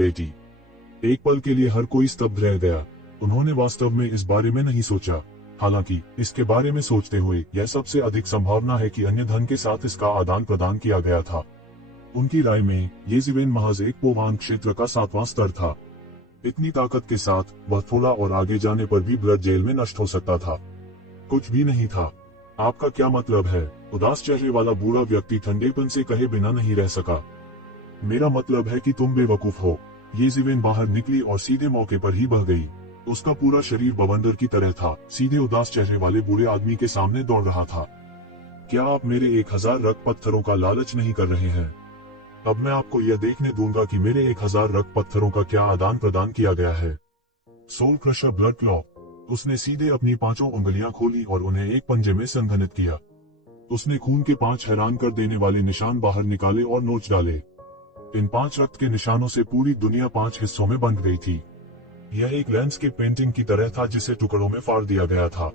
बेटी। एक पल के लिए हर कोई स्तब्ध रह गया। उन्होंने वास्तव में इस बारे में नहीं सोचा। हालांकि इसके बारे में सोचते हुए यह सबसे अधिक संभावना है कि अन्य धन के साथ इसका आदान प्रदान किया गया था। उनकी राय में येज़िवेन महज एक पोवान क्षेत्र का 7वां स्तर था। इतनी ताकत के साथ वह थोड़ा और आगे जाने पर भी ब्लड जेल में नष्ट हो सकता था। कुछ भी नहीं था। आपका क्या मतलब है? उदास चेहरे वाला बूढ़ा व्यक्ति ठंडेपन से कहे बिना नहीं रह सका। मेरा मतलब है कि तुम बेवकूफ हो। येज़िवेन बाहर निकली और सीधे मौके पर ही बह गई। उसका पूरा शरीर बवंडर की तरह था, सीधे उदास चेहरे वाले बूढ़े आदमी के सामने दौड़ रहा था। क्या आप मेरे 1000 रक्त पत्थरों का लालच नहीं कर रहे हैं? अब मैं आपको यह देखने दूंगा कि मेरे 1000 रक्त पत्थरों का क्या आदान प्रदान किया गया है। Soul crusher blood claw. उसने सीधे अपनी 5 उंगलियां खोली और उन्हें एक पंजे में संघनित किया। उसने खून के 5 हैरान कर देने वाले निशान बाहर निकाले और नोच डाले। इन 5 रक्त के निशानों से पूरी दुनिया 5 हिस्सों में बंट गई थी। यह एक लैंडस्केप पेंटिंग की तरह था जिसे टुकड़ों में फाड़ दिया गया था।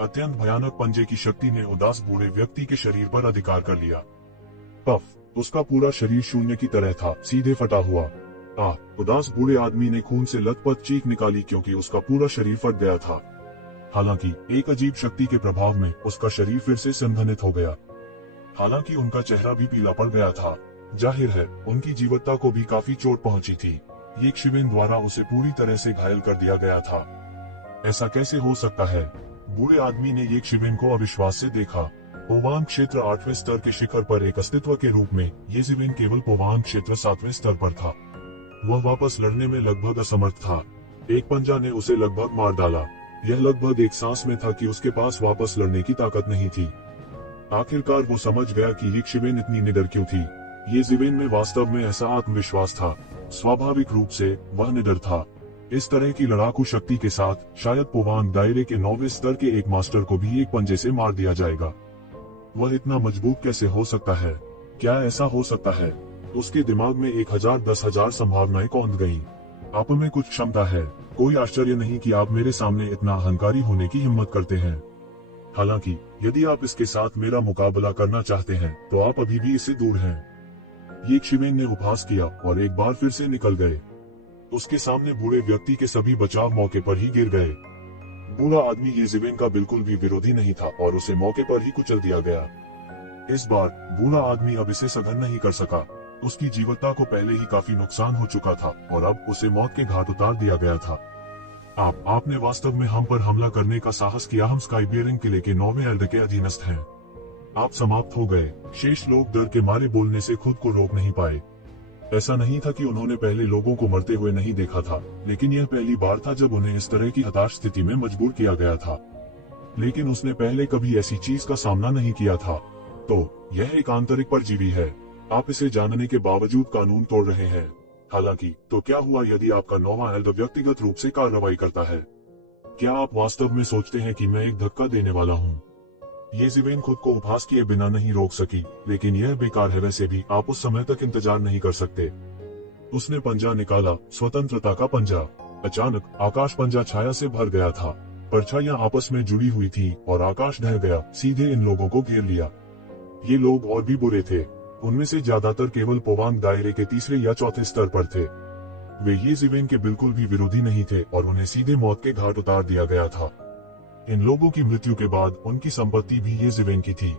अत्यंत भयानक पंजे की शक्ति ने उदास बूढ़े व्यक्ति के शरीर पर अधिकार कर लिया। पफ, उसका पूरा शरीर शून्य की तरह था, सीधे फटा हुआ। उदास बूढ़े आदमी ने खून से लथपथ चीख निकाली क्योंकि उसका पूरा शरीर फट गया था। हालांकि एक अजीब शक्ति के प्रभाव में उसका शरीर फिर से संघनित हो गया। हालांकि उनका चेहरा भी पीला पड़ गया था। जाहिर है उनकी जीवत्ता को भी काफी चोट पहुंची थी। येज़िवेन द्वारा उसे पूरी तरह से घायल कर दिया गया था। ऐसा कैसे हो सकता है? बूढ़े आदमी ने येज़िवेन को अविश्वास से देखा। पोवान क्षेत्र 8वें स्तर के शिखर पर एक अस्तित्व के रूप में येज़िवेन केवल पोवान क्षेत्र 7वें स्तर पर था। वह वापस लड़ने में लगभग असमर्थ था। एक पंजा ने उसे लगभग मार डाला। यह लगभग एक सांस में था कि उसके पास वापस लड़ने की ताकत नहीं थी। आखिरकार वो समझ गया कि येज़िवेन इतनी निडर क्यों थी। येज़िवेन में वास्तव में ऐसा आत्मविश्वास था। स्वाभाविक रूप से वह निडर था। इस तरह की लड़ाकू शक्ति के साथ शायद पोवान दायरे के 9वें स्तर के एक मास्टर को भी एक पंजे से मार दिया जाएगा। वह इतना मजबूत कैसे हो सकता है? क्या ऐसा हो सकता है? उसके दिमाग में 1000 10,000 संभावनाएं कौंध गईं। आप में कुछ क्षमता है। कोई आश्चर्य नहीं कि आप मेरे सामने इतना अहंकारी होने की हिम्मत करते हैं। हालांकि यदि आप इसके साथ मेरा मुकाबला करना चाहते हैं तो आप अभी भी इससे दूर हैं। येज़िवेन ने उपहास किया और एक बार फिर से निकल गए। उसके सामने बूढ़े व्यक्ति के सभी बचाव मौके पर ही गिर गए। बूढ़ा आदमी येज़िवेन का बिल्कुल भी विरोधी नहीं था और उसे मौके पर ही कुचल दिया गया। इस बार बूढ़ा आदमी अब इसे सहन नहीं कर सका। उसकी जीवत्ता को पहले ही काफी नुकसान हो चुका था और अब उसे मौत के घाट उतार दिया गया था। आपने वास्तव में हम पर हमला करने का साहस किया। हम स्काईबेरिंग किले के 9वें एल्डर के अधीनस्थ हैं। आप समाप्त हो गए। शेष लोग डर के मारे बोलने से खुद को रोक नहीं पाए। ऐसा नहीं था कि उन्होंने पहले लोगों को मरते हुए नहीं देखा था, लेकिन यह पहली बार था जब उन्हें इस तरह की हताश स्थिति में मजबूर किया गया था। लेकिन उसने पहले कभी ऐसी चीज का सामना नहीं किया था। तो यह एक आंतरिक परजीवी है। आप इसे जानने के बावजूद कानून तोड़ रहे हैं। हालांकि तो क्या हुआ यदि आपका 9वां एल्डर व्यक्तिगत रूप से कार्रवाई करता है? क्या आप वास्तव में सोचते हैं कि मैं एक धक्का देने वाला हूँ? येज़िवेन खुद को उपहास किए बिना नहीं रोक सकी, लेकिन यह बेकार है। वैसे भी आप उस समय तक इंतजार नहीं कर सकते। उसने पंजा निकाला, स्वतंत्रता का पंजा। अचानक आकाश पंजा छाया से भर गया था। परछाइयां आपस में जुड़ी हुई थी और आकाश ढह गया, सीधे इन लोगों को घेर लिया। ये लोग और भी बुरे थे। उनमें से ज्यादातर केवल पोवांग दायरे के 3रे या 4थे स्तर पर थे। वे येज़िवेन के बिल्कुल भी विरोधी नहीं थे और उन्हें सीधे मौत के घाट उतार दिया गया था। इन लोगों की मृत्यु के बाद उनकी संपत्ति भी येज़िवेन की थी।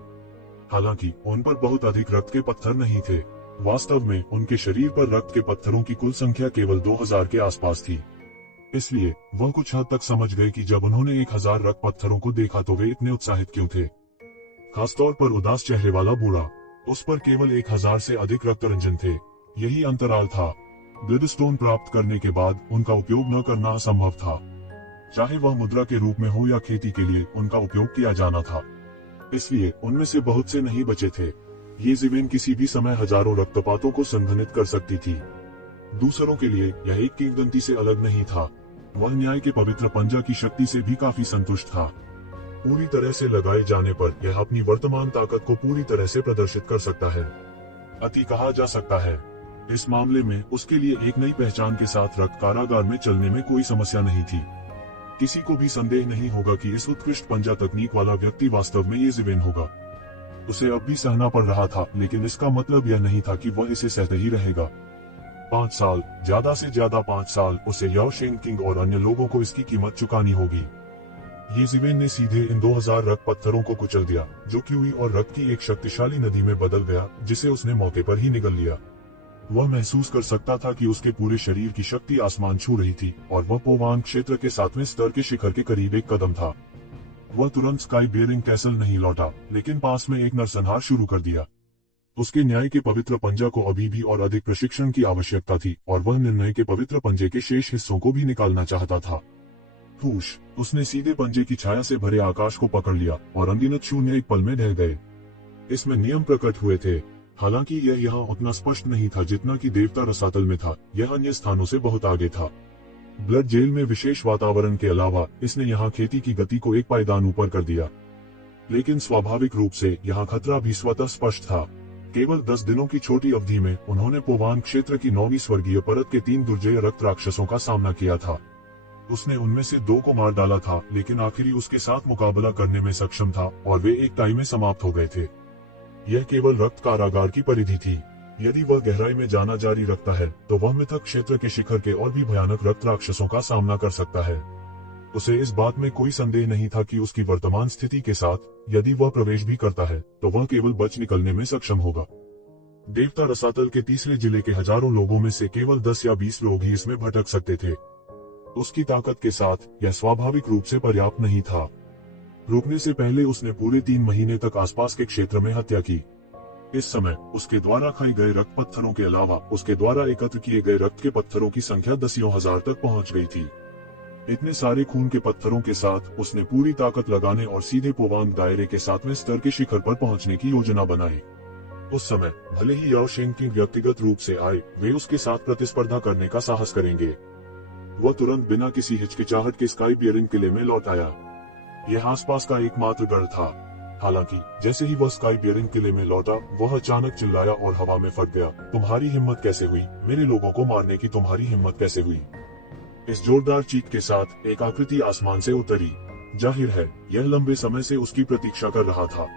हालांकि उन पर बहुत अधिक रक्त के पत्थर नहीं थे। वास्तव में उनके शरीर पर रक्त के पत्थरों की कुल संख्या केवल 2000 के आसपास थी। इसलिए वह कुछ हद तक समझ गए कि जब उन्होंने 1000 रक्त पत्थरों को देखा तो वे इतने उत्साहित क्यों थे। खासतौर पर उदास चेहरे वाला बूढ़ा। उस पर केवल 1000 से अधिक रक्त रंजन थे। यही अंतराल था। ब्लडस्टोन प्राप्त करने के बाद उनका उपयोग न करना असंभव था। चाहे वह मुद्रा के रूप में हो या खेती के लिए उनका उपयोग किया जाना था। इसलिए उनमें से बहुत से नहीं बचे थे। येज़िवेन किसी भी समय हजारों रक्तपातों को संघनित कर सकती थी। दूसरों के लिए यह एक किंवदंती से अलग नहीं था। वह न्याय के पवित्र पंजा की शक्ति से भी काफी संतुष्ट था। पूरी तरह से लगाए जाने पर यह अपनी वर्तमान ताकत को पूरी तरह से प्रदर्शित कर सकता है। अति कहा जा सकता है। इस मामले में उसके लिए एक नई पहचान के साथ रक्त कारागार में चलने में कोई समस्या नहीं थी। किसी को भी संदेह नहीं होगा कि इस उत्कृष्ट पंजा तकनीक वाला व्यक्ति वास्तव में येज़िवेन होगा। उसे अब भी सहना पड़ रहा था, लेकिन इसका मतलब यह नहीं था कि वह इसे सहते ही रहेगा। 5 साल, ज्यादा से ज्यादा 5 साल उसे याओ शेंग किंग और अन्य लोगों को इसकी कीमत चुकानी होगी। ये जिवेन ने सीधे इन 2000 रक्त पत्थरों को कुचल दिया, जो क्यूई और रक्त की एक शक्तिशाली नदी में बदल गया, जिसे उसने मौके पर ही निगल लिया। वह महसूस कर सकता था कि उसके पूरे शरीर की शक्ति आसमान छू रही थी और वह पोवांग क्षेत्र के 7वें स्तर के शिखर के करीब एक कदम था। वह तुरंत स्काई बियरिंग कैसल नहीं लौटा, लेकिन पास में एक नरसंहार शुरू कर दिया। उसके न्याय के पवित्र पंजा को अभी भी और अधिक प्रशिक्षण की आवश्यकता थी और वह निर्णय के पवित्र पंजे के शेष हिस्सों को भी निकालना चाहता था। हुश, उसने सीधे पंजे की छाया से भरे आकाश को पकड़ लिया और अनगिनत शून्य एक पल में ढह गए। इसमें नियम प्रकट हुए थे, हालांकि यह यहाँ उतना स्पष्ट नहीं था जितना कि देवता रसातल में था। यह अन्य स्थानों से बहुत आगे था। ब्लड जेल में विशेष वातावरण के अलावा इसने यहाँ खेती की गति को एक पायदान ऊपर कर दिया, लेकिन स्वाभाविक रूप से यहाँ खतरा भी स्वतः स्पष्ट था। केवल 10 दिनों की छोटी अवधि में उन्होंने पोवांग क्षेत्र की 9वीं स्वर्गीय परत के 3 दुर्जय रक्त राक्षसों का सामना किया था। उसने उनमें से 2 को मार डाला था, लेकिन आखिरी उसके साथ मुकाबला करने में सक्षम था और वे एक टाई में समाप्त हो गए थे। यह केवल रक्त कारागार की परिधि थी। यदि वह गहराई में जाना जारी रखता है तो वह मिथक क्षेत्र के शिखर के और भी भयानक रक्त राक्षसों का सामना कर सकता है। उसे इस बात में कोई संदेह नहीं था कि उसकी वर्तमान स्थिति के साथ यदि वह प्रवेश भी करता है तो वह केवल बच निकलने में सक्षम होगा। देवता रसातल के तीसरे जिले के हजारों लोगों में से केवल 10 या 20 लोग ही इसमें भटक सकते थे। उसकी ताकत के साथ यह स्वाभाविक रूप से पर्याप्त नहीं था। रुकने से पहले उसने पूरे 3 महीने तक आसपास के क्षेत्र में हत्या की। इस समय उसके द्वारा खाई गए रक्त पत्थरों के अलावा उसके द्वारा एकत्र किए गए रक्त के पत्थरों की संख्या 10,000 तक पहुंच गई थी। इतने सारे खून के पत्थरों के साथ उसने पूरी ताकत लगाने और सीधे पोवांग दायरे के 7वें स्तर के शिखर पर पहुंचने की योजना बनाई। उस समय भले ही याओ शेंग किंग व्यक्तिगत रूप से आए, वे उसके साथ प्रतिस्पर्धा करने का साहस करेंगे। वह तुरंत बिना किसी हिचकिचाहट के स्काई बियरिंग किले में लौट आया। यह आसपास का एकमात्र गढ़ था। हालांकि जैसे ही वह स्काई बियरिंग किले में लौटा, वह अचानक चिल्लाया और हवा में फट गया, तुम्हारी हिम्मत कैसे हुई? मेरे लोगों को मारने की तुम्हारी हिम्मत कैसे हुई? इस जोरदार चीख के साथ एक आकृति आसमान से उतरी। जाहिर है यह लंबे समय से उसकी प्रतीक्षा कर रहा था।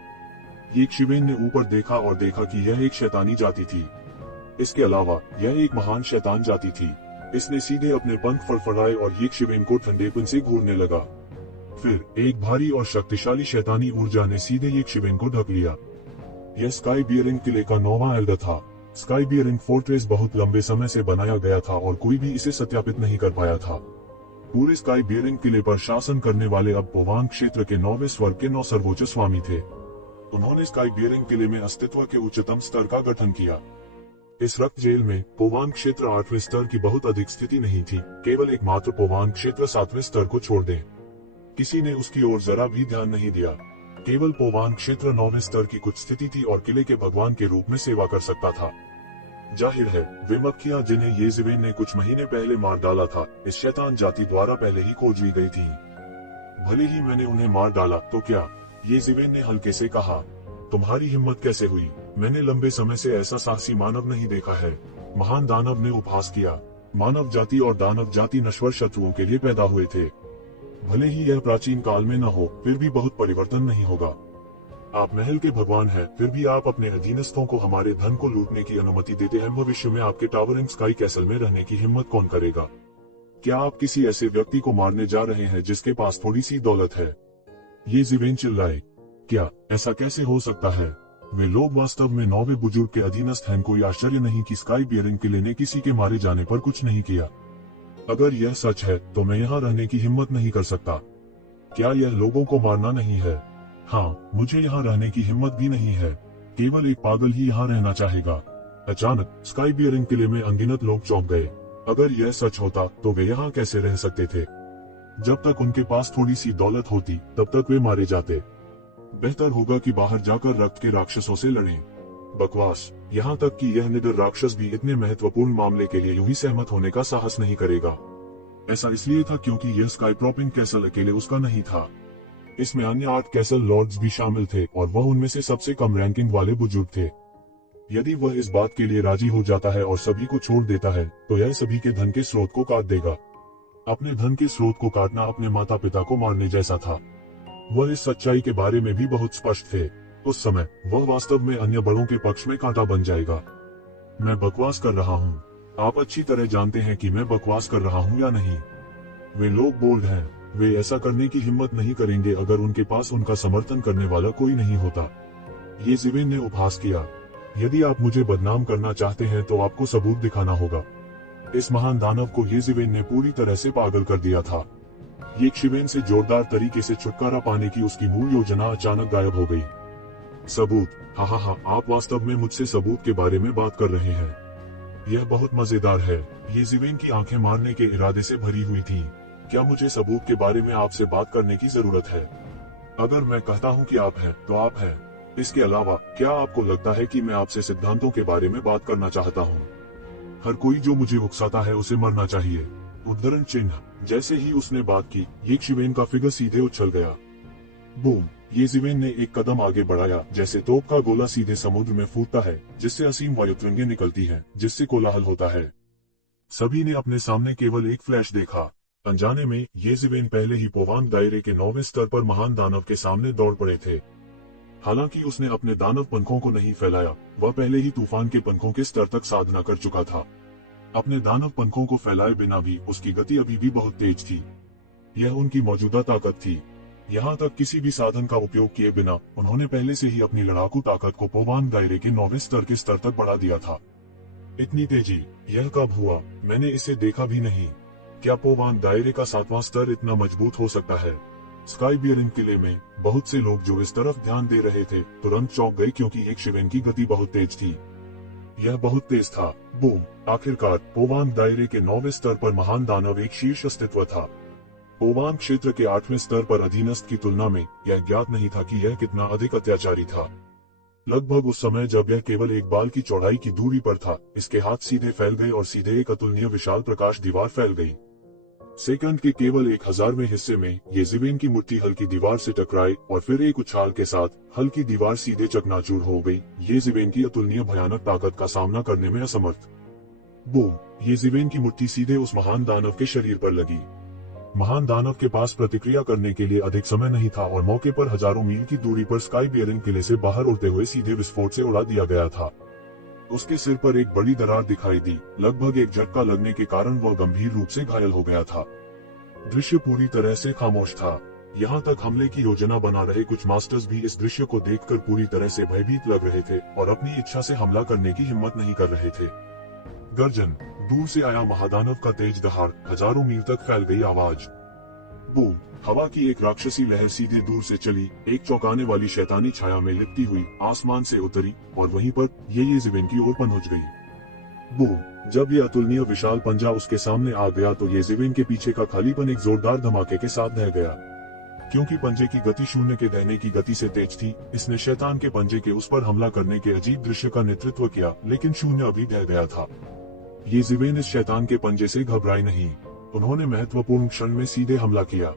यीक्षिवेन ने ऊपर देखा और देखा कि यह एक शैतानी जाति थी। इसके अलावा यह एक महान शैतान जाति थी। इसने सीधे अपने पंख फड़फड़ाए और यीक्षिवेन को ठंडेपन से घूरने लगा। फिर एक भारी और शक्तिशाली शैतानी ऊर्जा ने सीधे यीक्षिवेन को ढक लिया। यह स्काई बियरिंग किले का 9वां एल्डर था। स्काई बियरिंग फोर्ट्रेस बहुत लंबे समय से बनाया गया था और कोई भी इसे सत्यापित नहीं कर पाया था। पूरे स्काई बियरिंग किले पर शासन करने वाले अब पोवांग क्षेत्र के 9वें स्वर्ग के 9 सर्वोच्च स्वामी थे। उन्होंने स्काई बियरिंग किले में अस्तित्व के उच्चतम स्तर का गठन किया। इस रक्त जेल में पोवांग क्षेत्र 8वें स्तर की बहुत अधिक स्थिति नहीं थी। केवल एकमात्र पोवांग क्षेत्र 7वें स्तर को छोड़ दे किसी ने उसकी ओर जरा भी ध्यान नहीं दिया। केवल पोवांग क्षेत्र 9वें स्तर की कुछ स्थिति थी और किले के भगवान के रूप में सेवा कर सकता था। जाहिर है वे मक्खियां जिन्हें येजिवेन ने कुछ महीने पहले मार डाला था, इस शैतान जाति द्वारा पहले ही खोज ली गई थी। भले ही मैंने उन्हें मार डाला तो क्या? येजिवेन ने हल्के से कहा। तुम्हारी हिम्मत कैसे हुई? मैंने लंबे समय से ऐसा साहसी मानव नहीं देखा है। महान दानव ने उपहास किया। मानव जाति और दानव जाति नश्वर शत्रुओं के लिए पैदा हुए थे। भले ही यह प्राचीन काल में न हो, फिर भी बहुत परिवर्तन नहीं होगा। आप महल के भगवान हैं, फिर भी आप अपने अधीनस्थों को हमारे धन को लूटने की अनुमति देते हैं। भविष्य में आपके टावरिंग स्काई कैसल में रहने की हिम्मत कौन करेगा? क्या आप किसी ऐसे व्यक्ति को मारने जा रहे हैं जिसके पास थोड़ी सी दौलत है? येजिवेन चिल्लाए। क्या ऐसा कैसे हो सकता है? वे लोग वास्तव में 9वें बुजुर्ग के अधीनस्थ हैं। कोई आश्चर्य नहीं कि स्काई बियरिंग किले ने किसी के मारे जाने पर कुछ नहीं किया। अगर यह सच है तो मैं यहाँ रहने की हिम्मत नहीं कर सकता। क्या यह लोगों को मारना नहीं है? हाँ, मुझे यहाँ रहने की हिम्मत भी नहीं है। केवल एक पागल ही यहाँ रहना चाहेगा। अचानक स्काई बियरिंग किले में अनगिनत लोग चौंक गए। अगर यह सच होता तो वे यहाँ कैसे रह सकते थे? जब तक उनके पास थोड़ी सी दौलत होती तब तक वे मारे जाते। बेहतर होगा कि बाहर जाकर रक्त के राक्षसों से लड़ें। बकवास। यहाँ तक कि यह निडर राक्षस भी इतने महत्वपूर्ण मामले के लिए यूं ही सहमत होने का साहस नहीं करेगा। ऐसा इसलिए था क्योंकि यह स्काई प्रॉपिंग कैसल अकेले उसका नहीं था। इसमें अन्य 8 कैसल लॉर्ड्स भी शामिल थे और वह उनमें से सबसे कम रैंकिंग वाले बुजुर्ग थे। यदि वह इस बात के लिए राजी हो जाता है और सभी को छोड़ देता है तो यह सभी के धन के स्रोत को काट देगा। अपने धन के स्रोत को काटना अपने माता पिता को मारने जैसा था। वह इस सच्चाई के बारे में भी बहुत स्पष्ट थे। उस समय वह वास्तव में अन्य बड़ों के पक्ष में कांटा बन जाएगा। मैं बकवास कर रहा हूँ। आप अच्छी तरह जानते हैं कि मैं बकवास कर रहा हूँ या नहीं। वे लोग बोल्ड हैं, वे ऐसा करने की हिम्मत नहीं करेंगे अगर उनके पास उनका समर्थन करने वाला कोई नहीं होता। येज़ेबेल ने उपहास किया, यदि आप मुझे बदनाम करना चाहते हैं तो आपको सबूत दिखाना होगा। इस महान दानव को येज़ेबेल ने पूरी तरह से पागल कर दिया था। येशिवेन से जोरदार तरीके से छुटकारा पाने की उसकी मूल योजना अचानक गायब हो गई। सबूत, हा, आप वास्तव में मुझसे सबूत के बारे में बात कर रहे हैं। यह बहुत मजेदार है। येज़ेबेल की आंखें मारने के इरादे से भरी हुई थीं। क्या मुझे सबूत के बारे में आपसे बात करने की जरूरत है? अगर मैं कहता हूं कि आप हैं, तो आप हैं। इसके अलावा क्या आपको लगता है कि मैं आपसे सिद्धांतों के बारे में बात करना चाहता हूं? हर कोई जो मुझे उकसाता है उसे मरना चाहिए। उद्धरण चिन्ह। जैसे ही उसने बात की, येशिवेन का फिगर सीधे उछल गया। बूम! येज़ेबेल ने एक कदम आगे बढ़ाया, जैसे तोप का गोला सीधे समुद्र में फूटता है, जिससे असीम वायुतरंगें निकलती हैं, जिससे कोलाहल होता है। सभी ने अपने सामने केवल एक फ्लैश देखा। अनजाने में येज़ेबेल पहले ही पोवांग दायरे के 9वें स्तर पर महान दानव के सामने दौड़ पड़े थे। हालांकि उसने अपने दानव पंखों को नहीं फैलाया, वह पहले ही तूफान के पंखों के स्तर तक साधना कर चुका था। अपने दानव पंखों को फैलाए बिना भी उसकी गति अभी भी बहुत तेज थी। यह उनकी मौजूदा ताकत थी। यहाँ तक किसी भी साधन का उपयोग किए बिना उन्होंने पहले से ही अपनी लड़ाकू ताकत को पोवांग दायरे के 9वें स्तर के स्तर तक बढ़ा दिया था। इतनी तेजी, यह कब हुआ? मैंने इसे देखा भी नहीं। क्या पोवांग दायरे का 7वां स्तर इतना मजबूत हो सकता है? स्काई बियरिंग किले में बहुत से लोग जो इस तरफ ध्यान दे रहे थे तुरंत चौंक गए, क्योंकि येशिवेन की गति बहुत तेज थी। यह बहुत तेज था। बूम! आखिरकार पोवांग दायरे के 9वें स्तर पर महान दानव एक शीर्ष अस्तित्व था। पोवांग क्षेत्र के 8वें स्तर पर अधीनस्थ की तुलना में यह ज्ञात नहीं था कि यह कितना अधिक अत्याचारी था। लगभग उस समय जब यह केवल एक बाल की चौड़ाई की दूरी पर था, इसके हाथ सीधे फैल गए और सीधे एक अतुलनीय विशाल प्रकाश दीवार फैल गई। सेकंड के केवल 1000वें हिस्से में येज़ेबेल की मुट्ठी हल्की दीवार से टकराई और फिर एक उछाल के साथ हल्की दीवार सीधे चकनाचूर हो गई। येज़ेबेल की अतुलनीय भयानक ताकत का सामना करने में असमर्थ। बूम! येज़ेबेल की मुट्ठी सीधे उस महान दानव के शरीर पर लगी। महान दानव के पास प्रतिक्रिया करने के लिए अधिक समय नहीं था और मौके पर हजारों मील की दूरी पर स्काई बियरिंग किले से बाहर उड़ते हुए सीधे विस्फोट से उड़ा दिया गया था। उसके सिर पर एक बड़ी दरार दिखाई दी। लगभग एक झटका लगने के कारण वह गंभीर रूप से घायल हो गया था। दृश्य पूरी तरह से खामोश था। यहाँ तक हमले की योजना बना रहे कुछ मास्टर्स भी इस दृश्य को देखकर पूरी तरह से भयभीत लग रहे थे और अपनी इच्छा से हमला करने की हिम्मत नहीं कर रहे थे। गर्जन! दूर से आया महादानव का तेज दहाड़, हजारों मील तक फैल गई आवाज। बूम! हवा की एक राक्षसी लहर सीधे दूर से चली, एक चौंकाने वाली शैतानी छाया में लिपटी हुई आसमान से उतरी और वहीं पर येज़ेबेल की ओर पहुंच गई। बूम! जब यह अतुलनीय विशाल पंजा उसके सामने आ गया तो येज़ेबेल के पीछे का खालीपन एक जोरदार धमाके के साथ ढह गया। क्योंकि पंजे की गति शून्य के दहने की गति से तेज थी, इसने शैतान के पंजे के उस पर हमला करने के अजीब दृश्य का नेतृत्व किया, लेकिन शून्य अभी ढह गया था। येज़ेबेल इस शैतान के पंजे से घबराई नहीं। उन्होंने महत्वपूर्ण क्षण में सीधे हमला किया।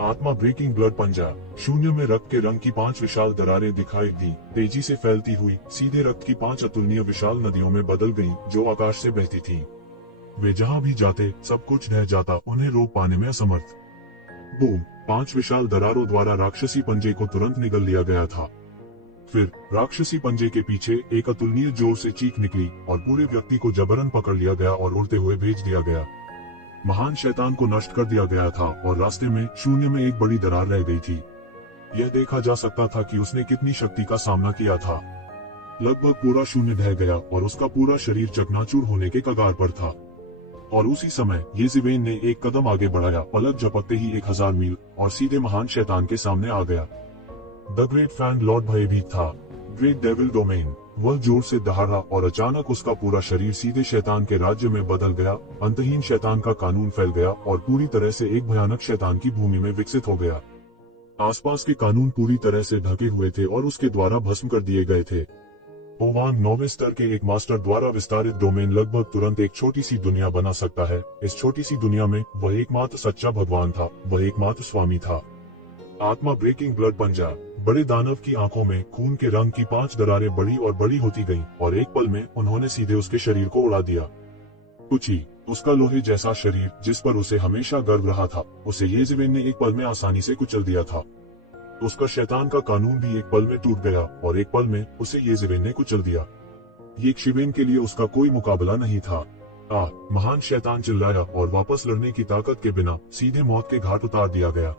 आत्मा ब्रेकिंग ब्लड पंजा। शून्य में रक्त के रंग की 5 विशाल दरारें दिखाई दी, तेजी से फैलती हुई सीधे रक्त की 5 अतुलनीय विशाल नदियों में बदल गईं, जो आकाश से बहती थीं। वे जहां भी जाते सब कुछ ढह जाता, उन्हें रोक पाने में असमर्थ। बूम! 5 विशाल दरारों द्वारा राक्षसी पंजे को तुरंत निगल लिया गया था। फिर राक्षसी पंजे के पीछे एक अतुलनीय जोर से चीख निकली और पूरे व्यक्ति को जबरन पकड़ लिया गया और उड़ते हुए भेज दिया गया। महान शैतान को नष्ट कर दिया गया था और रास्ते में शून्य में एक बड़ी दरार रह गई थी। यह देखा जा सकता था कि उसने कितनी शक्ति का सामना किया था। लगभग पूरा शून्य ढह गया और उसका पूरा शरीर चकनाचूर होने के कगार पर था। और उसी समय येज़ेबेल ने एक कदम आगे बढ़ाया, पलक झपकते ही 1000 मील और सीधे महान शैतान के सामने आ गया। द ग्रेट फैन लॉर्ड भयभीत था। Great devil domain. वह जोर से दहाड़ा और अचानक उसका पूरा शरीर सीधे शैतान के राज्य में बदल गया। अंतहीन शैतान का कानून फैल गया और पूरी तरह से एक भयानक शैतान की भूमि में विकसित हो गया। आसपास के कानून पूरी तरह से ढके हुए थे और उसके द्वारा भस्म कर दिए गए थे। पोवांग 9वें स्तर के एक मास्टर द्वारा विस्तारित डोमेन लगभग तुरंत एक छोटी सी दुनिया बना सकता है। इस छोटी सी दुनिया में वह एकमात्र सच्चा भगवान था, वह एकमात्र स्वामी था। आत्मा ब्रेकिंग ब्लड पंजा। बड़े दानव की आंखों में खून के रंग की 5 दरारें बड़ी और बड़ी होती गईं और एक पल में उन्होंने सीधे उसके शरीर को उड़ा दिया। कुची! उसका लोहे जैसा शरीर जिस पर उसे हमेशा गर्व रहा था, उसे येज़ेबेल ने एक पल में आसानी से कुचल दिया था। उसका शैतान का कानून भी एक पल में टूट गया और एक पल में उसे येज़ेबेल ने कुचल दिया। येशिवेन के लिए उसका कोई मुकाबला नहीं था। महान शैतान चिल्लाया और वापस लड़ने की ताकत के बिना सीधे मौत के घाट उतार दिया गया।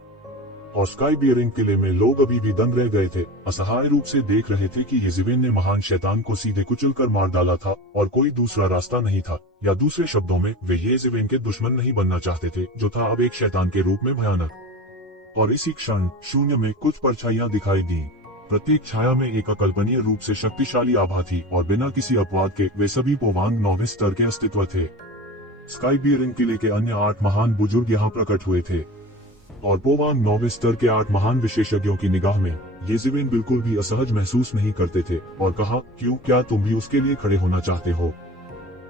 और स्काई बियरिंग किले में लोग अभी भी दंग रह गए थे, असहाय रूप से देख रहे थे कि येज़ेवेन ने महान शैतान को सीधे कुचलकर मार डाला था और कोई दूसरा रास्ता नहीं था, या दूसरे शब्दों में वे येज़ेवेन के दुश्मन नहीं बनना चाहते थे, जो था अब एक शैतान के रूप में भयानक। और इसी क्षण शून्य में कुछ परछाइयां दिखाई दी। प्रत्येक छाया में एक अकल्पनीय रूप से शक्तिशाली आभा थी और बिना किसी अपवाद के वे सभी पोवांग 9वें स्तर के अस्तित्व थे। स्काई बियरिंग किले के अन्य 8 महान बुजुर्ग यहाँ प्रकट हुए थे और पोवांग 9वें स्तर के 8 महान विशेषज्ञों की निगाह में येज़ेवेन बिल्कुल भी असहज महसूस नहीं करते थे और कहा, क्यों, क्या तुम भी उसके लिए खड़े होना चाहते हो?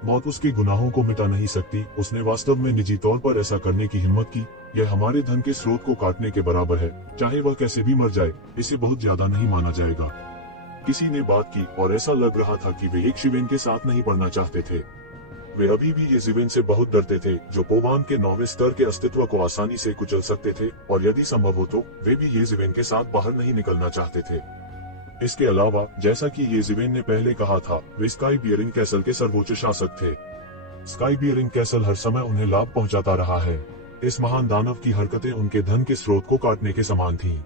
मौत उसके गुनाहों को मिटा नहीं सकती, उसने वास्तव में निजी तौर पर ऐसा करने की हिम्मत की। यह हमारे धन के स्रोत को काटने के बराबर है, चाहे वह कैसे भी मर जाए, इसे बहुत ज्यादा नहीं माना जाएगा। किसी ने बात की और ऐसा लग रहा था कि वे एक शिवेन के साथ नहीं पढ़ना चाहते थे। वे अभी भी येज़ेवेन से बहुत डरते थे, जो पोवांग के 9वें स्तर के अस्तित्व को आसानी से कुचल सकते थे, और यदि संभव हो तो वे भी येज़ेवेन के साथ बाहर नहीं निकलना चाहते थे। इसके अलावा, जैसा कि येज़ेवेन ने पहले कहा था, वे स्काई बियरिंग कैसल के सर्वोच्च शासक थे। स्काई बियरिंग कैसल हर समय उन्हें लाभ पहुंचाता रहा है। इस महान दानव की हरकतें उनके धन के स्रोत को काटने के समान थीं।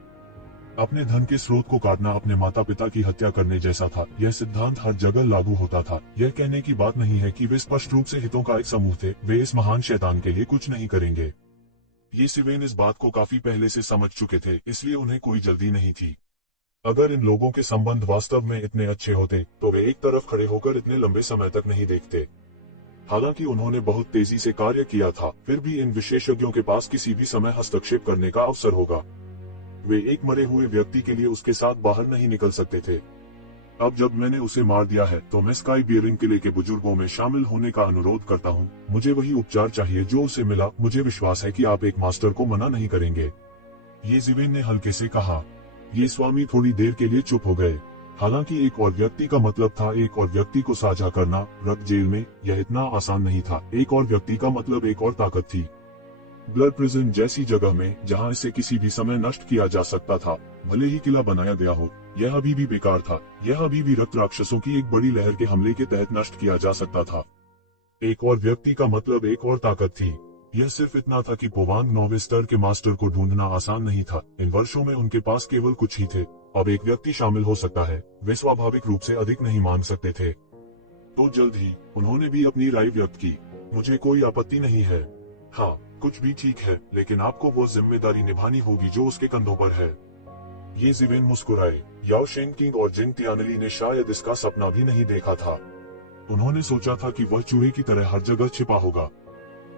अपने धन के स्रोत को काटना अपने माता पिता की हत्या करने जैसा था। यह सिद्धांत हर जगह लागू होता था। यह कहने की बात नहीं है कि वे स्पष्ट रूप से हितों का एक समूह थे। वे इस महान शैतान के लिए कुछ नहीं करेंगे। येज़ेवेन इस बात को काफी पहले से समझ चुके थे, इसलिए उन्हें कोई जल्दी नहीं थी। अगर इन लोगों के संबंध वास्तव में इतने अच्छे होते तो वे एक तरफ खड़े होकर इतने लंबे समय तक नहीं देखते। हालांकि उन्होंने बहुत तेजी से कार्य किया था, फिर भी इन विशेषज्ञों के पास किसी भी समय हस्तक्षेप करने का अवसर होगा। वे एक मरे हुए व्यक्ति के लिए उसके साथ बाहर नहीं निकल सकते थे। अब जब मैंने उसे मार दिया है तो मैं स्काई बियरिंग किले के बुजुर्गों में शामिल होने का अनुरोध करता हूँ। मुझे वही उपचार चाहिए जो उसे मिला। मुझे विश्वास है कि आप एक मास्टर को मना नहीं करेंगे। येज़ेवेन ने हल्के से कहा। ये स्वामी थोड़ी देर के लिए चुप हो गए। हालांकि एक और व्यक्ति का मतलब था एक और व्यक्ति को साझा करना। रक्त जेल में यह इतना आसान नहीं था। एक और व्यक्ति का मतलब एक और ताकत थी। ब्लड प्रिजन जैसी जगह में जहां इसे किसी भी समय नष्ट किया जा सकता था, भले ही किला बनाया गया हो, यह अभी भी बेकार था। यह अभी भी रक्त राक्षसों की एक बड़ी लहर के हमले के तहत नष्ट किया जा सकता था। एक और व्यक्ति का मतलब एक और ताकत थी। यह सिर्फ इतना था कि पोवांग 9वें स्तर के मास्टर को ढूंढना आसान नहीं था। इन वर्षों में उनके पास केवल कुछ ही थे। अब एक व्यक्ति शामिल हो सकता है। वे स्वाभाविक रूप से अधिक नहीं मान सकते थे। तो जल्द ही उन्होंने भी अपनी राय व्यक्त की। मुझे कोई आपत्ति नहीं है। हाँ, कुछ भी ठीक है, लेकिन आपको वो जिम्मेदारी निभानी होगी जो उसके कंधों पर है। येज़ेवेन मुस्कुराए। याओ शेंगकिंग और जिंग तियानली ने शायद इसका सपना भी नहीं देखा था। उन्होंने सोचा था कि वह चूहे की तरह हर जगह छिपा होगा।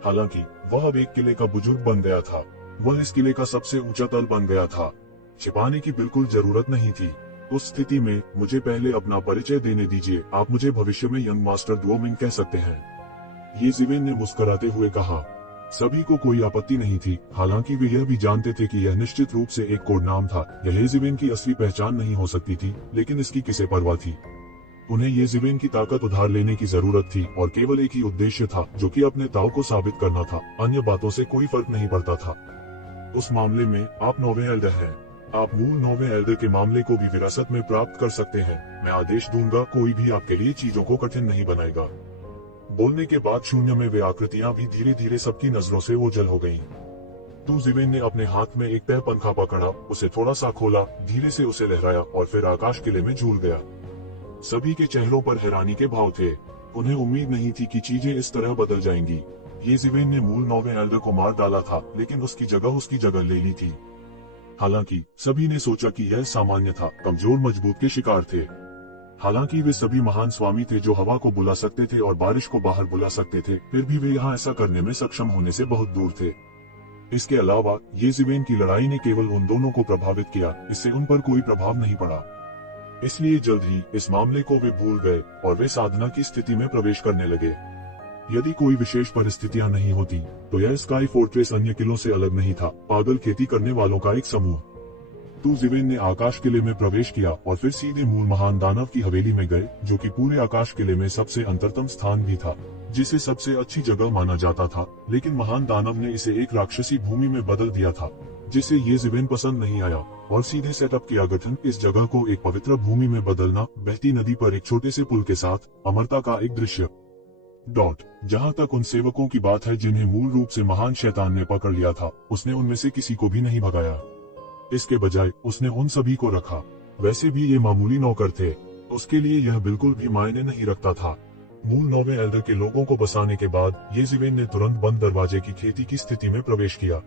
हालांकि वह अब एक किले का बुजुर्ग बन गया था। वह इस किले का सबसे ऊंचा तल बन गया था। छिपाने की बिल्कुल जरूरत नहीं थी। उस स्थिति में मुझे पहले अपना परिचय देने दीजिए। आप मुझे भविष्य में यंग मास्टर दुओमिंग कह सकते हैं। येज़ेवेन ने मुस्कुराते हुए कहा। सभी को कोई आपत्ति नहीं थी। हालांकि वे यह भी जानते थे कि यह निश्चित रूप से एक कोड नाम था। यह येज़ेवेन की असली पहचान नहीं हो सकती थी, लेकिन इसकी किसे परवाह थी। उन्हें येज़ेवेन की ताकत उधार लेने की जरूरत थी और केवल एक ही उद्देश्य था, जो कि अपने दाव को साबित करना था। अन्य बातों से कोई फर्क नहीं पड़ता था। उस मामले में आप 9वें एल्डर हैं। आप मूल 9वें एल्डर के मामले को भी विरासत में प्राप्त कर सकते हैं। मैं आदेश दूंगा, कोई भी आपके लिए चीजों को कठिन नहीं बनाएगा। बोलने के बाद शून्य में वे आकृतियां भी धीरे धीरे सबकी नजरों से ओझल हो गईं। येज़ेवेन ने अपने हाथ में एक तह पंखा पकड़ा, उसे थोड़ा सा खोला, धीरे से उसे लहराया और फिर आकाश किले में झूल गया। सभी के चेहरों पर हैरानी के भाव थे। उन्हें उम्मीद नहीं थी कि चीजें इस तरह बदल जाएंगी। येज़ेवेन ने मूल 9वें एल्डर को मार डाला था, लेकिन उसकी जगह ले ली थी। हालांकि सभी ने सोचा कि यह सामान्य था। कमजोर मजबूत के शिकार थे। हालांकि वे सभी महान स्वामी थे जो हवा को बुला सकते थे और बारिश को बाहर बुला सकते थे, फिर भी वे यहाँ ऐसा करने में सक्षम होने से बहुत दूर थे। इसके अलावा येज़ेवेन की लड़ाई ने केवल उन दोनों को प्रभावित किया, इससे उन पर कोई प्रभाव नहीं पड़ा। इसलिए जल्द ही इस मामले को वे भूल गए और वे साधना की स्थिति में प्रवेश करने लगे। यदि कोई विशेष परिस्थितियां नहीं होती तो यह स्काई फोर्ट्रेस अन्य किलों से अलग नहीं था। पागल खेती करने वालों का एक समूह। येज़ेवेन ने आकाश किले में प्रवेश किया और फिर सीधे मूल महान दानव की हवेली में गए, जो कि पूरे आकाश किले में सबसे अंतरतम स्थान भी था, जिसे सबसे अच्छी जगह माना जाता था। लेकिन महान दानव ने इसे एक राक्षसी भूमि में बदल दिया था, जिसे येज़ेवेन पसंद नहीं आया और सीधे सेटअप किया गठन। इस जगह को एक पवित्र भूमि में बदलना, बहती नदी पर एक छोटे से पुल के साथ अमरता का एक दृश्य। जहां तक उन सेवकों की बात है जिन्हें मूल रूप से महान शैतान ने पकड़ लिया था, उसने उनमें से किसी को भी नहीं भगाया। इसके बजाय उसने उन सभी को रखा। वैसे भी ये मामूली नौकर थे, उसके लिए यह बिल्कुल भी मायने नहीं रखता था। मूल 9वें एल्डर के लोगों को बसाने के बाद येज़ेबेल ने तुरंत बंद दरवाजे की खेती की स्थिति में प्रवेश किया।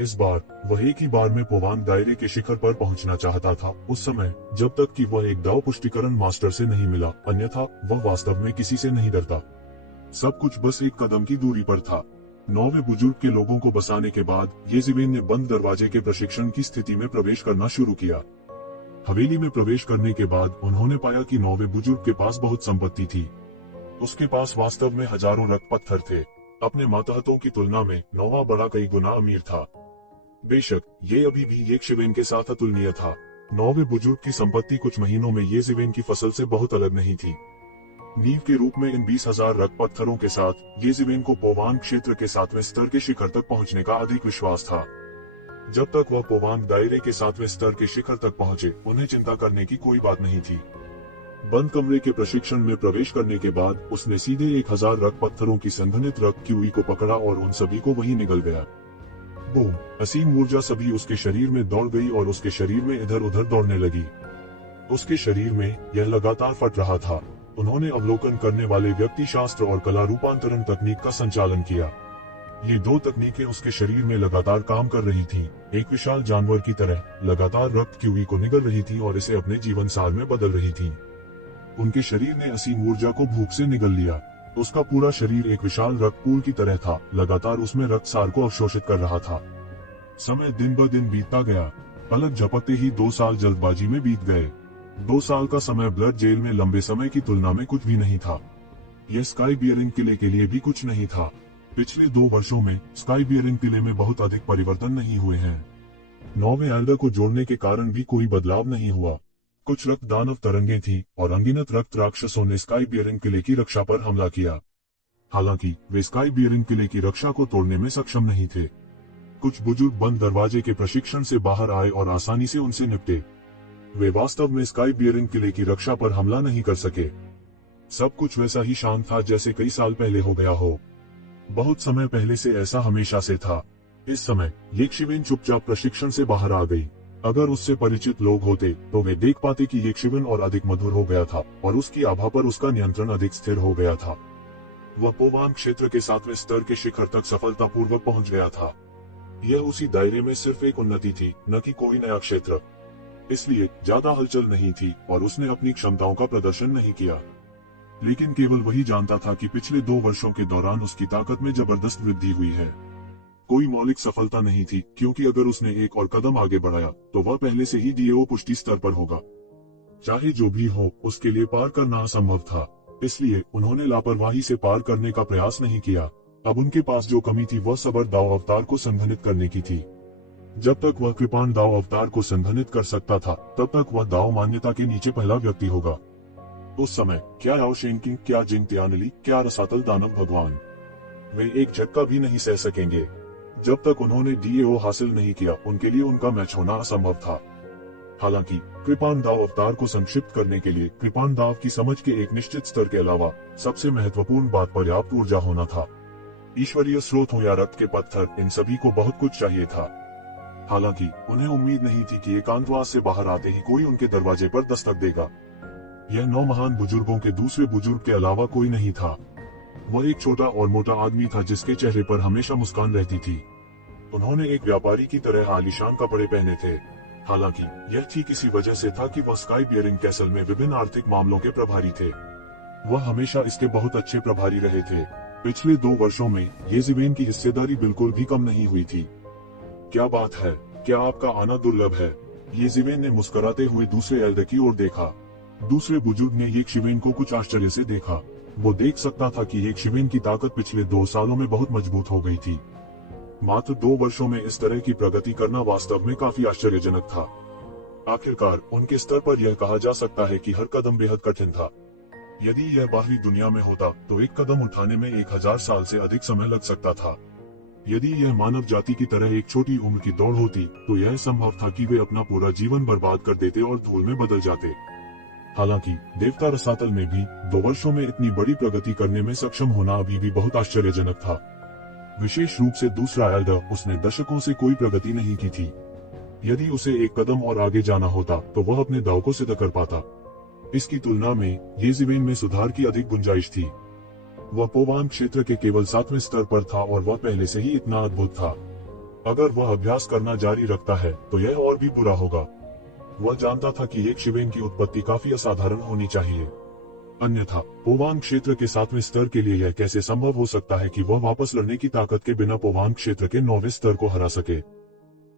इस बार वह एक ही बार में पोवांग दायरे के शिखर पर पहुंचना चाहता था, उस समय जब तक कि वह एक दाव पुष्टिकरण मास्टर से नहीं मिला, अन्यथा वह वास्तव में किसी से नहीं डरता। सब कुछ बस एक कदम की दूरी पर था। 9वें बुजुर्ग के लोगों को बसाने के बाद येज़ेबेल ने बंद दरवाजे के प्रशिक्षण की स्थिति में प्रवेश करना शुरू किया। हवेली में प्रवेश करने के बाद उन्होंने पाया कि 9वें बुजुर्ग के पास बहुत संपत्ति थी। उसके पास वास्तव में हजारों रक्त पत्थर थे। अपने मातहतों की तुलना में 9वां बड़ा कई गुना अमीर था। बेशक ये अभी भी येज़ेबेल के साथ अतुलनीय था। 9वें बुजुर्ग की संपत्ति कुछ महीनों में येज़ेबेल की फसल से बहुत अलग नहीं थी। नींव के रूप में इन 20,000 रक्त पत्थरों के साथ येज़ेबेल को पोवांग क्षेत्र के 7वें स्तर के शिखर तक पहुंचने का अधिक विश्वास था। जब तक वह पोवांग दायरे के 7वें स्तर के शिखर तक पहुंचे, उन्हें चिंता करने की कोई बात नहीं थी। बंद कमरे के प्रशिक्षण में प्रवेश करने के बाद उसने सीधे 1000 रक्त पत्थरों की संघनित रक्त क्यूई को पकड़ा और उन सभी को वहीं निगल गया। बूम! असीम ऊर्जा सभी उसके शरीर में दौड़ गई और उसके शरीर में इधर उधर दौड़ने लगी। उसके शरीर में यह लगातार फट रहा था। उन्होंने अवलोकन करने वाले व्यक्ति शास्त्र और कला रूपांतरण तकनीक का संचालन किया। ये दो तकनीकें उसके शरीर में लगातार काम कर रही थीं, एक विशाल जानवर की तरह लगातार रक्त क्यूई को निगल रही थी और इसे अपने जीवन सार में बदल रही थी। उनके शरीर ने असीम ऊर्जा को भूख से निगल लिया। उसका पूरा शरीर एक विशाल रक्त पूल की तरह था, लगातार उसमें रक्त सार को अवशोषित कर रहा था। समय दिन ब दिन बीतता गया। पलक झपकते ही 2 साल जल्दबाजी में बीत गए। 2 साल का समय ब्लड जेल में लंबे समय की तुलना में कुछ भी नहीं था। यह स्काई बियरिंग किले के लिए भी कुछ नहीं था। पिछले 2 वर्षों में स्काई बियरिंग किले में बहुत अधिक परिवर्तन नहीं हुए हैं। 9वें एल्डर को जोड़ने के कारण भी कोई बदलाव नहीं हुआ। कुछ रक्त दानव तरंगे थी और अनगिनत रक्त राक्षसों ने स्काई बियरिंग किले की रक्षा पर हमला किया। हालांकि वे स्काई बियरिंग किले की रक्षा को तोड़ने में सक्षम नहीं थे। कुछ बुजुर्ग बंद दरवाजे के प्रशिक्षण से बाहर आए और आसानी से उनसे निपटे। वे वास्तव में स्काई बियरिंग किले की रक्षा पर हमला नहीं कर सके। सब कुछ वैसा ही शांत था जैसे कई साल पहले हो गया हो। बहुत समय पहले से ऐसा हमेशा से था। इस समय येज़ेबेल चुपचाप प्रशिक्षण से बाहर आ गई। अगर उससे परिचित लोग होते तो वे देख पाते कि येज़ेबेल और अधिक मधुर हो गया था और उसकी आभा पर उसका नियंत्रण अधिक स्थिर हो गया था। वह पोवांग क्षेत्र के 7वें स्तर के शिखर तक सफलतापूर्वक पहुंच गया था। यह उसी दायरे में सिर्फ एक उन्नति थी, न कि कोई नया क्षेत्र। इसलिए ज्यादा हलचल नहीं थी और उसने अपनी क्षमताओं का प्रदर्शन नहीं किया। लेकिन केवल वही जानता था कि पिछले 2 वर्षों के दौरान उसकी ताकत में जबरदस्त वृद्धि हुई है। कोई मौलिक सफलता नहीं थी, क्योंकि अगर उसने एक और कदम आगे बढ़ाया तो वह पहले से ही डीएओ पुष्टि स्तर पर होगा। चाहे जो भी हो, उसके लिए पार करना असंभव था। इसलिए उन्होंने लापरवाही से पार करने का प्रयास नहीं किया। अब उनके पास जो कमी थी वह सबर दाव अवतार को संघनित करने की थी। जब तक वह कृपाण दाव अवतार को संघनित कर सकता था, तब तक वह दाव मान्यता के नीचे पहला व्यक्ति होगा। उस समय क्या याओ शेंकिंग, क्या जिंग त्यानली, क्या रसातल दानव भगवान, वे एक झटका भी नहीं सह सकेंगे। जब तक उन्होंने डीएओ हासिल नहीं किया, उनके लिए उनका मैच होना असंभव था। हालांकि कृपाण दाव अवतार को संक्षिप्त करने के लिए कृपाण दाव की समझ के एक निश्चित स्तर के अलावा सबसे महत्वपूर्ण बात पर्याप्त ऊर्जा होना था। ईश्वरीय स्रोत हो या रक्त के पत्थर, इन सभी को बहुत कुछ चाहिए था। हालांकि उन्हें उम्मीद नहीं थी कि एकांतवास से बाहर आते ही कोई उनके दरवाजे पर दस्तक देगा। यह 9 महान बुजुर्गों के दूसरे बुजुर्ग के अलावा कोई नहीं था। वह एक छोटा और मोटा आदमी था जिसके चेहरे पर हमेशा मुस्कान रहती थी। उन्होंने एक व्यापारी की तरह आलीशान कपड़े पहने थे। हालांकि यह ठीक इसी वजह से था कि वह स्काई बियरिंग कैसल में विभिन्न आर्थिक मामलों के प्रभारी थे। वह हमेशा इसके बहुत अच्छे प्रभारी रहे थे। पिछले 2 वर्षों में येज़ेबेल की हिस्सेदारी बिल्कुल भी कम नहीं हुई थी। क्या बात है, क्या आपका आना दुर्लभ है? येज़ेबेल ने मुस्कुराते हुए दूसरे एल्डर की ओर देखा। दूसरे बुजुर्ग ने येज़ेबेल को कुछ आश्चर्य से देखा। वो देख सकता था कि येज़ेबेल की ताकत पिछले 2 सालों में बहुत मजबूत हो गई थी। मात्र 2 वर्षों में इस तरह की प्रगति करना वास्तव में काफी आश्चर्यजनक था। आखिरकार उनके स्तर पर यह कहा जा सकता है कि हर कदम बेहद कठिन था। यदि यह बाहरी दुनिया में होता तो एक कदम उठाने में 1000 साल से अधिक समय लग सकता था। यदि यह मानव जाति की तरह एक छोटी उम्र की दौड़ होती तो यह संभव था कि वे अपना पूरा जीवन बर्बाद कर देते और धूल में बदल जाते। हालांकि देवता रसातल में भी 2 वर्षों में इतनी बड़ी प्रगति करने में सक्षम होना अभी भी बहुत आश्चर्यजनक था। विशेष रूप से दूसरा एल्डर, उसने दशकों से कोई प्रगति नहीं की थी। यदि उसे एक कदम और आगे जाना होता तो वह अपने दाव को सिद्ध कर पाता। इसकी तुलना में येज़िवेन में सुधार की अधिक गुंजाइश थी। वह पोवान क्षेत्र के केवल 7वें स्तर पर था और वह पहले से ही इतना अद्भुत था। अगर वह अभ्यास करना जारी रखता है तो यह और भी बुरा होगा। वह जानता था कि एक शिवेन की उत्पत्ति काफी असाधारण होनी चाहिए, अन्यथा पोवान क्षेत्र के 7वें स्तर के लिए यह कैसे संभव हो सकता है कि वह वापस लड़ने की ताकत के बिना पोवान क्षेत्र के 9वें स्तर को हरा सके।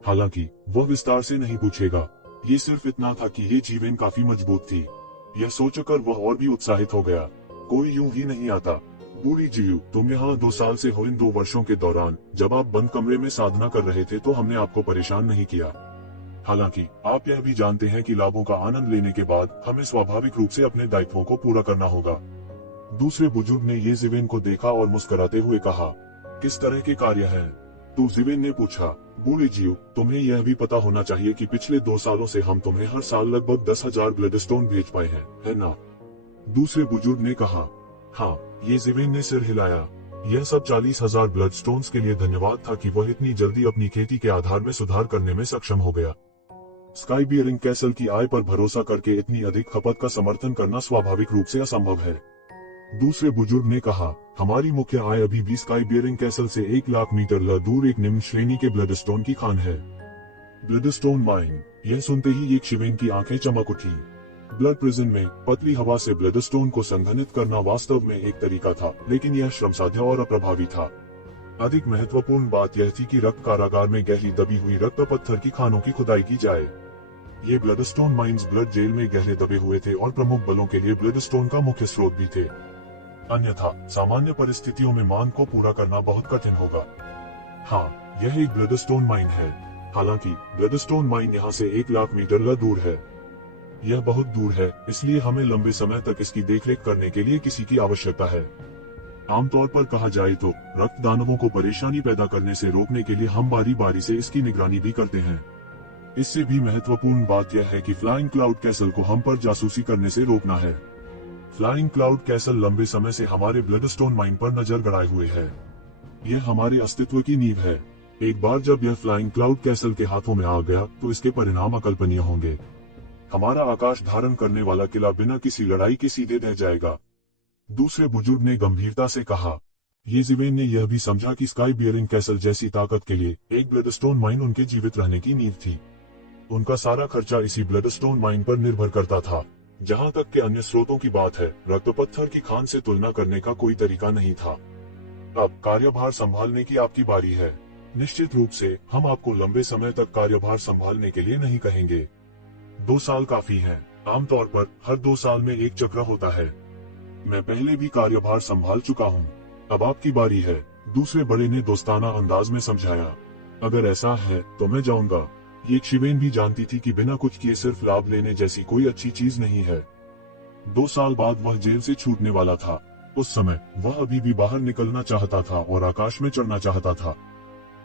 हालांकि वह विस्तार से नहीं पूछेगा, ये सिर्फ इतना था कि ये जीवेन काफी मजबूत थी। यह सोचकर वह और भी उत्साहित हो गया। कोई यूं ही नहीं आता। बूढ़ी जीव, तुम यहाँ 2 साल से हो। इन 2 वर्षों के दौरान जब आप बंद कमरे में साधना कर रहे थे तो हमने आपको परेशान नहीं किया। हालांकि आप यह भी जानते हैं कि लाभों का आनंद लेने के बाद हमें स्वाभाविक रूप से अपने दायित्वों को पूरा करना होगा। दूसरे बुजुर्ग ने येज़िवेन को देखा और मुस्कुराते हुए कहा, किस तरह के कार्य हैं? तो ज़िवेन ने पूछा, बूढ़े जीव, तुम्हें यह भी पता होना चाहिए कि पिछले 2 सालों से हम तुम्हें हर साल लगभग 10,000 ब्लडस्टोन भेज पाए हैं, है ना? दूसरे बुजुर्ग ने कहा, हाँ। येज़िवेन ने सिर हिलाया। यह सब 40,000 ब्लडस्टोन्स के लिए धन्यवाद था कि वह इतनी जल्दी अपनी खेती के आधार में सुधार करने में सक्षम हो गया। स्काई बियरिंग कैसल की आय पर भरोसा करके इतनी अधिक खपत का समर्थन करना स्वाभाविक रूप से असंभव है। दूसरे बुजुर्ग ने कहा, हमारी मुख्य आय अभी भी स्काई बियरिंग कैसल से 1 लाख मीटर दूर एक निम्न श्रेणी के ब्लडस्टोन की खान है। Bloodstone mine. यह सुनते ही एक शिवेन की आंखें चमक उठी। ब्लड प्रिजन में पतली हवा से ब्लडस्टोन को संघनित करना वास्तव में एक तरीका था, लेकिन यह श्रमसाध्य और अप्रभावी था। अधिक महत्वपूर्ण बात यह थी कि रक्त कारागार में गहरी दबी हुई रक्त पत्थर की खानों की खुदाई की जाए। ये ब्लडस्टोन माइंस ब्लड जेल में गहरे दबे हुए थे और प्रमुख बलों के लिए ब्लडस्टोन का मुख्य स्रोत भी थे। अन्यथा सामान्य परिस्थितियों में मांग को पूरा करना बहुत कठिन होगा। हाँ, यह एक ब्लडस्टोन माइन है। हालांकि ब्लडस्टोन माइन यहाँ से 1 लाख मीटर दूर है। यह बहुत दूर है, इसलिए हमें लंबे समय तक इसकी देखरेख करने के लिए किसी की आवश्यकता है। आमतौर पर कहा जाए तो रक्त दानवों को परेशानी पैदा करने से रोकने के लिए हम बारी बारी से इसकी निगरानी भी करते हैं। इससे भी महत्वपूर्ण बात यह है कि फ्लाइंग क्लाउड कैसल को हम पर जासूसी करने से रोकना है। फ्लाइंग क्लाउड कैसल लंबे समय से हमारे ब्लडस्टोन माइन पर नजर गड़ाए हुए है। यह हमारे अस्तित्व की नींव है। एक बार जब यह फ्लाइंग क्लाउड कैसल के हाथों में आ गया तो इसके परिणाम अकल्पनीय होंगे। हमारा आकाश धारण करने वाला किला बिना किसी लड़ाई के सीधे रह जाएगा। दूसरे बुजुर्ग ने गंभीरता से कहा। येज़िवेन ने यह भी समझा कि स्काई बियरिंग कैसल जैसी ताकत के लिए एक ब्लडस्टोन माइन उनके जीवित रहने की नींव थी। उनका सारा खर्चा इसी ब्लडस्टोन माइन पर निर्भर करता था। जहां तक के अन्य स्रोतों की बात है, रक्त पत्थर की खान से तुलना करने का कोई तरीका नहीं था। अब कार्यभार संभालने की आपकी बारी है। निश्चित रूप से हम आपको लंबे समय तक कार्यभार संभालने के लिए नहीं कहेंगे। 2 साल काफी हैं। आमतौर पर हर 2 साल में एक चक्र होता है। मैं पहले भी कार्यभार संभाल चुका हूँ। अब आपकी बारी है, दूसरे बड़े ने दोस्ताना अंदाज में समझाया। अगर ऐसा है तो मैं जाऊंगा। ये शिवेन भी जानती थी कि बिना कुछ किए सिर्फ लाभ लेने जैसी कोई अच्छी चीज नहीं है। 2 साल बाद वह जेल से छूटने वाला था। उस समय वह अभी भी बाहर निकलना चाहता था और आकाश में चढ़ना चाहता था।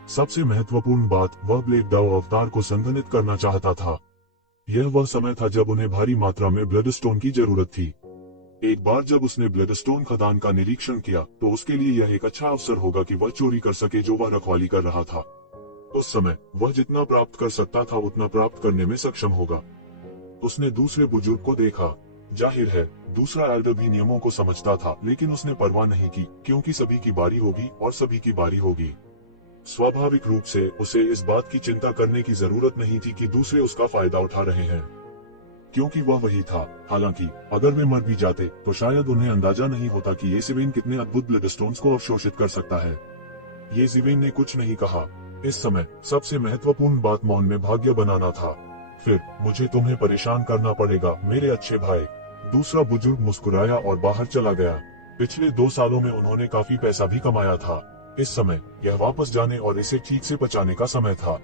सबसे महत्वपूर्ण बात, वह ब्लेड डाउ अवतार को संघनित करना चाहता था। यह वह समय था जब उन्हें भारी मात्रा में ब्लडस्टोन की जरूरत थी। एक बार जब उसने ब्लडस्टोन खदान का निरीक्षण किया तो उसके लिए यह एक अच्छा अवसर होगा कि वह चोरी कर सके जो वह रखवाली कर रहा था। उस समय वह जितना प्राप्त कर सकता था उतना प्राप्त करने में सक्षम होगा। उसने दूसरे बुजुर्ग को देखा। जाहिर है दूसरा एल्डर भी नियमों को समझता था, लेकिन उसने परवाह नहीं की क्योंकि सभी की बारी होगी और सभी की बारी होगी। स्वाभाविक रूप से उसे इस बात की चिंता करने की जरूरत नहीं थी कि दूसरे उसका फायदा उठा रहे हैं, क्योंकि वह वही था। हालांकि अगर वे मर भी जाते तो शायद उन्हें अंदाजा नहीं होता कि येज़िवेन कितने अद्भुत ब्लडस्टोन्स को अवशोषित कर सकता है। येज़िवेन ने कुछ नहीं कहा। इस समय सबसे महत्वपूर्ण बात मौन में भाग्य बनाना था। फिर मुझे तुम्हें परेशान करना पड़ेगा मेरे अच्छे भाई। दूसरा बुजुर्ग मुस्कुराया और बाहर चला गया। पिछले 2 सालों में उन्होंने काफी पैसा भी कमाया था। इस समय यह वापस जाने और इसे ठीक से पचाने का समय था।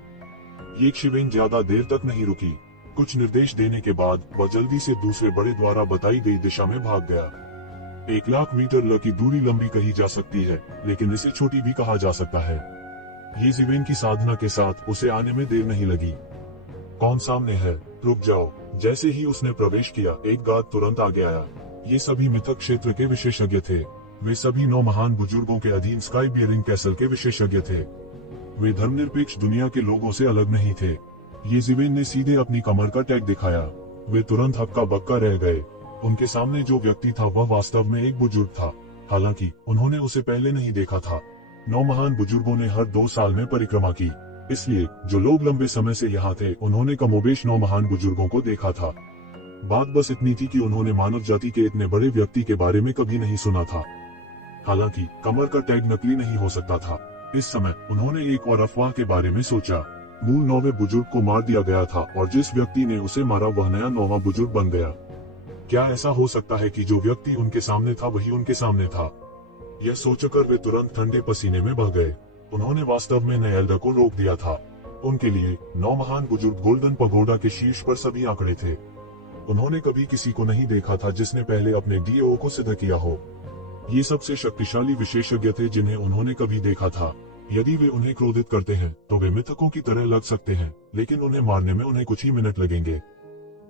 ये शिवेन ज्यादा देर तक नहीं रुकी। कुछ निर्देश देने के बाद वह जल्दी से दूसरे बड़े द्वारा बताई गई दिशा में भाग गया। 1 लाख मीटर की दूरी लंबी कही जा सकती है, लेकिन इसे छोटी भी कहा जा सकता है। येज़िवेन की साधना के साथ उसे आने में देर नहीं लगी। कौन सामने है? रुक जाओ। जैसे ही उसने प्रवेश किया, एक गार्ड तुरंत आगे आया। ये सभी मिथक क्षेत्र के विशेषज्ञ थे। वे सभी 9 महान बुजुर्गों के अधीन स्काई बियरिंग कैसल के विशेषज्ञ थे। वे धर्मनिरपेक्ष दुनिया के लोगों से अलग नहीं थे। येज़ेबेल ने सीधे अपनी कमर का टैग दिखाया। वे तुरंत हक्का बक्का रह गए। उनके सामने जो व्यक्ति था वह वास्तव में एक बुजुर्ग था, हालांकि उन्होंने उसे पहले नहीं देखा था। 9 महान बुजुर्गों ने हर 2 साल में परिक्रमा की, इसलिए जो लोग लंबे समय से यहाँ थे उन्होंने कमोबेश 9 महान बुजुर्गों को देखा था। बात बस इतनी थी कि उन्होंने मानव जाति के इतने बड़े व्यक्ति के बारे में कभी नहीं सुना था। हालांकि कमर का टैग नकली नहीं हो सकता था। इस समय उन्होंने एक और अफवाह के बारे में सोचा। मूल 9वें बुजुर्ग को मार दिया गया था और जिस व्यक्ति ने उसे मारा वह नया 9वां बुजुर्ग बन गया। क्या ऐसा हो सकता है कि जो व्यक्ति उनके सामने था वही उनके सामने था? यह सोचकर वे तुरंत ठंडे पसीने में बह गए। उन्होंने वास्तव में नए एल्डर को रोक दिया था। उनके लिए 9 महान बुजुर्ग गोल्डन पगोडा के शीर्ष पर सभी आंकड़े थे। उन्होंने कभी किसी को नहीं देखा था जिसने पहले अपने डीओ को सिद्ध किया हो। ये सबसे शक्तिशाली विशेषज्ञ थे जिन्हें उन्होंने कभी देखा था। यदि वे उन्हें क्रोधित करते हैं तो वे मिथकों की तरह लग सकते हैं, लेकिन उन्हें मारने में उन्हें कुछ ही मिनट लगेंगे।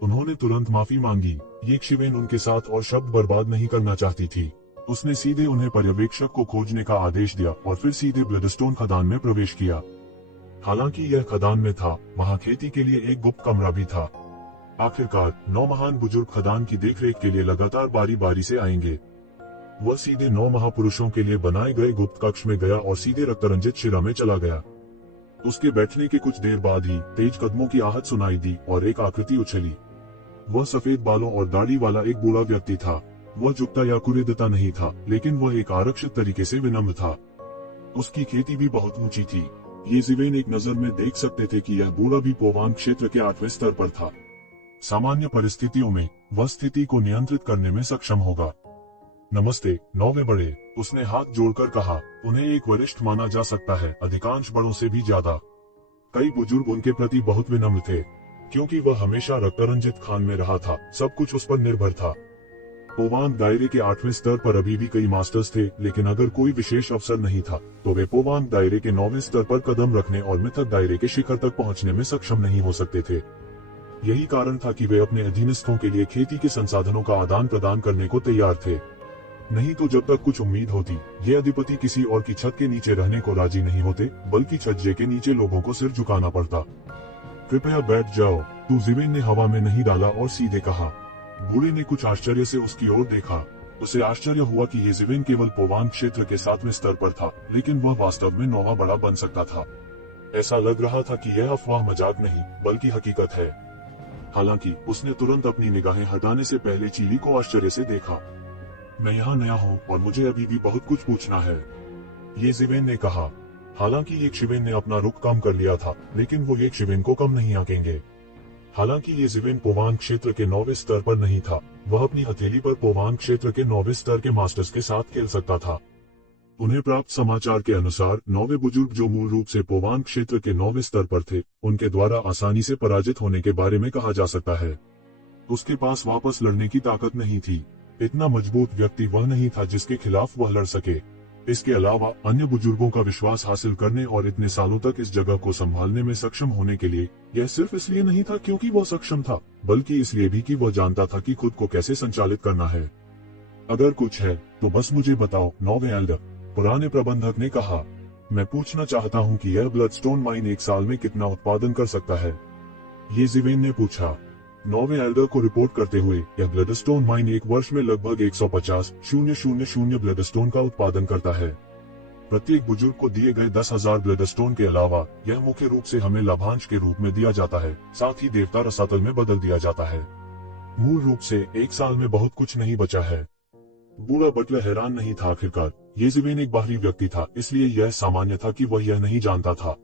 उन्होंने तुरंत माफी मांगी। ये शिवेन उनके साथ और शब्द बर्बाद नहीं करना चाहती थी। उसने सीधे उन्हें पर्यवेक्षक को खोजने का आदेश दिया और फिर सीधे ब्लडस्टोन खदान में प्रवेश किया। हालांकि यह खदान में था, वहां खेती के लिए एक गुप्त कमरा भी था। आखिरकार 9 महान बुजुर्ग खदान की देखरेख के लिए लगातार बारी बारी से आएंगे। वह सीधे 9 महापुरुषों के लिए बनाए गए गुप्त कक्ष में गया और सीधे रक्तरंजित शिरा में चला गया। उसके बैठने के कुछ देर बाद ही तेज कदमों की आहट सुनाई दी और एक आकृति उछली। वह सफेद बालों और दाढ़ी वाला एक बूढ़ा व्यक्ति था। वह झुकता या कुरेदता नहीं था, लेकिन वह एक आरक्षित तरीके से विनम्र था। उसकी खेती भी बहुत ऊंची थी। येज़ेबेल एक नजर में देख सकते थे कि यह बूढ़ा भी पोवान क्षेत्र के 8वें स्तर पर था। सामान्य परिस्थितियों में वह स्थिति को नियंत्रित करने में सक्षम होगा। नमस्ते 9वें बड़े, उसने हाथ जोड़कर कहा। उन्हें एक वरिष्ठ माना जा सकता है, अधिकांश बड़ों से भी ज्यादा। कई बुजुर्ग उनके प्रति बहुत विनम्र थे, क्योंकि वह हमेशा रक्तरंजित खान में रहा था। सब कुछ उस पर निर्भर था। पोवांग दायरे के 8वें स्तर पर अभी भी कई मास्टर्स थे, लेकिन अगर कोई विशेष अवसर नहीं था तो वे पोवांग दायरे के 9वें स्तर पर कदम रखने और मिथक दायरे के शिखर तक पहुंचने में सक्षम नहीं हो सकते थे। यही कारण था कि वे अपने अधीनस्थों के लिए खेती के संसाधनों का आदान प्रदान करने को तैयार थे। नहीं तो जब तक कुछ उम्मीद होती, ये अधिपति किसी और की छत के नीचे रहने को राजी नहीं होते, बल्कि छज्जे के नीचे लोगों को सिर झुकाना पड़ता। कृपया बैठ जाओ, तू ज़ेबेन ने हवा में नहीं डाला और सीधे कहा। बूढ़े ने कुछ आश्चर्य से उसकी ओर देखा। उसे आश्चर्य हुआ कि येज़ेबेल केवल पोवान क्षेत्र के 7वें स्तर पर था, लेकिन वह वास्तव में 9वां बड़ा बन सकता था। ऐसा लग रहा था कि यह अफवाह मजाक नहीं बल्कि हकीकत है। हालांकि उसने तुरंत अपनी निगाहें हटाने से पहले चीली को आश्चर्य से देखा। मैं यहाँ नया हूँ और मुझे अभी भी बहुत कुछ पूछना है, येज़ेबेल ने कहा। हालांकि ये शिवेन ने अपना रुख कम कर लिया था, लेकिन वो ये शिवेन को कम नहीं आंकेंगे। हालांकि येज़ेबेल पोवान क्षेत्र के 9वें स्तर पर नहीं था, वह अपनी हथेली पर पोवान क्षेत्र के 9वें स्तर के मास्टर्स के साथ खेल सकता था। उन्हें प्राप्त समाचार के अनुसार 9वें बुजुर्ग जो मूल रूप से पोवान क्षेत्र के 9वें स्तर पर थे, उनके द्वारा आसानी से पराजित होने के बारे में कहा जा सकता है। उसके पास वापस लड़ने की ताकत नहीं थी। इतना मजबूत व्यक्ति वह नहीं था जिसके खिलाफ वह लड़ सके। इसके अलावा अन्य बुजुर्गों का विश्वास हासिल करने और इतने सालों तक इस जगह को संभालने में सक्षम होने के लिए यह सिर्फ इसलिए नहीं था क्योंकि वह सक्षम था, बल्कि इसलिए भी कि वह जानता था कि खुद को कैसे संचालित करना है। अगर कुछ है तो बस मुझे बताओ, 9वें एल्डर, पुराने प्रबंधक ने कहा। मैं पूछना चाहता हूँ कि यह ब्लडस्टोन माइन एक साल में कितना उत्पादन कर सकता है, येज़ेबेल ने पूछा। 9वें एल्डर को रिपोर्ट करते हुए, यह ब्लडस्टोन माइन एक वर्ष में लगभग 150,000 ब्लडस्टोन का उत्पादन करता है। प्रत्येक बुजुर्ग को दिए गए 10,000 ब्लडस्टोन के अलावा यह मुख्य रूप से हमें लाभांश के रूप में दिया जाता है, साथ ही देवता रसातल में बदल दिया जाता है। मूल रूप से एक साल में बहुत कुछ नहीं बचा है। बूढ़ा बटलर हैरान नहीं था। आखिरकार येज़ेबेल एक बाहरी व्यक्ति था, इसलिए यह सामान्य था कि वह यह नहीं जानता था।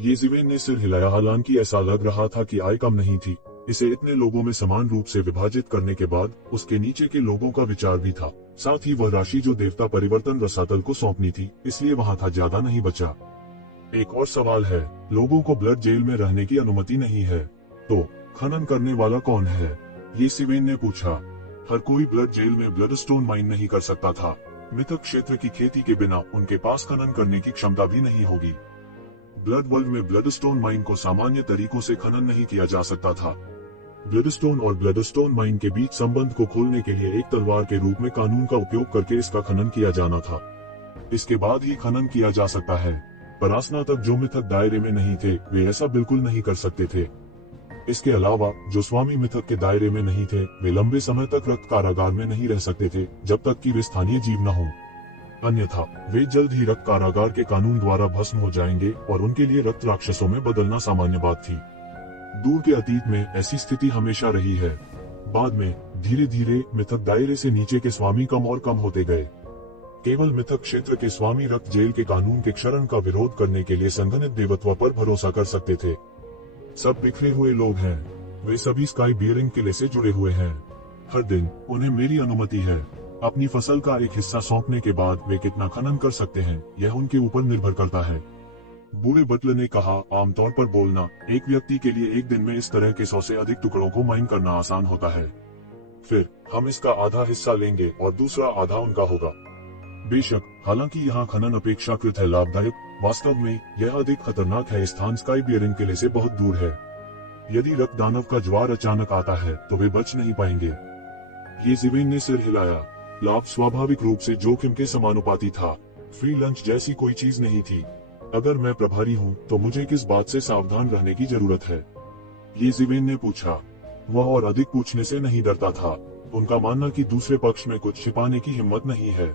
येज़ेबेल ने सिर हिलाया। हालांकि ऐसा लग रहा था कि आय कम नहीं थी। इसे इतने लोगों में समान रूप से विभाजित करने के बाद उसके नीचे के लोगों का विचार भी था। साथ ही वह राशि जो देवता परिवर्तन रसातल को सौंपनी थी, इसलिए वहां था, ज्यादा नहीं बचा। एक और सवाल है, लोगों को ब्लड जेल में रहने की अनुमति नहीं है, तो खनन करने वाला कौन है, येज़ेबेल ने पूछा। हर कोई ब्लड जेल में ब्लडस्टोन माइन नहीं कर सकता था। मिथक क्षेत्र की खेती के बिना उनके पास खनन करने की क्षमता भी नहीं होगी। ब्लड वर्ल्ड में ब्लडस्टोन माइन को सामान्य तरीकों से खनन नहीं किया जा सकता था। ब्लडस्टोन और ब्लडस्टोन माइन के बीच संबंध को खोलने के लिए एक तलवार के रूप में कानून का उपयोग करके इसका खनन किया जाना था। इसके बाद ही खनन किया जा सकता है, पर स्नातक जो मिथक दायरे में नहीं थे वे ऐसा बिल्कुल नहीं कर सकते थे। इसके अलावा जो स्वामी मिथक के दायरे में नहीं थे वे लंबे समय तक रक्त कारागार में नहीं रह सकते थे जब तक कि वे स्थानीय जीव न हों। अन्यथा वे जल्द ही रक्त कारागार के कानून द्वारा भस्म हो जाएंगे और उनके लिए रक्त राक्षसों में बदलना सामान्य बात थी। दूर के अतीत में ऐसी स्थिति हमेशा रही है। बाद में धीरे धीरे मिथक दायरे से नीचे के स्वामी कम और कम होते गए। केवल मिथक क्षेत्र के स्वामी रक्त जेल के कानून के क्षरण का विरोध करने के लिए संगठित देवत्व पर भरोसा कर सकते थे। सब बिखरे हुए लोग हैं, वे सभी स्काई बियरिंग किले से जुड़े हुए हैं। हर दिन उन्हें मेरी अनुमति है। अपनी फसल का एक हिस्सा सौंपने के बाद वे कितना खनन कर सकते हैं यह उनके ऊपर निर्भर करता है। बूढ़े बटलर ने कहा, आमतौर पर बोलना एक व्यक्ति के लिए एक दिन में इस तरह के 100 से अधिक टुकड़ों को माइन करना आसान होता है। फिर हम इसका आधा हिस्सा लेंगे और दूसरा आधा उनका होगा। बेशक, हालांकि यहाँ खनन अपेक्षाकृत है लाभदायक, वास्तव में यह अधिक खतरनाक है। स्थान स्काई बियरिंग किले से बहुत दूर है। यदि रक्त दानव का ज्वार अचानक आता है तो वे बच नहीं पाएंगे। ये जिवेन ने सिर हिलाया। लाभ स्वाभाविक रूप से जोखिम के समानुपाती था। फ्री लंच जैसी कोई चीज नहीं थी। अगर मैं प्रभारी हूँ तो मुझे किस बात से सावधान रहने की जरूरत है? ये जिवेन ने पूछा। वह और अधिक पूछने से नहीं डरता था। उनका मानना कि दूसरे पक्ष में कुछ छिपाने की हिम्मत नहीं है।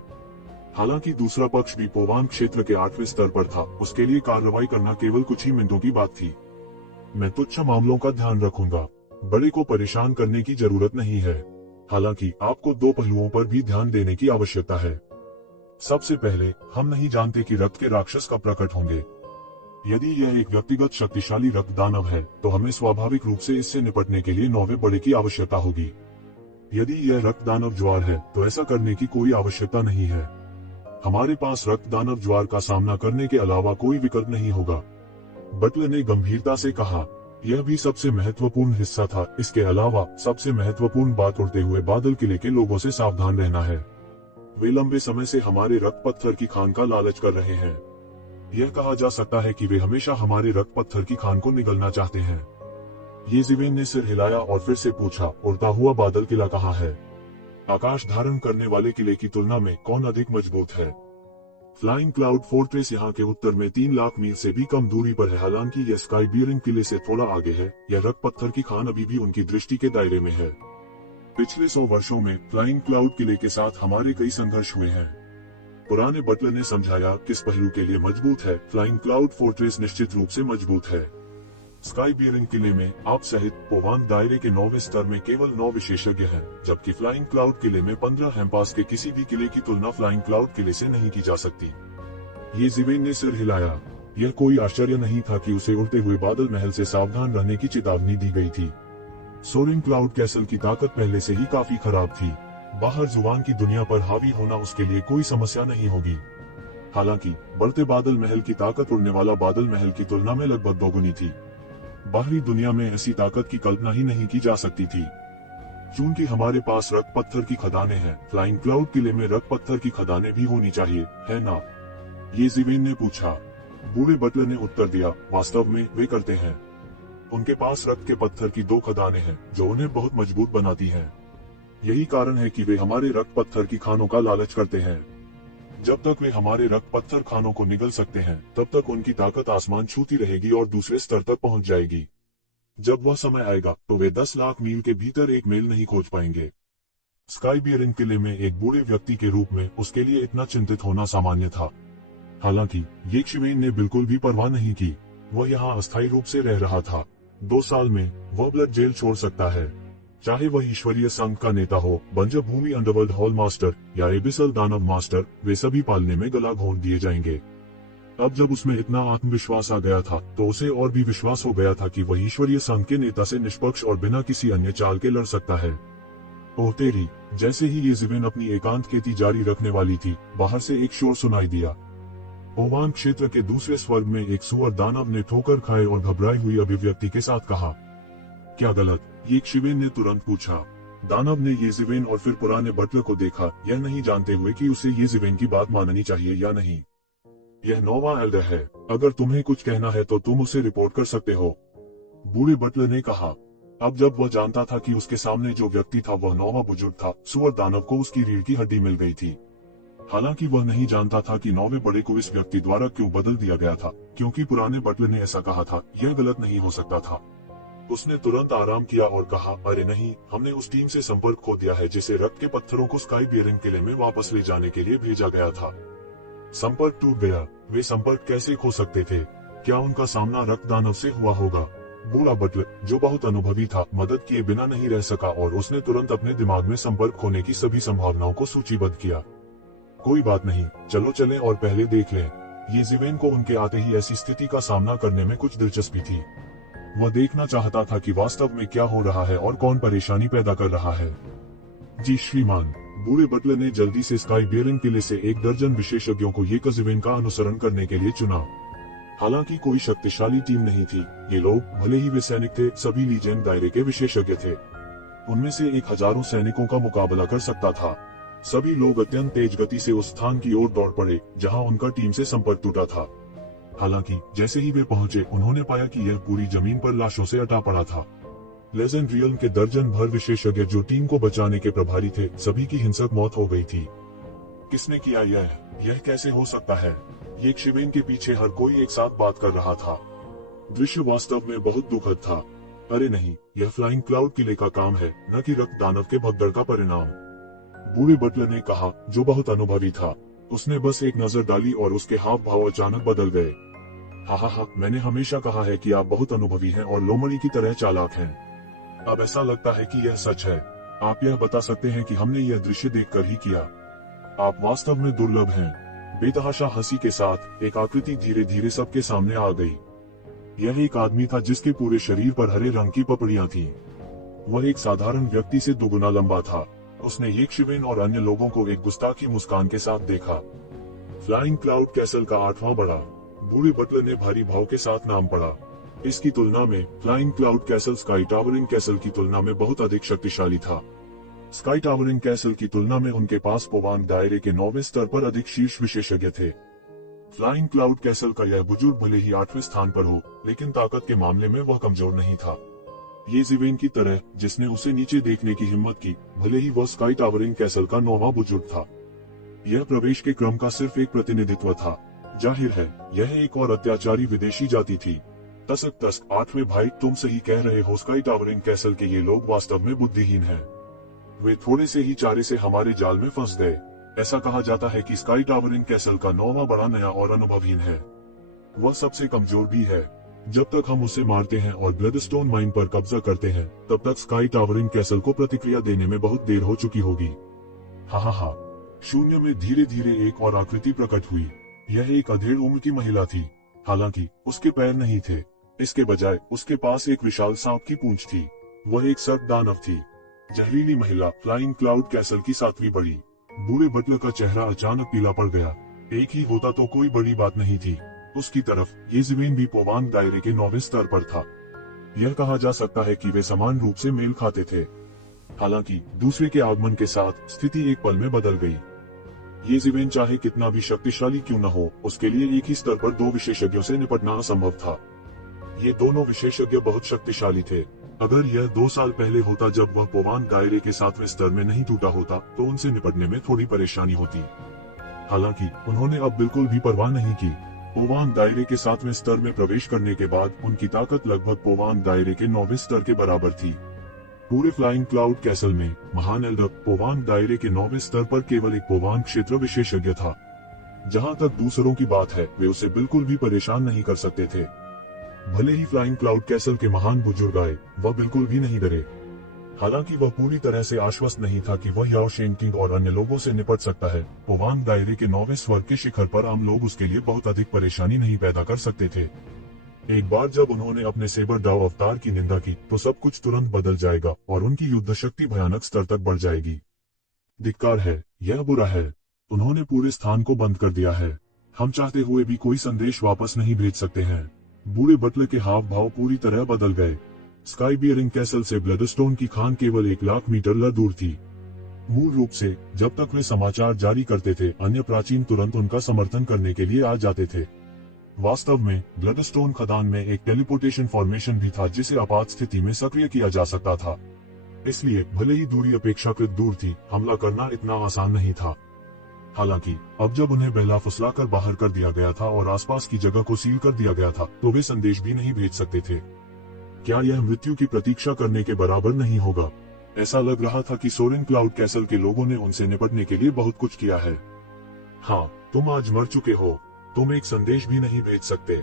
हालांकि दूसरा पक्ष भी पोवान क्षेत्र के 8वें स्तर पर था, उसके लिए कार्रवाई करना केवल कुछ ही मिनटों की बात थी। मैं तुच्छ मामलों का ध्यान रखूंगा। बड़े को परेशान करने की जरूरत नहीं है। हालांकि आपको 2 पहलुओं पर भी ध्यान देने की आवश्यकता है। सबसे पहले, हम नहीं जानते कि रक्त के राक्षस कब प्रकट होंगे। यदि यह एक व्यक्तिगत शक्तिशाली रक्त दानव है तो हमें स्वाभाविक रूप से इससे निपटने के लिए 9वें बड़े की आवश्यकता होगी। यदि यह रक्त दानव ज्वार है तो ऐसा करने की कोई आवश्यकता नहीं है। हमारे पास रक्त दानव ज्वार का सामना करने के अलावा कोई विकल्प नहीं होगा। बटलर ने गंभीरता से कहा, यह भी सबसे महत्वपूर्ण हिस्सा था। इसके अलावा सबसे महत्वपूर्ण बात, उड़ते हुए बादल किले के लोगों से सावधान रहना है। वे लंबे समय से हमारे रक्त पत्थर की खान का लालच कर रहे हैं। यह कहा जा सकता है कि वे हमेशा हमारे रक्त पत्थर की खान को निगलना चाहते हैं। ये जिवेन ने सिर हिलाया और फिर से पूछा, उड़ता हुआ बादल किला कहाँ है? आकाश धारण करने वाले किले की तुलना में कौन अधिक मजबूत है? फ्लाइंग क्लाउड फोर्ट्रेस यहाँ के उत्तर में 3 लाख मील से भी कम दूरी पर है। हालांकि यह स्काई बियरिंग किले से थोड़ा आगे है। यह रक्त पत्थर की खान अभी भी उनकी दृष्टि के दायरे में है। पिछले 100 वर्षों में फ्लाइंग क्लाउड किले के साथ हमारे कई संघर्ष हुए हैं। पुराने बटलर ने समझाया, किस पहलू के लिए मजबूत है? फ्लाइंग क्लाउड फोर्ट्रेस निश्चित रूप से मजबूत है। स्काई बियरिंग किले में आप सहित पोवान दायरे के 9वें स्तर में केवल 9 विशेषज्ञ हैं, जबकि फ्लाइंग क्लाउड किले में 15 हैम्पास के किसी भी किले की तुलना फ्लाइंग क्लाउड किले से नहीं की जा सकती। ये जिवेन ने सिर हिलाया। यह कोई आश्चर्य नहीं था कि उसे उड़ते हुए बादल महल से सावधान रहने की चेतावनी दी गई थी। सोरिंग क्लाउड कैसल की ताकत पहले से ही काफी खराब थी। बाहर जुबान की दुनिया पर हावी होना उसके लिए कोई समस्या नहीं होगी। हालांकि बढ़ते बादल महल की ताकत उड़ने वाला बादल महल की तुलना में लगभग दोगुनी थी। बाहरी दुनिया में ऐसी ताकत की कल्पना ही नहीं की जा सकती थी। चूंकि हमारे पास रक्त पत्थर की खदानें हैं, फ्लाइंग क्लाउड किले में रक्त पत्थर की खदानें भी होनी चाहिए, है ना? ये जिवेन ने पूछा। बूढ़े बटलर ने उत्तर दिया, वास्तव में वे करते हैं। उनके पास रक्त के पत्थर की 2 खदानें हैं जो उन्हें बहुत मजबूत बनाती हैं। यही कारण है कि वे हमारे रक्त पत्थर की खानों का लालच करते हैं। जब तक वे हमारे रक्त पत्थर खानों को निगल सकते हैं तब तक उनकी ताकत आसमान छूती रहेगी और दूसरे स्तर तक पहुंच जाएगी। जब वह समय आएगा तो वे 10 लाख मील के भीतर एक मेल नहीं खोज पाएंगे। स्काई बियरिंग किले में एक बूढ़े व्यक्ति के रूप में उसके लिए इतना चिंतित होना सामान्य था। हालांकि ये शिवेन ने बिल्कुल भी परवाह नहीं की। वह यहाँ अस्थायी रूप से रह रहा था। 2 साल में वह ब्लड जेल छोड़ सकता है, चाहे वह ईश्वरीय संघ का नेता हो, बंजर भूमि अंडरवर्ल्ड हॉल मास्टर या एबिसल दानव मास्टर, वे सभी पालने में गला घोंट दिए जाएंगे। अब जब उसमें इतना आत्मविश्वास आ गया था तो उसे और भी विश्वास हो गया था कि वह ईश्वरीय संघ के नेता से निष्पक्ष और बिना किसी अन्य चाल के लड़ सकता है। ओह तेरी! जैसे ही ये जिवेन अपनी एकांत खेती जारी रखने वाली थी, बाहर से एक शोर सुनाई दिया। ओवान क्षेत्र के दूसरे स्वर्ग में एक सुअर दानव ने ठोकर खाए और घबराई हुई अभिव्यक्ति के साथ कहा, क्या गलत? ये शिवेन ने तुरंत पूछा। दानव ने ये जिवेन और फिर पुराने बटलर को देखा, यह नहीं जानते हुए कि उसे ये जिवेन की बात माननी चाहिए या नहीं। यह नोवा एल्डर है। अगर तुम्हें कुछ कहना है तो तुम उसे रिपोर्ट कर सकते हो। बूढ़े बटलर ने कहा। अब जब वह जानता था कि उसके सामने जो व्यक्ति था वह नौवा बुजुर्ग था, सुअर दानव को उसकी रीढ़ की हड्डी मिल गई थी। हालांकि वह नहीं जानता था कि नौवे बड़े को इस व्यक्ति द्वारा क्यों बदल दिया गया था, क्योंकि पुराने बटलर ने ऐसा कहा था। यह गलत नहीं हो सकता था। उसने तुरंत आराम किया और कहा, अरे नहीं, हमने उस टीम से संपर्क खो दिया है जिसे रक्त के पत्थरों को स्काई बियरिंग किले में वापस ले जाने के लिए भेजा गया था। संपर्क टूट गया। वे संपर्क कैसे खो सकते थे? क्या उनका सामना रक्त दानव से हुआ होगा? बूढ़ा बटलर, जो बहुत अनुभवी था, मदद किए बिना नहीं रह सका और उसने तुरंत अपने दिमाग में संपर्क खोने की सभी संभावनाओं को सूचीबद्ध किया। कोई बात नहीं, चलो चलें और पहले देख लें। ये जिवेन को उनके आते ही ऐसी स्थिति का सामना करने में कुछ दिलचस्पी थी। वह देखना चाहता था कि वास्तव में क्या हो रहा है और कौन परेशानी पैदा कर रहा है। जी श्रीमान, बूढ़े बटलर ने जल्दी से स्काई बियरिंग किले से 1 दर्जन विशेषज्ञों को ये जिवेन का अनुसरण करने के लिए चुना। हालांकि कोई शक्तिशाली टीम नहीं थी। ये लोग, भले ही वे सैनिक थे, सभी लीजेंड दायरे के विशेषज्ञ थे। उनमें से एक हजारों सैनिकों का मुकाबला कर सकता था। सभी लोग अत्यंत तेज गति से उस स्थान की ओर दौड़ पड़े जहां उनका टीम से संपर्क टूटा था। हालांकि जैसे ही वे पहुंचे, उन्होंने पाया कि यह पूरी जमीन पर लाशों से अटा पड़ा था। लेजेंड रियल्म के दर्जन भर विशेषज्ञ जो टीम को बचाने के प्रभारी थे, सभी की हिंसक मौत हो गई थी। किसने किया यह कैसे हो सकता है? ये शिवेन के पीछे हर कोई एक साथ बात कर रहा था। दृश्य वास्तव में बहुत दुखद था। अरे नहीं, यह फ्लाइंग क्लाउड किले का काम है, न कि रक्त दानव के भगदड़ का परिणाम। बूढ़े बटलर ने कहा, जो बहुत अनुभवी था। उसने बस एक नजर डाली और उसके हाव भाव अचानक बदल गए। हा, मैंने हमेशा कहा है कि आप बहुत अनुभवी हैं और लोमड़ी की तरह चालाक हैं। अब ऐसा लगता है कि यह सच है। आप यह बता सकते हैं कि हमने यह दृश्य देखकर ही किया। आप वास्तव में दुर्लभ हैं। बेतहाशा हंसी के साथ एक आकृति धीरे धीरे सबके सामने आ गई। यह एक आदमी था जिसके पूरे शरीर पर हरे रंग की पपड़ियां थीं। वह एक साधारण व्यक्ति से दुगुना लंबा था। उसने येशिवेन और अन्य लोगों को एक गुस्ताखी मुस्कान के साथ देखा। फ्लाइंग क्लाउड कैसल का 8वां बड़ा। बूढ़े बटलर ने भारी भाव के साथ नाम पढ़ा। इसकी तुलना में flying cloud castle sky towering castle की तुलना में बहुत अधिक शक्तिशाली था। स्काई टावरिंग कैसल की तुलना में उनके पास पोवांग दायरे के 9वें स्तर पर अधिक शीर्ष विशेषज्ञ थे। फ्लाइंग क्लाउड कैसल का यह बुजुर्ग भले ही 8वें स्थान पर हो, लेकिन ताकत के मामले में वह कमजोर नहीं था। ये जिवेन की तरह, जिसने उसे नीचे देखने की हिम्मत की, भले ही वह स्काई टावरिंग कैसल का 9वां बुजुर्ग था। यह प्रवेश के क्रम का सिर्फ एक प्रतिनिधित्व था। जाहिर है, यह एक और अत्याचारी विदेशी जाति थी। तस्क 8वें भाई, तुम सही कह रहे हो। स्काई टावरिंग कैसल के ये लोग वास्तव में बुद्धिहीन हैं। वे थोड़े से ही चारे से हमारे जाल में फंस गए। ऐसा कहा जाता है कि स्काई टावरिंग कैसल का 9वां बड़ा नया और अनुभवहीन है। वह सबसे कमजोर भी है। जब तक हम उसे मारते हैं और ब्लडस्टोन माइन पर कब्जा करते हैं, तब तक स्काई टावरिंग कैसल को प्रतिक्रिया देने में बहुत देर हो चुकी होगी। हा। शून्य में धीरे धीरे एक और आकृति प्रकट हुई। यह एक अधेड़ उम्र की महिला थी। हालांकि उसके पैर नहीं थे। इसके बजाय उसके पास एक विशाल सांप की पूंछ थी। वह एक सर्प दानव थी। जहरीली महिला, फ्लाइंग क्लाउड कैसल की 7वीं बड़ी। बूढ़े बटलर का चेहरा अचानक पीला पड़ गया। एक ही होता तो कोई बड़ी बात नहीं थी। उसकी तरफ ये जिवेन भी पोवांग दायरे के 9वें स्तर पर था। यह कहा जा सकता है कि वे समान रूप से मेल खाते थे। हालांकि दूसरे के आगमन के साथ स्थिति एक पल में बदल गई। ये जिवेन चाहे कितना भी शक्तिशाली क्यों न हो, उसके लिए एक ही स्तर पर 2 विशेषज्ञों से निपटना असंभव था। ये दोनों विशेषज्ञ बहुत शक्तिशाली थे। अगर यह 2 साल पहले होता जब वह पोवांग दायरे के 7वें स्तर में नहीं टूटा होता, तो उनसे निपटने में थोड़ी परेशानी होती। हालांकि उन्होंने अब बिल्कुल भी परवाह नहीं की। पोवांग दायरे के 7वें स्तर में प्रवेश करने के बाद उनकी ताकत लगभग पोवांग दायरे के 9वें स्तर के बराबर थी। पूरे फ्लाइंग क्लाउड कैसल में महान एल्डर पोवांग दायरे के 9वें स्तर पर केवल एक पोवांग क्षेत्र विशेषज्ञ था। जहां तक दूसरों की बात है, वे उसे बिल्कुल भी परेशान नहीं कर सकते थे। भले ही फ्लाइंग क्लाउड कैसल के महान बुजुर्ग आए, वह बिल्कुल भी नहीं डरे। हालांकि वह पूरी तरह से आश्वस्त नहीं था कि वह याओ शेंकिंग और अन्य लोगों से निपट सकता है। पोवांग दायरे के 9वें स्वर्ग के शिखर पर आम लोग उसके लिए बहुत अधिक परेशानी नहीं पैदा कर सकते थे। एक बार जब उन्होंने अपने सेबर डाउ अवतार की निंदा की, तो सब कुछ तुरंत बदल जाएगा और उनकी युद्ध शक्ति भयानक स्तर तक बढ़ जाएगी। धिक्कार है, यह बुरा है। उन्होंने पूरे स्थान को बंद कर दिया है। हम चाहते हुए भी कोई संदेश वापस नहीं भेज सकते हैं। बूढ़े बटलर के हाव भाव पूरी तरह बदल गए। स्काई बियरिंग कैसल से ब्लडस्टोन की खान केवल 1 लाख मीटर दूर थी। मूल रूप से जब तक वे समाचार जारी करते थे, अन्य प्राचीन तुरंत उनका समर्थन करने के लिए आ जाते थे। वास्तव में ब्लडस्टोन खदान में एक टेलीपोर्टेशन फॉर्मेशन भी था जिसे आपात स्थिति में सक्रिय किया जा सकता था। इसलिए भले ही दूरी अपेक्षाकृत दूर थी, हमला करना इतना आसान नहीं था। हालांकि अब जब उन्हें बहला फुसलाकर बाहर कर दिया गया था और आसपास की जगह को सील कर दिया गया था, तो वे संदेश भी नहीं भेज सकते थे। क्या यह मृत्यु की प्रतीक्षा करने के बराबर नहीं होगा? ऐसा लग रहा था कि सोरेन क्लाउड कैसल के लोगों ने उनसे निपटने के लिए बहुत कुछ किया है। हाँ, तुम आज मर चुके हो। तुम एक संदेश भी नहीं भेज सकते।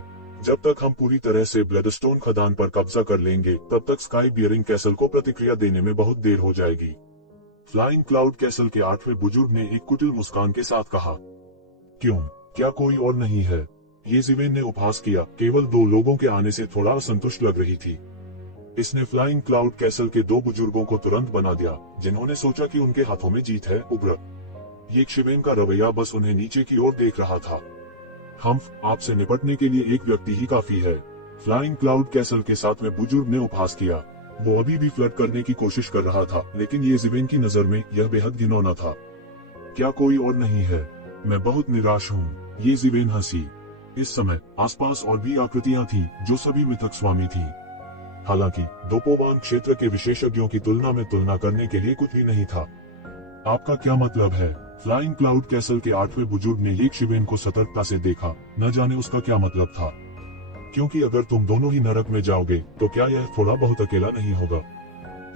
जब तक हम पूरी तरह से ब्लडस्टोन खदान पर कब्जा कर लेंगे, तब तक स्काई बियरिंग कैसल को प्रतिक्रिया देने में बहुत देर हो जाएगी। फ्लाइंग क्लाउड कैसल के 8वें बुजुर्ग ने एक कुटिल मुस्कान के साथ कहा। क्यों? क्या कोई और नहीं है? येज़िवेन ने उपहास किया। केवल 2 लोगों के आने से थोड़ा असंतुष्ट लग रही थी। इसने फ्लाइंग क्लाउड कैसल के 2 बुजुर्गों को तुरंत बना दिया, जिन्होंने सोचा कि उनके हाथों में जीत है। उग्र येज़िवेन का रवैया बस उन्हें नीचे की ओर देख रहा था। हम्फ, आपसे निपटने के लिए एक व्यक्ति ही काफी है। फ्लाइंग क्लाउड कैसल के 7वें बुजुर्ग ने उपहास किया। वो अभी भी फ्लर्ट करने की कोशिश कर रहा था, लेकिन येज़िवेन की नजर में यह बेहद घिनौना था। क्या कोई और नहीं है? मैं बहुत निराश हूँ। येज़िवेन हंसी। इस समय आसपास और भी आकृतियां थी जो सभी मिथक स्वामी थी। हालांकि दोपोवान क्षेत्र के विशेषज्ञों की तुलना में तुलना करने के लिए कुछ भी नहीं था। आपका क्या मतलब है? फ्लाइंग क्लाउड कैसल के 8वें बुजुर्ग ने येज़िवेन को सतर्कता से देखा। न जाने उसका क्या मतलब था। क्योंकि अगर तुम दोनों ही नरक में जाओगे, तो क्या यह थोड़ा बहुत अकेला नहीं होगा?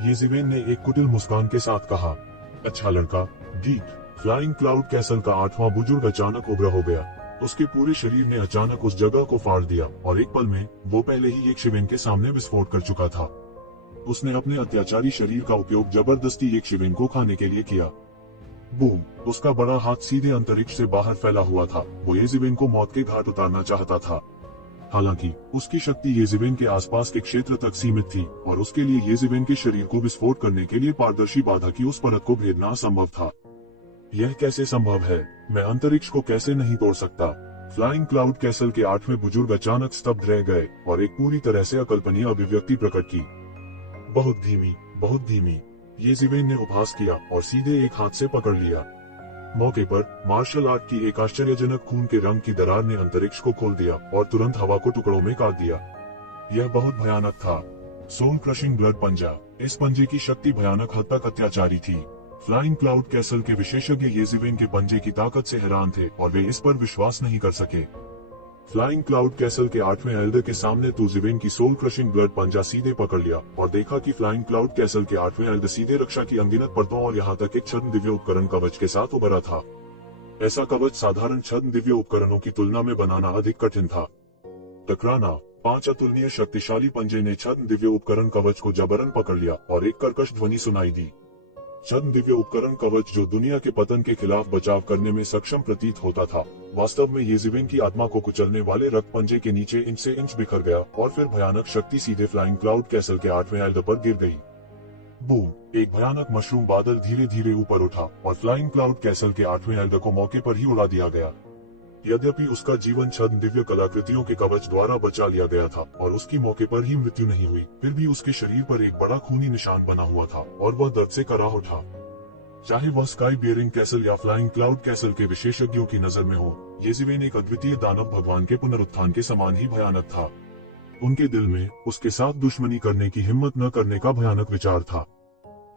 येज़िवेन ने एक कुटिल मुस्कान के साथ कहा। अच्छा लड़का, ठीक। फ्लाइंग क्लाउड कैसल का 8वां बुजुर्ग अचानक उग्र हो गया। उसके पूरे शरीर ने अचानक उस जगह को फाड़ दिया और एक पल में वो पहले ही येज़िवेन के सामने विस्फोट कर चुका था। उसने अपने अत्याचारी शरीर का उपयोग जबरदस्ती येज़िवेन को खाने के लिए किया। बूम! उसका बड़ा हाथ सीधे अंतरिक्ष से बाहर फैला हुआ था। वो येज़िवेन को मौत के घाट उतारना चाहता था। हालांकि उसकी शक्ति येज़िवेन के आसपास के क्षेत्र तक सीमित थी और उसके लिए येज़िवेन के शरीर को विस्फोट करने के लिए पारदर्शी बाधा की उस परत को भेदना असंभव था। यह कैसे संभव है? मैं अंतरिक्ष को कैसे नहीं तोड़ सकता? फ्लाइंग क्लाउड कैसल के 8वें बुजुर्ग अचानक स्तब्ध रह गए और एक पूरी तरह से अकल्पनीय अभिव्यक्ति प्रकट की। बहुत धीमी, बहुत धीमी। येज़िवेन ने उपहास किया और सीधे एक हाथ से पकड़ लिया। मौके पर मार्शल आर्ट की एक आश्चर्यजनक खून के रंग की दरार ने अंतरिक्ष को खोल दिया और तुरंत हवा को टुकड़ों में काट दिया। यह बहुत भयानक था। सोल क्रशिंग ब्लड पंजा। इस पंजे की शक्ति भयानक हद तक अत्याचारी थी। फ्लाइंग क्लाउड कैसल के विशेषज्ञ येज़िवेन के पंजे की ताकत से हैरान थे और वे इस पर विश्वास नहीं कर सके। फ्लाइंग क्लाउड कैसल के 8वें एल्डर के सामने येज़िवेन की सोल क्रशिंग ब्लड पंजा सीधे पकड़ लिया और देखा कि फ्लाइंग क्लाउड कैसल के 8वें एल्डर सीधे रक्षा की अनगिनत परतों और यहाँ तक एक छद्म दिव्य उपकरण कवच के साथ उभरा था। ऐसा कवच साधारण छद्म दिव्य उपकरणों की तुलना में बनाना अधिक कठिन था। टकराना। 5 अतुलनीय शक्तिशाली पंजे ने छद्म दिव्य उपकरण कवच को जबरन पकड़ लिया और एक कर्कश ध्वनि सुनाई दी। छद्म दिव्य उपकरण कवच, जो दुनिया के पतन के खिलाफ बचाव करने में सक्षम प्रतीत होता था, वास्तव में येज़िवेन की आत्मा को कुचलने वाले रक्त पंजे के नीचे इंच से इंच बिखर गया और फिर भयानक शक्ति सीधे फ्लाइंग क्लाउड कैसल के 8वें एल्डर पर गिर गई। बूम! एक भयानक मशरूम बादल धीरे धीरे ऊपर उठा और फ्लाइंग क्लाउड कैसल के 8वें एल्डर को मौके पर ही उड़ा दिया गया। यद्यपि उसका जीवन छद्म दिव्य कलाकृतियों के कवच द्वारा बचा लिया गया था और उसकी मौके पर ही मृत्यु नहीं हुई, फिर भी उसके शरीर पर एक बड़ा खूनी निशान बना हुआ था और वह दर्द से कराह उठा। चाहे वह स्काई बियरिंग कैसल या फ्लाइंग क्लाउड कैसल के विशेषज्ञों की नजर में हो, येज़िवेन एक अद्वितीय दानव भगवान के पुनरुत्थान के समान ही भयानक था। उनके दिल में उसके साथ दुश्मनी करने की हिम्मत न करने का भयानक विचार था।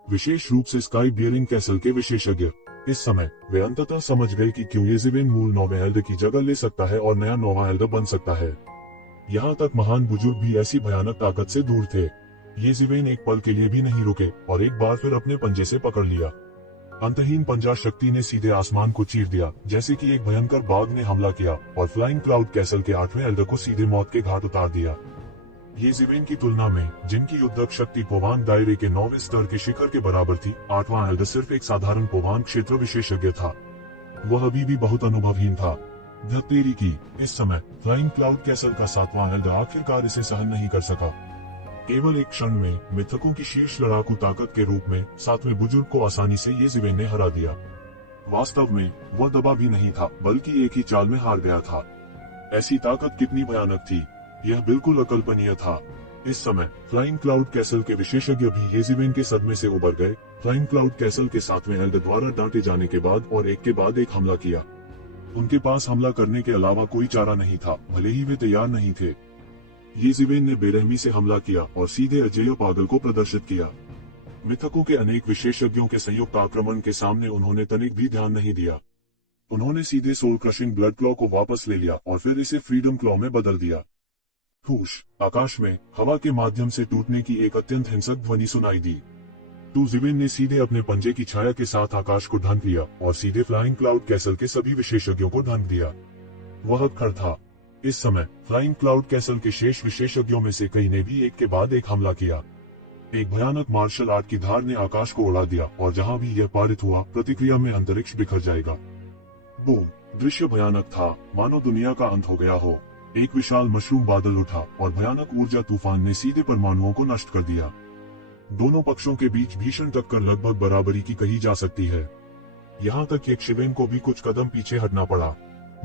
विशेष रूप से स्काई बियरिंग कैसल के विशेषज्ञ। इस समय वे अंततः समझ गए कि क्यों येज़िवेन मूल 9वें एल्डर की जगह ले सकता है और नया 9वां एल्डर बन सकता है। यहाँ तक महान बुजुर्ग भी ऐसी भयानक ताकत से दूर थे। येज़िवेन एक पल के लिए भी नहीं रुके और एक बार फिर अपने पंजे से पकड़ लिया। अंतहीन पंजा शक्ति ने सीधे आसमान को चीर दिया, जैसे कि एक भयंकर बाघ ने हमला किया और फ्लाइंग क्लाउड कैसल के 8वें एल्डर को सीधे मौत के घाट उतार दिया। येज़िवेन की तुलना में, जिनकी युद्धक शक्ति पोवान दायरे के 9वें स्तर के शिखर के बराबर थी, 8वां एल्डर सिर्फ एक साधारण पोवान क्षेत्र विशेषज्ञ था। वह अभी भी बहुत अनुभवहीन था। धत्तेरी की। इस समय फ्लाइंग क्लाउड कैसल का 7वां एल्डर आखिरकार इसे सहन नहीं कर सका। केवल एक क्षण में मिथकों की शीर्ष लड़ाकू ताकत के रूप में 7वें बुजुर्ग को आसानी से येज़िवेन ने हरा दिया। वास्तव में वह दबा भी नहीं था, बल्कि एक ही चाल में हार गया था। ऐसी ताकत कितनी भयानक थी, यह बिल्कुल अकल्पनीय था। इस समय फ्लाइंग क्लाउड कैसल के विशेषज्ञ भी येज़िवेन के सदमे से उबर गए फ्लाइंग क्लाउड कैसल के 7वें एल्डर द्वारा डांटे जाने के बाद और एक के बाद एक हमला किया। उनके पास हमला करने के अलावा कोई चारा नहीं था, भले ही वे तैयार नहीं थे। ये ज़िवेन ने बेरहमी से हमला किया और सीधे अजेय पागल को प्रदर्शित किया। मिथकों के अनेक विशेषज्ञों के संयुक्त आक्रमण के सामने उन्होंने तनिक भी ध्यान नहीं दिया। उन्होंने सीधे सोल क्रशिंग ब्लड क्लॉ को वापस ले लिया और फिर इसे फ्रीडम क्लॉ में बदल दिया। हुश, आकाश में हवा के माध्यम से टूटने की एक अत्यंत हिंसक ध्वनि सुनाई दी। ज़िवेन ने सीधे अपने पंजे की छाया के साथ आकाश को ढक दिया और सीधे फ्लाइंग क्लाउड कैसल के सभी विशेषज्ञों को ढक दिया। वह खड़ा था। इस समय फ्लाइंग क्लाउड कैसल के शेष विशेषज्ञों में से कई ने भी एक के बाद एक हमला किया। एक भयानक मार्शल आर्ट की धार ने आकाश को उड़ा दिया और जहां भी यह पारित हुआ, प्रतिक्रिया में अंतरिक्ष बिखर जाएगा। बूम! दृश्य भयानक था, मानो दुनिया का अंत हो गया हो। एक विशाल मशरूम बादल उठा और भयानक ऊर्जा तूफान ने सीधे परमाणुओं को नष्ट कर दिया। दोनों पक्षों के बीच भीषण टक्कर लगभग बराबरी की कही जा सकती है। यहाँ तक कि यक्षवेन को भी कुछ कदम पीछे हटना पड़ा।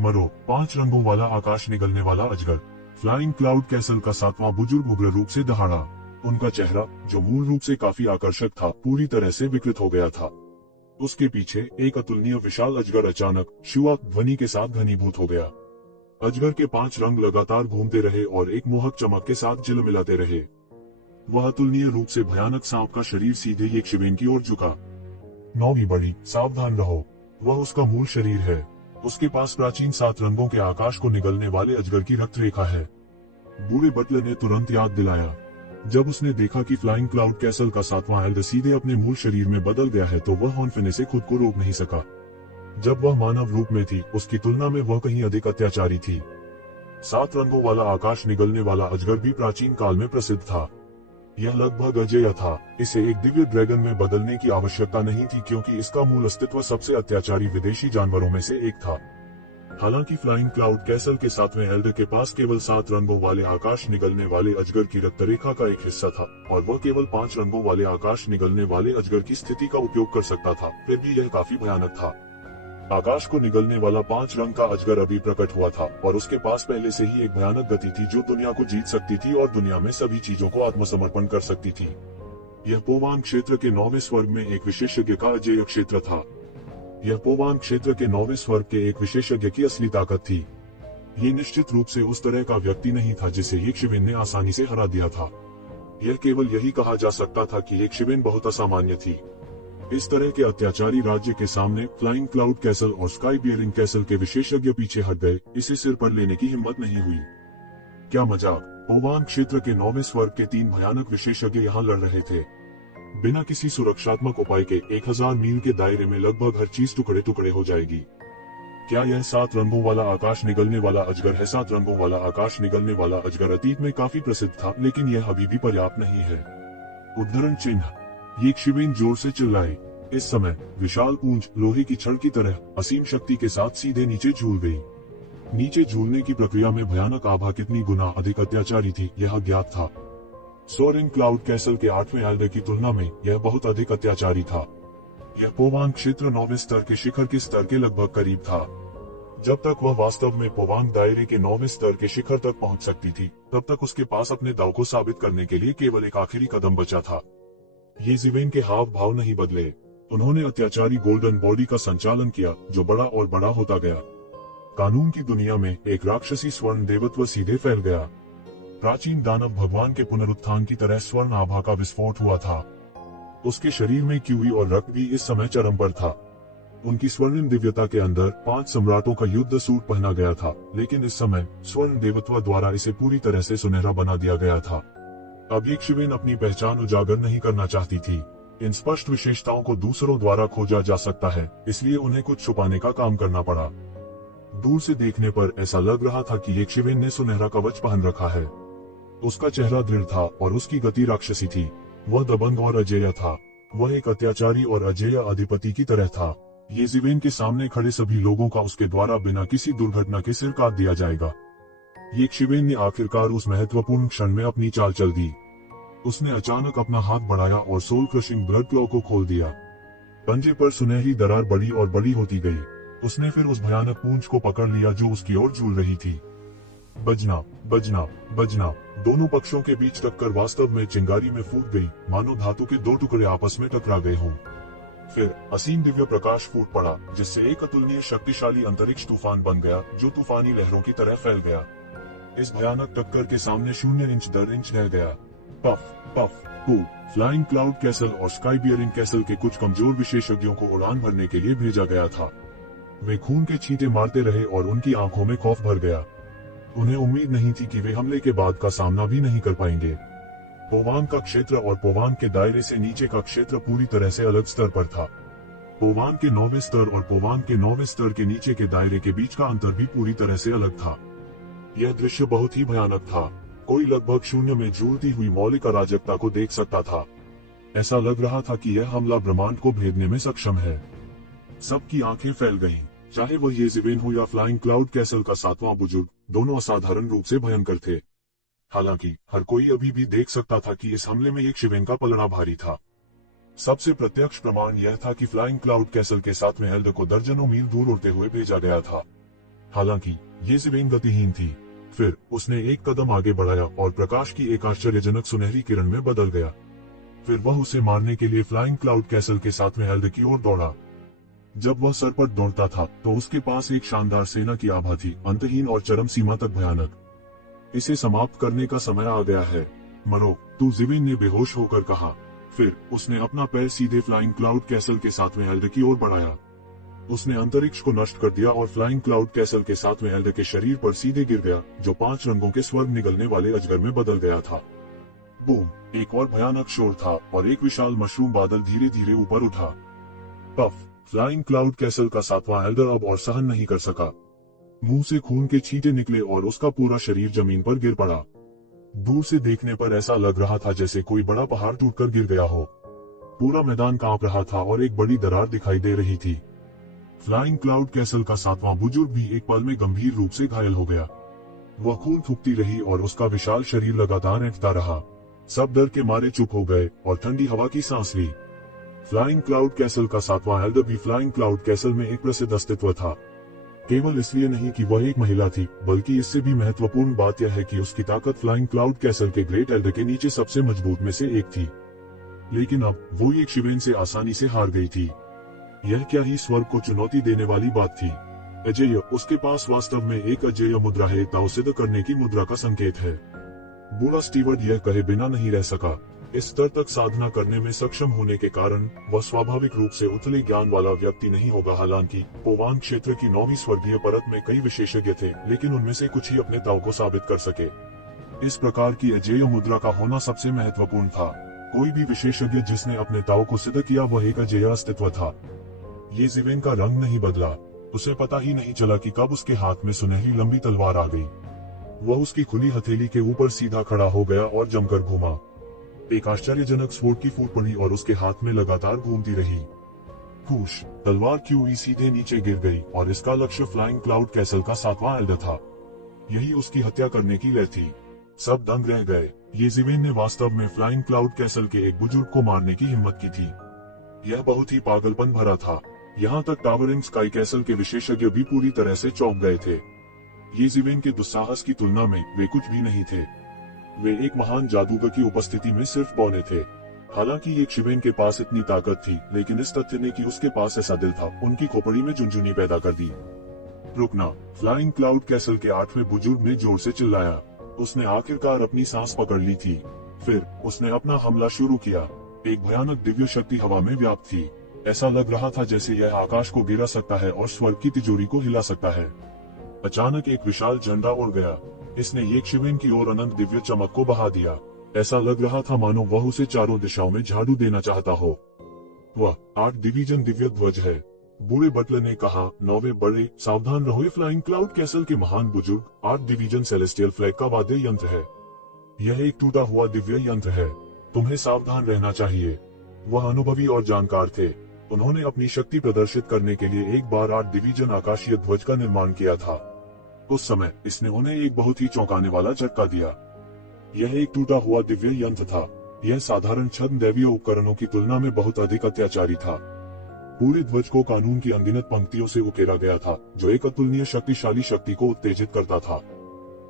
मरो, 5 रंगों वाला आकाश निगलने वाला अजगर। फ्लाइंग क्लाउड कैसल का 7वां बुजुर्ग उग्र रूप से दहाड़ा। उनका चेहरा, जो मूल रूप से काफी आकर्षक था, पूरी तरह से विकृत हो गया था। उसके पीछे एक अतुलनीय विशाल अजगर अचानक शुआ ध्वनि के साथ घनीभूत हो गया। अजगर के 5 रंग लगातार घूमते रहे और एक मोहक चमक के साथ झिलमिलाते रहे। वह अतुलनीय रूप से भयानक सांप का शरीर सीधे यक्षवेन की ओर झुका। नौवीं बड़ी, सावधान रहो, वह उसका मूल शरीर है। उसके पास प्राचीन 7 रंगों के आकाश को निगलने वाले अजगर की रक्त रेखा है। बूढ़े बटलर ने तुरंत याद दिलाया। जब उसने देखा कि फ्लाइंग क्लाउड कैसल का 7वां एल्डर सीधे अपने मूल शरीर में बदल गया है, तो वह हौंफने से खुद को रोक नहीं सका। जब वह मानव रूप में थी, उसकी तुलना में वह कहीं अधिक अत्याचारी थी। 7 रंगों वाला आकाश निगलने वाला अजगर भी प्राचीन काल में प्रसिद्ध था। यह लगभग अजेय था। इसे एक दिव्य ड्रैगन में बदलने की आवश्यकता नहीं थी, क्योंकि इसका मूल अस्तित्व सबसे अत्याचारी विदेशी जानवरों में से एक था। हालांकि फ्लाइंग क्लाउड कैसल के 7वें एल्डर के पास केवल 7 रंगों वाले आकाश निगलने वाले अजगर की रक्त रेखा का एक हिस्सा था और वह केवल 5 रंगों वाले आकाश निगलने वाले अजगर की स्थिति का उपयोग कर सकता था, फिर भी यह काफी भयानक था। आकाश को निगलने वाला 5 रंग का अजगर अभी प्रकट हुआ था और उसके पास पहले से ही एक भयानक गति थी जो दुनिया को जीत सकती थी और दुनिया में सभी चीजों को आत्मसमर्पण कर सकती थी। यह पोवान क्षेत्र के 9वें स्वर्ग में एक विशेषज्ञ का अजेय क्षेत्र था। यह पोवान क्षेत्र के 9वें स्वर्ग के एक विशेषज्ञ की असली ताकत थी। ये निश्चित रूप से उस तरह का व्यक्ति नहीं था जिसे यक्षवेन ने आसानी से हरा दिया था। यह केवल यही कहा जा सकता था कि यक्षवेन बहुत असामान्य थी। इस तरह के अत्याचारी राज्य के सामने फ्लाइंग क्लाउड कैसल और स्काई बियरिंग कैसल के विशेषज्ञ पीछे हट गए। इसे सिर पर लेने की हिम्मत नहीं हुई। क्या मजाक! पोवान क्षेत्र के 9वें स्वर्ग के 3 भयानक विशेषज्ञ यहाँ लड़ रहे थे। बिना किसी सुरक्षात्मक उपाय के 1000 मील के दायरे में लगभग हर चीज टुकड़े टुकड़े हो जाएगी। क्या यह 7 रंगों वाला आकाश निगलने वाला अजगर है? 7 रंगों वाला आकाश निगलने वाला अजगर अतीत में काफी प्रसिद्ध था, लेकिन यह अभी भी पर्याप्त नहीं है। उद्धरण चिन्ह। यक्षवेन जोर से चिल्लाए। इस समय विशाल पूंछ लोहे की छड़ की तरह असीम शक्ति के साथ सीधे नीचे झूल गई। नीचे झूलने की प्रक्रिया में भयानक आभा कितनी गुना अधिक अत्याचारी थी, यह ज्ञात था। सोरेन क्लाउड कैसल के 8वें एल्डर की तुलना में यह बहुत अधिक अत्याचारी था। यह पोवान क्षेत्र 9वें स्तर के शिखर के स्तर के लगभग करीब था। जब तक वह वास्तव में पोवांग दायरे के 9वें स्तर के शिखर तक पहुंच सकती थी, तब तक उसके पास अपने दाव को साबित करने के लिए केवल एक आखिरी कदम बचा था। ये ज़िवेन के हाव भाव नहीं बदले। उन्होंने अत्याचारी गोल्डन बॉडी का संचालन किया, जो बड़ा और बड़ा होता गया। कानून की दुनिया में एक राक्षसी स्वर्ण देवत्व सीधे फैल गया। प्राचीन दानव भगवान के पुनरुत्थान की तरह स्वर्ण आभा का विस्फोट हुआ था। उसके शरीर में क्यूई और रक्त भी इस समय चरम पर था। उनकी स्वर्णिम दिव्यता के अंदर 5 सम्राटों का युद्ध सूट पहना गया था, लेकिन इस समय स्वर्ण देवत्व द्वारा इसे पूरी तरह से सुनहरा बना दिया गया था। अब यक्षवेन अपनी पहचान उजागर नहीं करना चाहती थी। इन स्पष्ट विशेषताओं को दूसरों द्वारा खोजा जा सकता है, इसलिए उन्हें कुछ छुपाने का काम करना पड़ा। दूर से देखने पर ऐसा लग रहा था कि यक्षवेन ने सुनहरा कवच पहन रखा है। उसका चेहरा दृढ़ था और उसकी गति राक्षसी थी। वह दबंग और अजेय था। वह एक अत्याचारी और अजेय अधिपति की तरह था। ये ज़िवेन के सामने खड़े सभी लोगों का उसके द्वारा बिना किसी दुर्घटना के सिर काट दिया जाएगा। यक्षवेन ने आखिरकार उस महत्वपूर्ण क्षण में अपनी चाल चल दी। उसने अचानक अपना हाथ बढ़ाया और सोल क्रशिंग ब्लड क्लॉ को खोल दिया। पंजे पर सुनहरी दरार बड़ी और बड़ी होती गई। उसने फिर उस भयानक पूंछ को पकड़ लिया जो उसकी ओर झूल रही थी। बजना बजना बजना। दोनों पक्षों के बीच टक्कर वास्तव में चिंगारी में फूट गई, मानो धातु के दो टुकड़े आपस में टकरा गए हों। फिर असीम दिव्य प्रकाश फूट पड़ा, जिससे एक अतुलनीय शक्तिशाली अंतरिक्ष तूफान बन गया, जो तूफानी लहरों की तरह फैल गया। इस भयानक टक्कर के सामने 0 इंच दर इंच रह गया। पफ पफ को फ्लाइंग क्लाउड कैसल और स्काई बियरिंग कैसल के कुछ कमजोर विशेषज्ञों को उड़ान भरने के लिए भेजा गया था। वे खून के छींटे मारते रहे और उनकी आंखों में खौफ भर गया। उन्हें उम्मीद नहीं थी कि वे हमले के बाद का सामना भी नहीं कर पाएंगे। पोवांग का क्षेत्र और पोवांग के दायरे से नीचे का क्षेत्र पूरी तरह से अलग स्तर पर था। पोवांग के 9वें स्तर और पोवांग के 9वें स्तर के नीचे के दायरे के बीच का अंतर भी पूरी तरह से अलग था। यह दृश्य बहुत ही भयानक था। कोई लगभग शून्य में झूलती हुई मौलिक अराजकता को देख सकता था। ऐसा लग रहा था कि यह हमला ब्रह्मांड को भेदने में सक्षम है। सबकी आंखें फैल गईं, चाहे वह येज़ेवेन हो या फ्लाइंग क्लाउड कैसल का 7वां बुजुर्ग, दोनों असाधारण रूप से भयंकर थे। हालांकि हर कोई अभी भी देख सकता था कि इस हमले में एक शिवेन का पलड़ा भारी था। सबसे प्रत्यक्ष प्रमाण यह था कि फ्लाइंग क्लाउड कैसल के 7वें एल्डर को दर्जनों मील दूर उड़ते हुए भेजा गया था। हालांकि येज़ेवेन गतिहीन थी। फिर उसने एक कदम आगे बढ़ाया और प्रकाश की एक आश्चर्यजनक सुनहरी किरण में बदल गया। फिर वह उसे मारने के लिए फ्लाइंग क्लाउड कैसल के 7वें एल्डर की ओर दौड़ा। जब वह सरपट दौड़ता था तो उसके पास एक शानदार सेना की आभा थी, अंतहीन और चरम सीमा तक भयानक। इसे समाप्त करने का समय आ गया है। मरो, तू ज़िवेन ने बेहोश होकर कहा। फिर उसने अपना पैर सीधे फ्लाइंग क्लाउड कैसल के 7वें एल्डर की ओर बढ़ाया। उसने अंतरिक्ष को नष्ट कर दिया और फ्लाइंग क्लाउड कैसल के 7वें एल्डर के शरीर पर सीधे गिर गया, जो 5 रंगों के स्वर्ग निगलने वाले अजगर में बदल गया था। बूम! एक और भयानक शोर था और एक विशाल मशरूम बादल धीरे धीरे ऊपर उठा। पफ! फ्लाइंग क्लाउड कैसल का 7वां एल्डर अब और सहन नहीं कर सका। मुंह से खून के छींटे निकले और उसका पूरा शरीर जमीन पर गिर पड़ा। दूर से देखने पर ऐसा लग रहा था जैसे कोई बड़ा पहाड़ टूटकर गिर गया हो। पूरा मैदान कांप रहा था और एक बड़ी दरार दिखाई दे रही थी। फ्लाइंग क्लाउड कैसल का 7वां बुजुर्ग भी एक पल में गंभीर रूप से घायल हो गया। वह खून थूकती रही और उसका विशाल शरीर लगातार ऐंठता रहा। सब डर के मारे चुप हो गए और ठंडी हवा की सांस ली। फ्लाइंग क्लाउड कैसल का 7वां एल्डर भी फ्लाइंग क्लाउड कैसल में एक प्रसिद्ध अस्तित्व था। केवल इसलिए नहीं कि वह एक महिला थी, बल्कि इससे भी महत्वपूर्ण बात यह है कि उसकी ताकत फ्लाइंग क्लाउड कैसल के ग्रेट एल्डर के नीचे सबसे मजबूत में से एक थी। लेकिन अब वो एक शिवेन से आसानी से हार गई थी। यह क्या ही स्वर्ग को चुनौती देने वाली बात थी। अजेय, उसके पास वास्तव में एक अजेय मुद्रा है, ताओ सिद्ध करने की मुद्रा का संकेत है। बूढ़ा स्टीवर्ड यह कहे बिना नहीं रह सका। इस स्तर तक साधना करने में सक्षम होने के कारण वह स्वाभाविक रूप से उथले ज्ञान वाला व्यक्ति नहीं होगा। हालांकि पोवांग क्षेत्र की 9वीं स्वर्गीय परत में कई विशेषज्ञ थे, लेकिन उनमें से कुछ ही अपने ताओ को साबित कर सके। इस प्रकार की अजेय मुद्रा का होना सबसे महत्वपूर्ण था। कोई भी विशेषज्ञ जिसने अपने ताओ को सिद्ध किया वह एक अजेय अस्तित्व था। येज़ेवेन का रंग नहीं बदला। उसे पता ही नहीं चला कि कब उसके हाथ में सुनहरी लंबी तलवार आ गई। वह उसकी खुली हथेली के ऊपर सीधा खड़ा हो गया और जमकर घूमा। एक आश्चर्यजनक स्फोट की फूट पड़ी और उसके हाथ में लगातार घूमती रही। हुश! तलवार क्यूई सीधे नीचे गिर गई और इसका लक्ष्य फ्लाइंग क्लाउड कैसल का 7वां एल्डर था। यही उसकी हत्या करने की लय थी। सब दंग रह गए। येज़ेवेन ने वास्तव में फ्लाइंग क्लाउड कैसल के एक बुजुर्ग को मारने की हिम्मत की थी। यह बहुत ही पागलपन भरा था। यहाँ तक टावरिंग स्काई कैसल के विशेषज्ञ भी पूरी तरह से चौंक गए थे। येज़ेवेन के दुस्साहस की तुलना में वे कुछ भी नहीं थे। वे एक महान जादूगर की उपस्थिति में सिर्फ बौने थे। हालांकि एक शिवेन के पास इतनी ताकत थी, लेकिन इस तथ्य ने कि उसके पास ऐसा दिल था, उनकी खोपड़ी में झुनझुनी पैदा कर दी। रुकना! फ्लाइंग क्लाउड कैसल के 8वें बुजुर्ग ने जोर से चिल्लाया। उसने आखिरकार अपनी सांस पकड़ ली थी। फिर उसने अपना हमला शुरू किया। एक भयानक दिव्य शक्ति हवा में व्याप्त थी। ऐसा लग रहा था जैसे यह आकाश को गिरा सकता है और स्वर्ग की तिजोरी को हिला सकता है। अचानक एक विशाल झंडा उड़ गया। इसने एक शिवेन की ओर अनंत दिव्य चमक को बहा दिया। ऐसा लग रहा था मानो वह उसे चारों दिशाओं में झाड़ू देना चाहता हो। वह 8 डिवीजन दिव्य ध्वज है। बूढ़े बटलर ने कहा। 9वें बड़े, सावधान रहो, फ्लाइंग क्लाउड कैसल के महान बुजुर्ग 8 डिवीजन सेलेस्टियल फ्लैग का वाद्य यंत्र है। यह एक टूटा हुआ दिव्य यंत्र है। तुम्हें सावधान रहना चाहिए। वह अनुभवी और जानकार थे। उन्होंने अपनी शक्ति प्रदर्शित करने के लिए एक बार 8 डिवीजन आकाशीय ध्वज का निर्माण किया था। उस समय इसने उन्हें एक बहुत ही चौंकाने वाला झटका दिया। यह एक टूटा हुआ दिव्य यंत्र था। यह साधारण छद्म दैवीय उपकरणों की तुलना में बहुत अधिक अत्याचारी था। पूरे ध्वज को कानून की अनगिनत पंक्तियों से उकेरा गया था, जो एक अतुलनीय शक्तिशाली शक्ति को उत्तेजित करता था।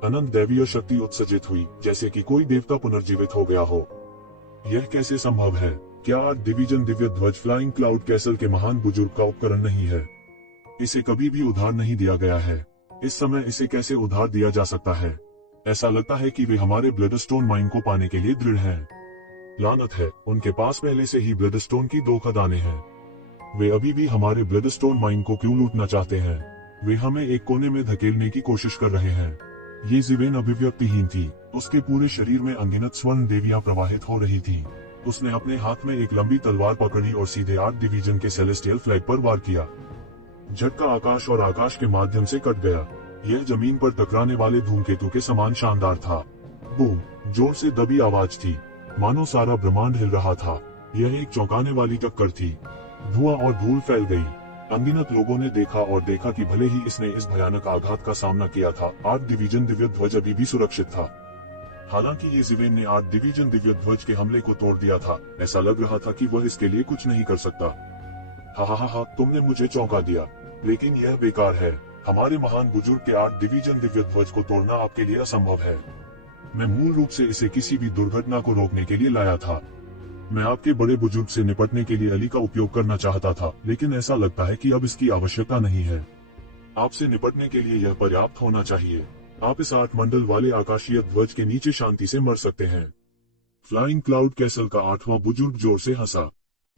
अनंत दैवीय शक्ति उत्सर्जित हुई, जैसे कि कोई देवता पुनर्जीवित हो गया हो। यह कैसे संभव है? क्या आर्ट डिवीजन दिव्य ध्वज फ्लाइंग क्लाउड कैसल के महान बुजुर्ग का उपकरण नहीं है? इसे कभी भी उधार नहीं दिया गया है। इस समय इसे कैसे उधार दिया जा सकता है? ऐसा लगता है कि वे हमारे ब्लडस्टोन माइन को पाने के लिए दृढ़ हैं। लानत है, उनके पास पहले से ही ब्लडस्टोन की 2 खदानें हैं। वे अभी भी हमारे ब्लडस्टोन माइन को क्यों लूटना चाहते हैं? वे हमें एक कोने में धकेलने की कोशिश कर रहे हैं। ये ज़िवेन अभिव्यक्तिहीन थी। उसके पूरे शरीर में अनगिनत स्वर्ण देवियां प्रवाहित हो रही थी। उसने अपने हाथ में एक लंबी तलवार पकड़ी और सीधे आर्ट डिवीजन के सेलेस्टियल फ्लैग पर वार किया। झटका आकाश और आकाश के माध्यम से कट गया। यह जमीन पर टकराने वाले धूमकेतु के समान शानदार था। बूम! जोर से दबी आवाज थी, मानो सारा ब्रह्मांड हिल रहा था। यह एक चौंकाने वाली टक्कर थी। धुआं और धूल फैल गई। अनगिनत लोगों ने देखा और देखा कि भले ही इसने इस भयानक आघात का सामना किया था, आर्ट डिवीजन दिव्य ध्वज अभी भी सुरक्षित था। हालांकि ये ज़िवेन ने आर्ट डिवीजन दिव्य ध्वज के हमले को तोड़ दिया था। ऐसा लग रहा था कि वह इसके लिए कुछ नहीं कर सकता। हा, तुमने मुझे चौंका दिया, लेकिन यह बेकार है। हमारे महान बुजुर्ग के आर्ट डिवीजन दिव्य ध्वज को तोड़ना आपके लिए असंभव है। मैं मूल रूप से इसे किसी भी दुर्घटना को रोकने के लिए लाया था। मैं आपके बड़े बुजुर्ग से निपटने के लिए अली का उपयोग करना चाहता था, लेकिन ऐसा लगता है कि अब इसकी आवश्यकता नहीं है। आपसे निपटने के लिए यह पर्याप्त होना चाहिए। आप इस 8 मंडल वाले आकाशीय ध्वज के नीचे शांति से मर सकते हैं। फ्लाइंग क्लाउड कैसल का 8वां बुजुर्ग जोर से हंसा।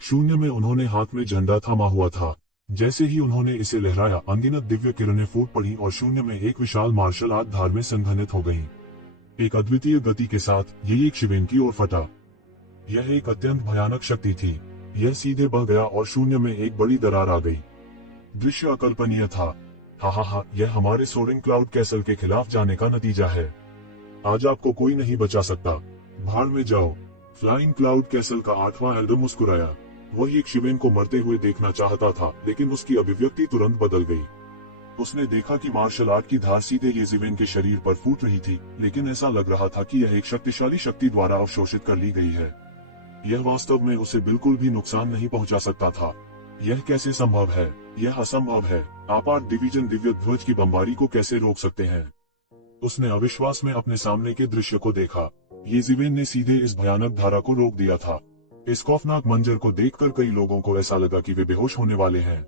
शून्य में उन्होंने हाथ में झंडा थामा हुआ था। जैसे ही उन्होंने इसे लहराया, अनगिनत दिव्य किरणें फूट पड़ी और शून्य में एक विशाल मार्शल आर्ट धार में संघनित हो गयी। एक अद्वितीय गति के साथ ये एक शिवेन की ओर फटा। यह एक अत्यंत भयानक शक्ति थी। यह सीधे बह गया और शून्य में एक बड़ी दरार आ गई। दृश्य अकल्पनीय था। हा, यह हमारे सोरिंग क्लाउड कैसल के खिलाफ जाने का नतीजा है। आज आपको कोई नहीं बचा सकता। भाड़ में जाओ। फ्लाइंग क्लाउड कैसल का 8वां एल्डर मुस्कुराया। वह एक शिवेन को मरते हुए देखना चाहता था, लेकिन उसकी अभिव्यक्ति तुरंत बदल गई। उसने देखा कि मार्शल आर्ट की धार सीधे ये ज़िवेन के शरीर पर फूट रही थी, लेकिन ऐसा लग रहा था कि यह एक शक्तिशाली शक्ति द्वारा अवशोषित कर ली गई है। यह वास्तव में उसे बिल्कुल भी नुकसान नहीं पहुंचा सकता था। यह कैसे संभव है? यह असंभव है। आप आर्ट डिवीजन दिव्य ध्वज की बमबारी को कैसे रोक सकते हैं? उसने अविश्वास में अपने सामने के दृश्य को देखा। ये ज़िवेन ने सीधे इस भयानक धारा को रोक दिया था। इस खौफनाक मंजर को देखकर कई लोगों को ऐसा लगा कि वे बेहोश होने वाले हैं।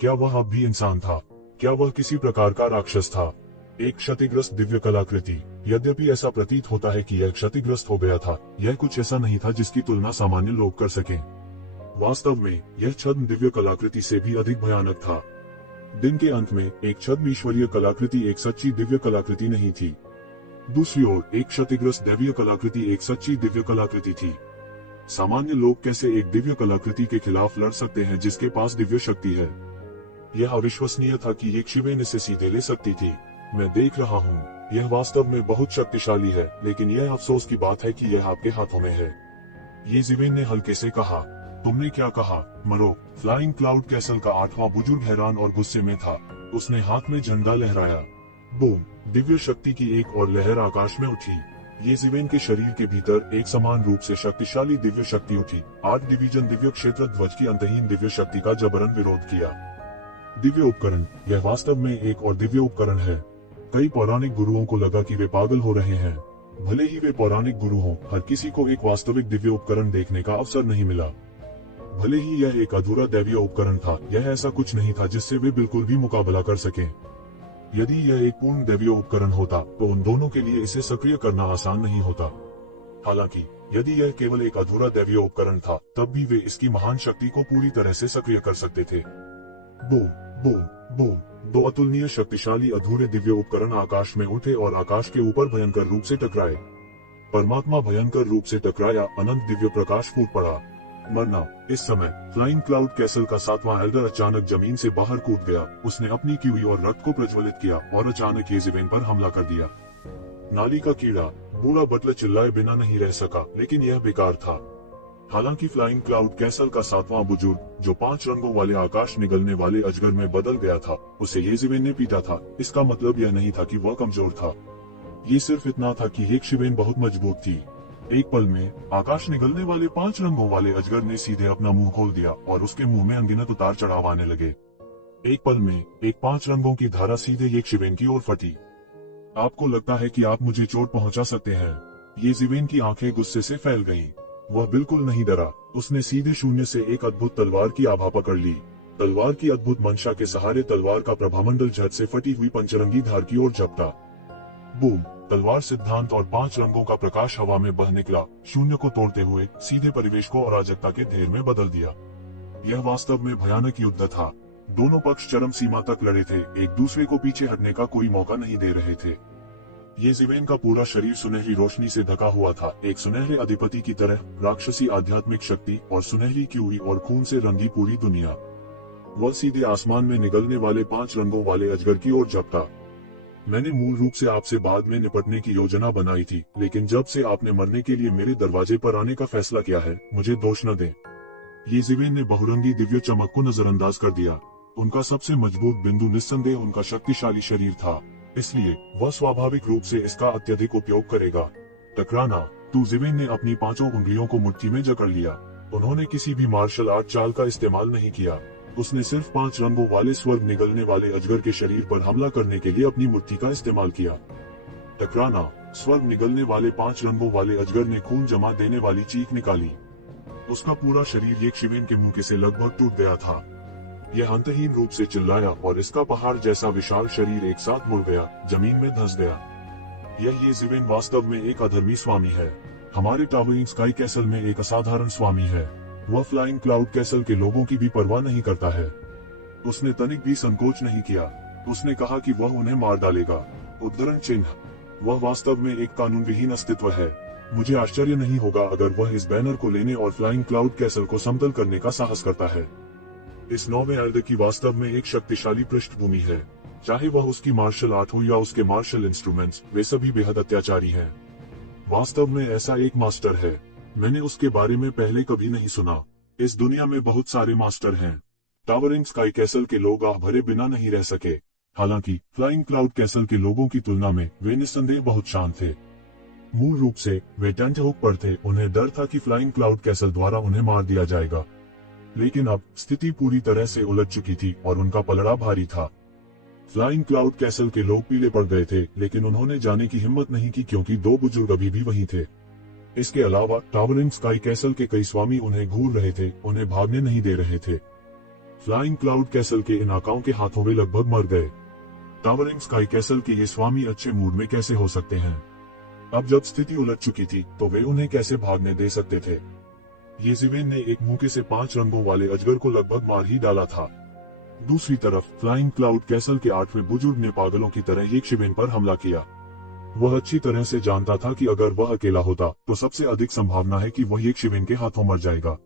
क्या वह अब भी इंसान था? क्या वह किसी प्रकार का राक्षस था? एक क्षतिग्रस्त दिव्य कलाकृति। यद्यपि ऐसा प्रतीत होता है कि यह क्षतिग्रस्त हो गया था, यह कुछ ऐसा नहीं था जिसकी तुलना सामान्य लोग कर सकें। वास्तव में यह छद्म दिव्य कलाकृति से भी अधिक भयानक था। दिन के अंत में एक छद्म ईश्वरीय कलाकृति एक सच्ची दिव्य कलाकृति नहीं थी। दूसरी ओर एक क्षतिग्रस्त दैवीय कलाकृति एक सच्ची दिव्य कलाकृति थी। सामान्य लोग कैसे एक दिव्य कलाकृति के खिलाफ लड़ सकते हैं जिसके पास दिव्य शक्ति है? यह अविश्वसनीय था कि एक शिवेन इसे सीधे ले सकती थी। मैं देख रहा हूँ, यह वास्तव में बहुत शक्तिशाली है, लेकिन यह अफसोस की बात है कि यह आपके हाथों में है। ये ज़िवेन ने हल्के से कहा। तुमने क्या कहा? मरो। फ्लाइंग क्लाउड कैसल का 8वां बुजुर्ग हैरान और गुस्से में था। उसने हाथ में झंडा लहराया। बूम! दिव्य शक्ति की एक और लहर आकाश में उठी। ये ज़िवेन के शरीर के भीतर एक समान रूप से शक्तिशाली दिव्य शक्ति उठी। आर्ट डिवीजन दिव्य क्षेत्र ध्वज की अंतहीन दिव्य शक्ति का जबरन विरोध किया। दिव्य उपकरण, यह वास्तव में एक और दिव्य उपकरण है। कई पौराणिक गुरुओं को लगा कि वे पागल हो रहे हैं। भले ही वे पौराणिक गुरु हों, हर किसी को एक वास्तविक दिव्य उपकरण देखने का अवसर नहीं मिला। भले ही यह एक अधूरा दैवीय उपकरण था, यह ऐसा कुछ नहीं था जिससे वे बिल्कुल भी मुकाबला कर सकें। यदि यह एक पूर्ण दैवीय उपकरण होता, तो उन दोनों के लिए इसे सक्रिय करना आसान नहीं होता। हालांकि यदि यह केवल एक अधूरा दैवीय उपकरण था, तब भी वे इसकी महान शक्ति को पूरी तरह से सक्रिय कर सकते थे। Boom boom boom! 2 अतुलनीय शक्तिशाली अधूरे दिव्य उपकरण आकाश में उठे और आकाश के ऊपर भयंकर रूप से टकराए। परमात्मा भयंकर रूप से टकराया। अनंत दिव्य प्रकाश फूट पड़ा। मरना। इस समय फ्लाइंग क्लाउड कैसल का 7वां एल्डर अचानक जमीन से बाहर कूद गया। उसने अपनी कीवी और रक्त को प्रज्वलित किया और अचानक ये ज़िवेन पर हमला कर दिया। नाली का कीड़ा। बूढ़ा बटलर चिल्लाए बिना नहीं रह सका, लेकिन यह बेकार था। हालांकि फ्लाइंग क्लाउड कैसल का 7वां बुजुर्ग, जो 5 रंगों वाले आकाश निगलने वाले अजगर में बदल गया था, उसे ये ज़िवेन ने पीटा था। इसका मतलब यह नहीं था कि वह कमजोर था। ये सिर्फ इतना था कि एक शिवेन बहुत मजबूत थी। एक पल में आकाश निगलने वाले 5 रंगों वाले अजगर ने सीधे अपना मुंह खोल दिया और उसके मुंह में अनगिनत उतार चढ़ाव आने लगे। एक पल में एक 5 रंगों की धारा सीधे एक शिवेन की ओर फटी। आपको लगता है कि आप मुझे चोट पहुंचा सकते हैं? ये ज़िवेन की आंखें गुस्से से फैल गईं। वह बिल्कुल नहीं डरा। उसने सीधे शून्य से एक अद्भुत तलवार की आभा पकड़ ली। तलवार की अद्भुत मंशा के सहारे तलवार का प्रभामंडल झट से फटी हुई पंचरंगी धार की ओर झपटा। बूम! तलवार सिद्धांत और 5 रंगों का प्रकाश हवा में बह निकला, शून्य को तोड़ते हुए सीधे परिवेश को अराजकता के ढेर में बदल दिया। यह वास्तव में भयानक युद्ध था। दोनों पक्ष चरम सीमा तक लड़े थे, एक दूसरे को पीछे हटने का कोई मौका नहीं दे रहे थे। ये ज़िवेन का पूरा शरीर सुनहरी रोशनी से ढका हुआ था, एक सुनहरे अधिपति की तरह। राक्षसी आध्यात्मिक शक्ति और सुनहरी क्यूई और खून से रंगी पूरी दुनिया। वह सीधे आसमान में निगलने वाले 5 रंगों वाले अजगर की ओर झपटा। मैंने मूल रूप से आपसे बाद में निपटने की योजना बनाई थी, लेकिन जब से आपने मरने के लिए मेरे दरवाजे पर आने का फैसला किया है, मुझे दोष न दें। ये ज़िवेन ने बहुरंगी दिव्य चमक को नजरअंदाज कर दिया। उनका सबसे मजबूत बिंदु निस्संदेह उनका शक्तिशाली शरीर था, इसलिए वह स्वाभाविक रूप से इसका अत्यधिक उपयोग करेगा। टकराना। तू ज़िवेन ने अपनी 5 उंगलियों को मुट्ठी में जकड़ लिया। उन्होंने किसी भी मार्शल आर्ट चाल का इस्तेमाल नहीं किया। उसने सिर्फ 5 रंगों वाले स्वर्ग निगलने वाले अजगर के शरीर पर हमला करने के लिए अपनी मुट्ठी का इस्तेमाल किया। टकराना। स्वर्ग निगलने वाले 5 रंगों वाले अजगर ने खून जमा देने वाली चीख निकाली। उसका पूरा शरीर एक ज़िवेन के मुंह से लगभग टूट गया था। यह अंतहीन रूप से चिल्लाया और इसका पहाड़ जैसा विशाल शरीर एक साथ मुड़ गया, जमीन में धंस गया। ये ज़िवेन वास्तव में एक अधर्मी स्वामी है। हमारे टावरिंग स्काई कैसल में एक असाधारण स्वामी है। वह फ्लाइंग क्लाउड कैसल के लोगों की भी परवाह नहीं करता है। उसने तनिक भी संकोच नहीं किया। उसने कहा कि वह उन्हें मार डालेगा। उद्धरण चिन्ह। वह वास्तव में एक कानून विहीन अस्तित्व है। मुझे आश्चर्य नहीं होगा अगर वह इस बैनर को लेने और फ्लाइंग क्लाउड कैसल को समतल करने का साहस करता है। इस नौवें अर्ध की वास्तव में एक शक्तिशाली पृष्ठभूमि है। चाहे वह उसकी मार्शल आर्ट हो या उसके मार्शल इंस्ट्रूमेंट्स, वे सभी बेहद अत्याचारी हैं। वास्तव में ऐसा एक मास्टर है। मैंने उसके बारे में पहले कभी नहीं सुना। इस दुनिया में बहुत सारे मास्टर हैं। टावरिंग स्काई कैसल के लोग आह भरे बिना नहीं रह सके। हालांकि फ्लाइंग क्लाउड कैसल के लोगों की तुलना में वे निस्संदेह बहुत शांत थे। मूल रूप से वे टेंटहुक पर थे। उन्हें डर था कि फ्लाइंग क्लाउड कैसल द्वारा उन्हें मार दिया जाएगा। लेकिन अब स्थिति पूरी तरह से उलट चुकी थी और उनका पलड़ा भारी था। फ्लाइंग क्लाउड कैसल के लोग पीले पड़ गए थे, लेकिन उन्होंने जाने की हिम्मत नहीं की क्योंकि 2 बुजुर्ग अभी भी वहीं थे। इसके अलावा टावरिंग स्काई कैसल के कई स्वामी उन्हें घूर रहे थे, उन्हें भागने नहीं दे रहे थे। फ्लाइंग क्लाउड कैसल के इन आकाओं के हाथों वे लगभग मर गए। टावरिंग स्काई कैसल के ये स्वामी अच्छे मूड में कैसे हो सकते हैं? अब जब स्थिति उलट चुकी थी तो वे उन्हें कैसे भागने दे सकते थे? ये ज़िवेन ने एक मुक्के से 5 रंगों वाले अजगर को लगभग मार ही डाला था। दूसरी तरफ फ्लाइंग क्लाउड कैसल के 8वें बुजुर्ग ने पागलों की तरह एक ज़िवेन पर हमला किया। वह अच्छी तरह से जानता था कि अगर वह अकेला होता तो सबसे अधिक संभावना है कि वह एक ज़िवेन के हाथों मर जाएगा।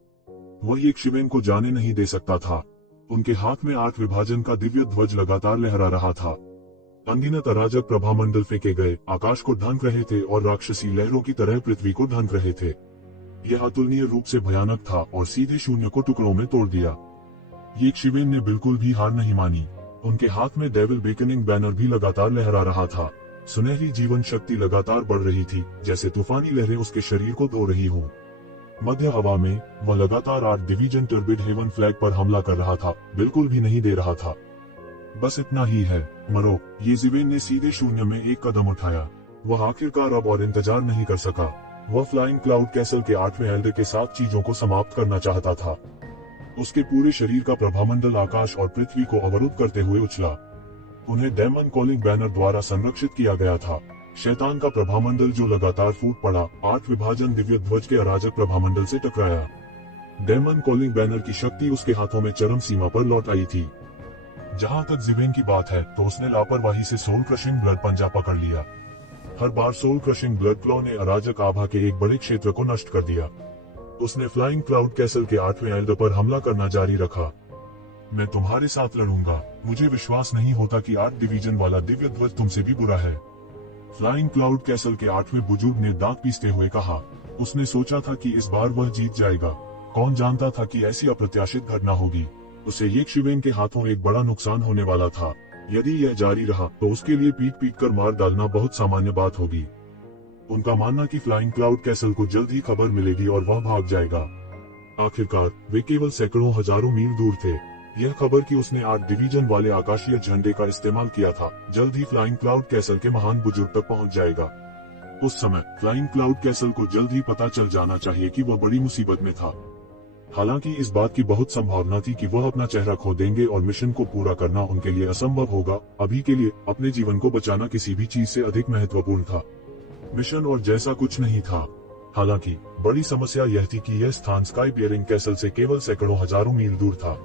वह एक ज़िवेन को जाने नहीं दे सकता था। उनके हाथ में 8 विभाजन का दिव्य ध्वज लगातार लहरा रहा था। अनगिनत अराजक प्रभामंडल फेंके गए, आकाश को ढंक रहे थे और राक्षसी लहरों की तरह पृथ्वी को ढंक रहे थे। यह अतुलनीय रूप से भयानक था और सीधे शून्य को टुकड़ों में तोड़ दिया। ये ज़िवेन ने बिल्कुल भी हार नहीं मानी। उनके हाथ में डेविल बेकनिंग बैनर भी लगातार लहरा रहा था। सुनहरी जीवन शक्ति लगातार बढ़ रही थी, जैसे तूफानी लहरें उसके शरीर को धो रही हों। मध्य हवा में वह लगातार 8 डिवीजन टर्बिड हेवन फ्लैग पर हमला कर रहा था, बिल्कुल भी नहीं दे रहा था। बस इतना ही है, मरो। ये ज़िवेन ने सीधे शून्य में एक कदम उठाया। वह आखिरकार अब और इंतजार नहीं कर सका। वह फ्लाइंग क्लाउड कैसल के 8वें एल्डर के साथ चीजों को समाप्त करना चाहता था। उसके पूरे शरीर का प्रभामंडल आकाश और पृथ्वी को अवरुद्ध करते हुए उछला। उन्हें डेमन कॉलिंग बैनर द्वारा संरक्षित किया गया था। शैतान का प्रभामंडल जो लगातार फूट पड़ा, 8 विभाजन दिव्य ध्वज के अराजक प्रभामंडल से टकराया। डेमन कॉलिंग बैनर की शक्ति उसके हाथों में चरम सीमा पर लौट आई थी। जहां तक ज़िवेन की बात है तो उसने लापरवाही से सोल क्रशिंग ब्लड पंजा पकड़ लिया। हर बार सोल क्रशिंग ब्लड क्लॉ ने अराजक आभा के एक बड़े क्षेत्र को नष्ट कर दिया। उसने फ्लाइंग क्लाउड कैसल के 8वें एल्डर पर हमला करना जारी रखा। मैं तुम्हारे साथ लड़ूंगा। मुझे विश्वास नहीं होता कि 8 डिवीजन वाला दिव्य ध्वज तुमसे भी बुरा है। फ्लाइंग क्लाउड कैसल के 8वें बुजुर्ग ने दांत पीसते हुए कहा। उसने सोचा था कि इस बार वह जीत जाएगा। कौन जानता था कि ऐसी अप्रत्याशित घटना होगी। उसे ये ज़िवेन के हाथों एक बड़ा नुकसान होने वाला था। यदि यह जारी रहा तो उसके लिए पीट कर मार डालना बहुत सामान्य बात होगी। उनका मानना कि फ्लाइंग क्लाउड कैसल को जल्द ही खबर मिलेगी और वह भाग जाएगा। आखिरकार वे केवल सैकड़ों हजारों मील दूर थे। यह खबर कि उसने 8 डिवीजन वाले आकाशीय झंडे का इस्तेमाल किया था जल्द ही फ्लाइंग क्लाउड कैसल के महान बुजुर्ग तक पहुंच जाएगा। उस समय फ्लाइंग क्लाउड कैसल को जल्द ही पता चल जाना चाहिए कि वह बड़ी मुसीबत में था। हालांकि इस बात की बहुत संभावना थी कि वह अपना चेहरा खो देंगे और मिशन को पूरा करना उनके लिए असंभव होगा। अभी के लिए अपने जीवन को बचाना किसी भी चीज से अधिक महत्वपूर्ण था। मिशन और जैसा कुछ नहीं था। हालांकि बड़ी समस्या यह थी कि यह स्थान स्काई बियरिंग कैसल से केवल सैकड़ों हजारों मील दूर था।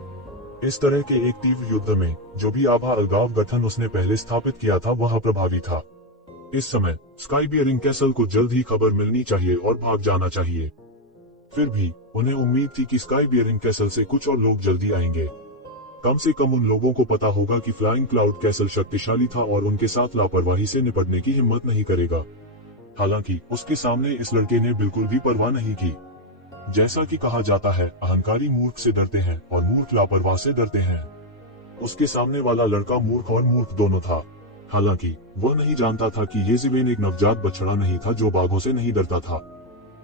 इस तरह के एक तीव्र युद्ध में जो भी आभा अलगाव गठन उसने पहले स्थापित किया था वह प्रभावी था। इस समय स्काई बियरिंग कैसल को जल्द ही खबर मिलनी चाहिए और भाग जाना चाहिए। फिर भी उन्हें उम्मीद थी कि स्काई बियरिंग कैसल से कुछ और लोग जल्दी आएंगे। कम से कम उन लोगों को पता होगा कि फ्लाइंग क्लाउड कैसल शक्तिशाली था और उनके साथ लापरवाही से निपटने की हिम्मत नहीं करेगा। हालांकि उसके सामने इस लड़के ने बिल्कुल भी परवाह नहीं की। जैसा कि कहा जाता है, अहंकारी मूर्ख से डरते हैं और मूर्ख लापरवाह से डरते हैं। उसके सामने वाला लड़का मूर्ख और मूर्ख दोनों था। हालांकि वह नहीं जानता था कि येज़ेबेल एक नवजात बछड़ा नहीं था जो बाघों से नहीं डरता था।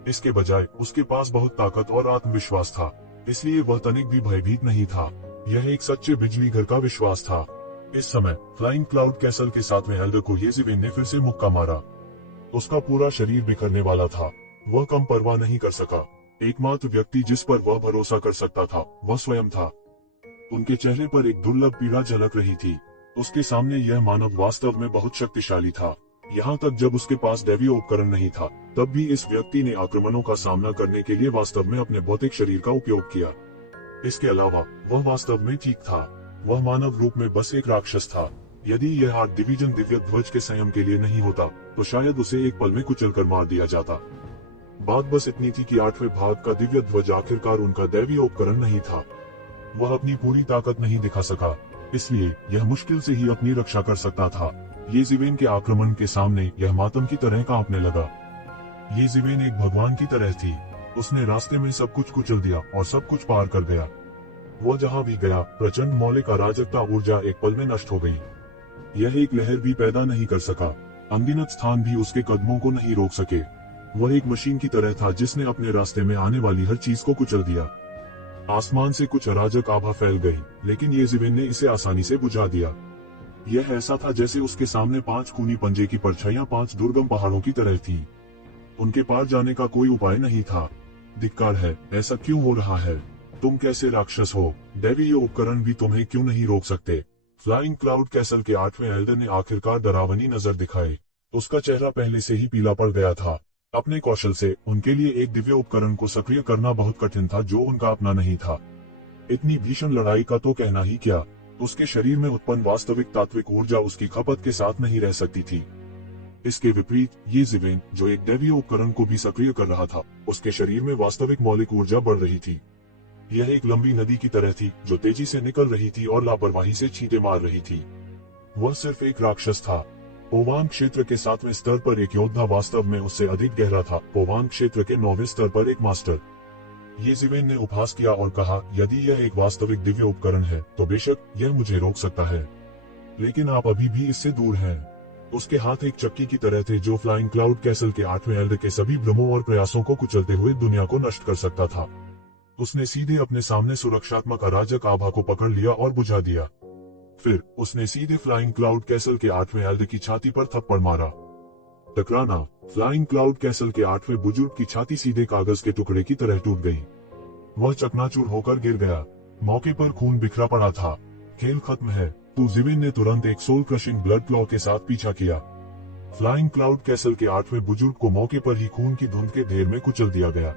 इसके बजाय उसके पास बहुत ताकत और आत्मविश्वास था, इसलिए वह तनिक भी भयभीत नहीं था। यह एक सच्चे बिजली घर का विश्वास था। इस समय फ्लाइंग क्लाउड कैसल के 7वें एल्डर को येज़ेबेल ने फिर से मुक्का मारा। उसका पूरा शरीर बिखरने वाला था। वह कम परवाह नहीं कर सका। एकमात्र व्यक्ति जिस पर वह भरोसा कर सकता था वह स्वयं था। उनके चेहरे पर एक दुर्लभ पीड़ा झलक रही थी। उसके सामने यह मानव वास्तव में बहुत शक्तिशाली था। यहाँ तक जब उसके पास दैवीय उपकरण नहीं था तब भी इस व्यक्ति ने आक्रमणों का सामना करने के लिए वास्तव में अपने भौतिक शरीर का उपयोग किया। इसके अलावा वह वास्तव में ठीक था। वह मानव रूप में बस एक राक्षस था। यदि यह 8 डिवीजन दिव्य ध्वज के संयम के लिए नहीं होता तो शायद उसे एक पल में कुचलकर मार दिया जाता। बात बस इतनी थी कि 8वें भाग का दिव्य ध्वज आखिरकार उनका दैवीय उपकरण नहीं था। वह अपनी पूरी ताकत नहीं दिखा सका, इसलिए यह मुश्किल से ही अपनी रक्षा कर सकता था। येज़ेबेल के आक्रमण के सामने यह मातम की तरह कांपने लगा। येज़ेबेल एक भगवान की तरह थी। उसने रास्ते में सब कुछ कुचल दिया और सब कुछ पार कर गया। वह जहाँ भी गया प्रचंड मौलिक अराजकता ऊर्जा एक पल में नष्ट हो गई। यह एक लहर भी पैदा नहीं कर सका। अनगिनत स्थान भी उसके कदमों को नहीं रोक सके। वह एक मशीन की तरह था जिसने अपने रास्ते में आने वाली हर चीज को कुचल दिया। आसमान से कुछ अराजक आभा फैल गई, लेकिन येज़ेबेल ने इसे आसानी से बुझा दिया। यह ऐसा था जैसे उसके सामने 5 खूनी पंजे की परछाइयां 5 दुर्गम पहाड़ों की तरह थी। उनके पार जाने का कोई उपाय नहीं था। धिक्कार है, ऐसा क्यों हो रहा है? तुम कैसे राक्षस हो? दैवीय उपकरण भी तुम्हें क्यों नहीं रोक सकते? फ्लाइंग क्लाउड कैसल के 8वें एल्डर ने आखिरकार डरावनी नजर दिखाई। उसका चेहरा पहले से ही पीला पड़ गया था। अपने कौशल से उनके लिए एक दिव्य उपकरण को सक्रिय करना बहुत कठिन था जो उनका अपना नहीं था। इतनी भीषण लड़ाई का तो कहना ही क्या। उसके शरीर में उत्पन्न वास्तविक तात्विक ऊर्जा उसकी खपत के साथ नहीं रह सकती थी। इसके विपरीत येज़ेबेल, जो एक दैवीय उपकरण को भी सक्रिय कर रहा था, उसके शरीर में वास्तविक मौलिक ऊर्जा बढ़ रही थी। यह एक लंबी नदी की तरह थी जो तेजी से निकल रही थी और लापरवाही से छींटे मार रही थी। वह सिर्फ एक राक्षस था। पोवान क्षेत्र के 7वें स्तर पर एक योद्धा वास्तव में उससे अधिक गहरा था। पोवान क्षेत्र के 9वें स्तर पर एक मास्टर। येज़ेबेल ने उपहास किया और कहा, यदि यह एक वास्तविक दिव्य उपकरण है तो बेशक यह मुझे रोक सकता है, लेकिन आप अभी भी इससे दूर हैं। उसके हाथ एक चक्की की तरह थे जो फ्लाइंग क्लाउड कैसल के 8वें एल्डर के सभी भ्रमों और प्रयासों को कुचलते हुए दुनिया को नष्ट कर सकता था। उसने सीधे अपने सामने सुरक्षात्मक अराजक आभा को पकड़ लिया और बुझा दिया। फिर उसने सीधे फ्लाइंग क्लाउड कैसल के 8वें एल्डर की छाती पर थप्पड़ मारा। टकराना। फ्लाइंग क्लाउड कैसल के 8वें बुजुर्ग की छाती सीधे कागज के टुकड़े की तरह टूट गई। वह चकनाचूर होकर गिर गया। मौके पर खून बिखरा पड़ा था। खेल खत्म है। येज़ेबेल ने तुरंत एक सोल क्रशिंग ब्लड क्लॉ के साथ पीछा किया। फ्लाइंग क्लाउड कैसल के 8वें बुजुर्ग को मौके पर ही खून की धुंध के ढेर में कुचल दिया गया।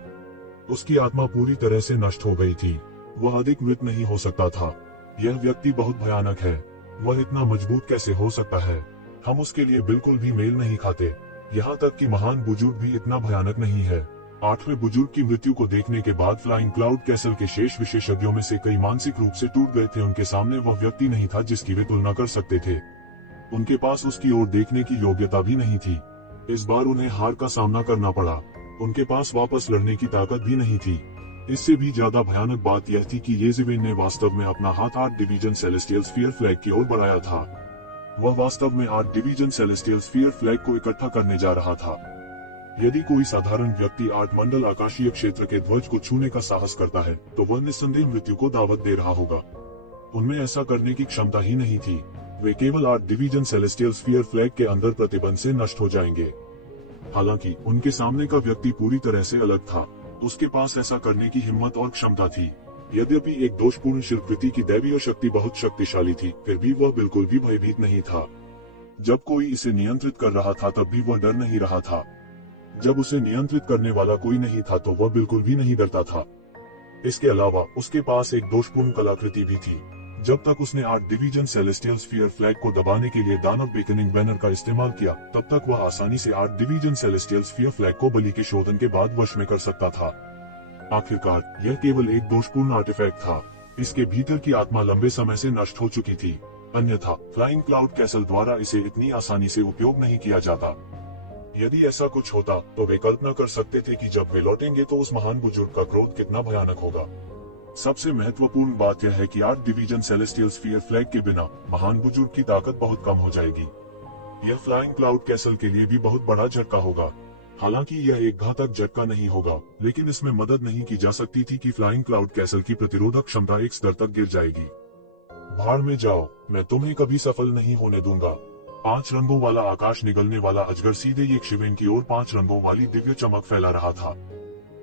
उसकी आत्मा पूरी तरह से नष्ट हो गई थी। वह अधिक मृत नहीं हो सकता था। यह व्यक्ति बहुत भयानक है। वह इतना मजबूत कैसे हो सकता है? हम उसके लिए बिल्कुल भी मेल नहीं खाते। यहाँ तक कि महान बुजुर्ग भी इतना भयानक नहीं है। 8वें बुजुर्ग की मृत्यु को देखने के बाद फ्लाइंग क्लाउड कैसल के शेष विशेषज्ञों में से कई मानसिक रूप से टूट गए थे। उनके सामने वह व्यक्ति नहीं था जिसकी वे तुलना कर सकते थे। उनके पास उसकी ओर देखने की योग्यता भी नहीं थी। इस बार उन्हें हार का सामना करना पड़ा। उनके पास वापस लड़ने की ताकत भी नहीं थी। इससे भी ज्यादा भयानक बात यह थी कि येज़ेबेल ने वास्तव में अपना हाथ 8 डिवीजन सेलेस्टियल स्फीयर फ्लैग की ओर बढ़ाया था। वह वास्तव में 8 डिवीजन सेलेस्टियल स्फीयर फ्लैग को इकट्ठा करने जा रहा था। यदि कोई साधारण व्यक्ति 8 मंडल आकाशीय क्षेत्र के ध्वज को छूने का साहस करता है तो वह निस्संदेह मृत्यु को दावत दे रहा होगा। उनमें ऐसा करने की क्षमता ही नहीं थी। वे केवल 8 डिवीजन सेलेस्टियल स्फीयर फ्लैग के अंदर प्रतिबंध से नष्ट हो जाएंगे। हालांकि उनके सामने का व्यक्ति पूरी तरह से अलग था। उसके पास ऐसा करने की हिम्मत और क्षमता थी। यद्यपि एक दोषपूर्ण शिल्पकृति की दैवीय शक्ति बहुत शक्तिशाली थी, फिर भी वह बिल्कुल भी भयभीत नहीं था। जब कोई इसे नियंत्रित कर रहा था तब भी वह डर नहीं रहा था। जब उसे नियंत्रित करने वाला कोई नहीं था तो वह बिल्कुल भी नहीं डरता था। इसके अलावा उसके पास एक दोषपूर्ण कलाकृति भी थी। जब तक उसने 8 डिवीजन सेलेस्टियल स्फीयर फ्लैग को दबाने के लिए दानव बेकनिंग बैनर का इस्तेमाल किया, तब तक वह आसानी से 8 डिवीजन सेलेस्टियल स्फीयर फ्लैग को बलि के शोधन के बाद वश में कर सकता था। आखिरकार यह केवल एक दोषपूर्ण आर्टिफैक्ट था। इसके भीतर की आत्मा लंबे समय से नष्ट हो चुकी थी। अन्यथा फ्लाइंग क्लाउड कैसल द्वारा इसे इतनी आसानी से उपयोग नहीं किया जाता। यदि ऐसा कुछ होता तो वे कल्पना कर सकते थे कि जब वे लौटेंगे तो उस महान बुजुर्ग का क्रोध कितना भयानक होगा। सबसे महत्वपूर्ण बात यह है कि 8 डिवीजन सेलेस्टियल स्फीयर फ्लैग के बिना महान बुजुर्ग की ताकत बहुत कम हो जाएगी। यह फ्लाइंग क्लाउड कैसल के लिए भी बहुत बड़ा झटका होगा। हालांकि यह एक घातक झटका नहीं होगा, लेकिन इसमें मदद नहीं की जा सकती थी कि फ्लाइंग क्लाउड कैसल की प्रतिरोधक क्षमता एक स्तर तक गिर जाएगी। भाड़ में जाओ, मैं तुम्हें कभी सफल नहीं होने दूंगा। 5 रंगों वाला आकाश निगलने वाला अजगर सीधे यक्षिवेन की ओर 5 रंगों वाली दिव्य चमक फैला रहा था।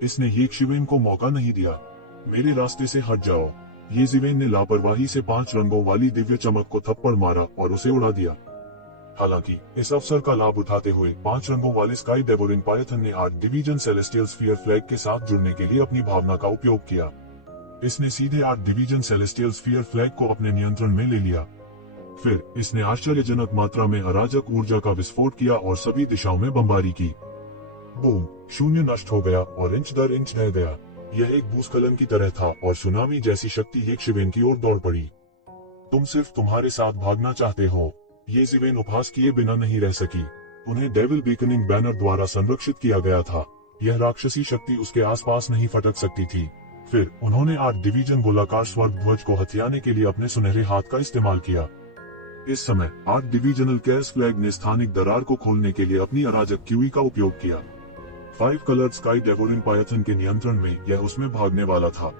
इसने यक्षिवेन को मौका नहीं दिया। मेरे रास्ते से हट जाओ। यक्षिवेन ने लापरवाही से 5 रंगों वाली दिव्य चमक को थप्पड़ मारा और उसे उड़ा दिया। हालांकि इस अवसर का लाभ उठाते हुए 5 रंगों वाले स्काई डेवोरिंग पायथन ने 8 डिवीजन सेलेस्टियल स्फीयर फ्लैग के साथ जुड़ने के लिए अपनी भावना का उपयोग किया। इसने सीधे 8 डिवीजन सेलेस्टियल स्फीयर फ्लैग को अपने नियंत्रण में ले लिया। फिर इसने आश्चर्यजनक मात्रा में अराजक ऊर्जा का विस्फोट किया और सभी दिशाओं में बमबारी की। बूम! शून्य नष्ट हो गया और इंच दर इंच ढह गया। यह एक भूस्खलन की तरह था और सुनामी जैसी शक्ति यक्षिवेन की ओर दौड़ पड़ी। तुम सिर्फ तुम्हारे साथ भागना चाहते हो। यक्षिवेन उपहास किए बिना नहीं रह सकी। उन्हें डेविल बीकनिंग बैनर द्वारा संरक्षित किया गया था। यह राक्षसी शक्ति उसके आसपास नहीं फटक सकती थी। फिर उन्होंने 8 डिवीजन गोलाकार स्वर्ग ध्वज को हथियाने के लिए अपने सुनहरे हाथ का इस्तेमाल किया। इस समय 8 डिवीजनल कैस फ्लैग ने स्थानिक दरार को खोलने के लिए अपनी अराजक क्यूई का उपयोग किया। 5 कलर्ड स्काई डेवोरिंग पायथन के नियंत्रण में यह उसमें भागने वाला था।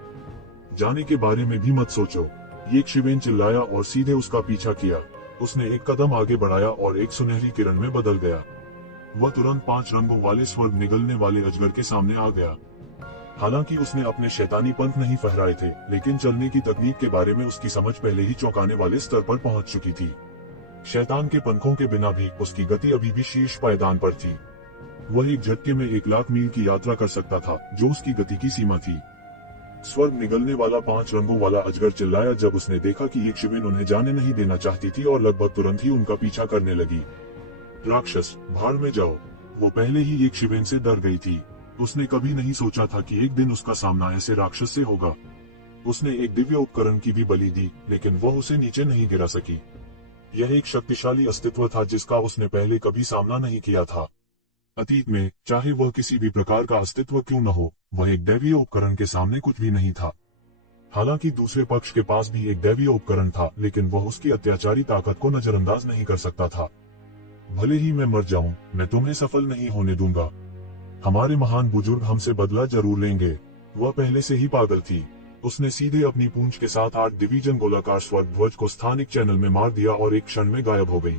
जाने के बारे में भी मत सोचो। यक्षिवेन चिल्लाया और सीधे उसका पीछा किया। उसने एक कदम आगे बढ़ाया और एक सुनहरी किरण में बदल गया। वह तुरंत 5 रंगों वाले स्वर्ग निगलने वाले अजगर के सामने आ गया। हालांकि उसने अपने शैतानी पंख नहीं फहराए थे, लेकिन चलने की तकनीक के बारे में उसकी समझ पहले ही चौंकाने वाले स्तर पर पहुंच चुकी थी। शैतान के पंखों के बिना भी उसकी गति अभी भी शीर्ष पायदान पर थी। वह एक झटके में 1 लाख मील की यात्रा कर सकता था, जो उसकी गति की सीमा थी। स्वर्ग निगलने वाला 5 रंगों वाला अजगर चिल्लाया जब उसने देखा कि यक्षिवेन उन्हें जाने नहीं देना चाहती थी और लगभग तुरंत ही उनका पीछा करने लगी। राक्षस, भाड़ में जाओ। वो पहले ही यक्षिवेन से डर गई थी। उसने कभी नहीं सोचा था कि एक दिन उसका सामना ऐसे राक्षस से होगा। उसने एक दिव्य उपकरण की भी बलि दी, लेकिन वह उसे नीचे नहीं गिरा सकी। यह एक शक्तिशाली अस्तित्व था जिसका उसने पहले कभी सामना नहीं किया था। अतीत में, चाहे वह किसी भी प्रकार का अस्तित्व क्यों न हो, वह एक दैवीय उपकरण के सामने कुछ भी नहीं था। हालांकि दूसरे पक्ष के पास भी एक दैवीय उपकरण था, लेकिन वह उसकी अत्याचारी ताकत को नजरअंदाज नहीं कर सकता था। भले ही मैं मर जाऊं, मैं तुम्हें सफल नहीं होने दूंगा। हमारे महान बुजुर्ग हमसे बदला जरूर लेंगे। वह पहले से ही पागल थी। उसने सीधे अपनी पूंछ के साथ 8 डिवीजन गोलाकार स्वर्ग ध्वज को स्थानिक चैनल में मार दिया और एक क्षण में गायब हो गई।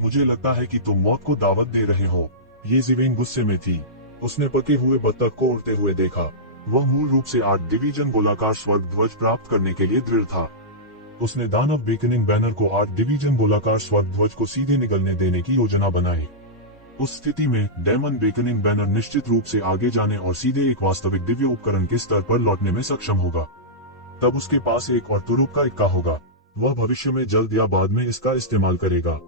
मुझे लगता है कि तुम मौत को दावत दे रहे हो। यक्षिवेन गुस्से में थी। उसने पके हुए बत्तख को उड़ते हुए देखा। वह मूल रूप से 8 डिवीजन गोलाकार स्वर्ग ध्वज प्राप्त करने के लिए दृढ़ था। उसने दानव बेकनिंग बैनर को 8 डिवीजन गोलाकार स्वर्ग ध्वज को सीधे निगलने देने की योजना बनाई। उस स्थिति में डेमन बेकनिंग बैनर निश्चित रूप से आगे जाने और सीधे एक वास्तविक दिव्य उपकरण के स्तर पर लौटने में सक्षम होगा। तब उसके पास एक और तुरुप का इक्का होगा। वह भविष्य में जल्द या बाद में इसका इस्तेमाल करेगा।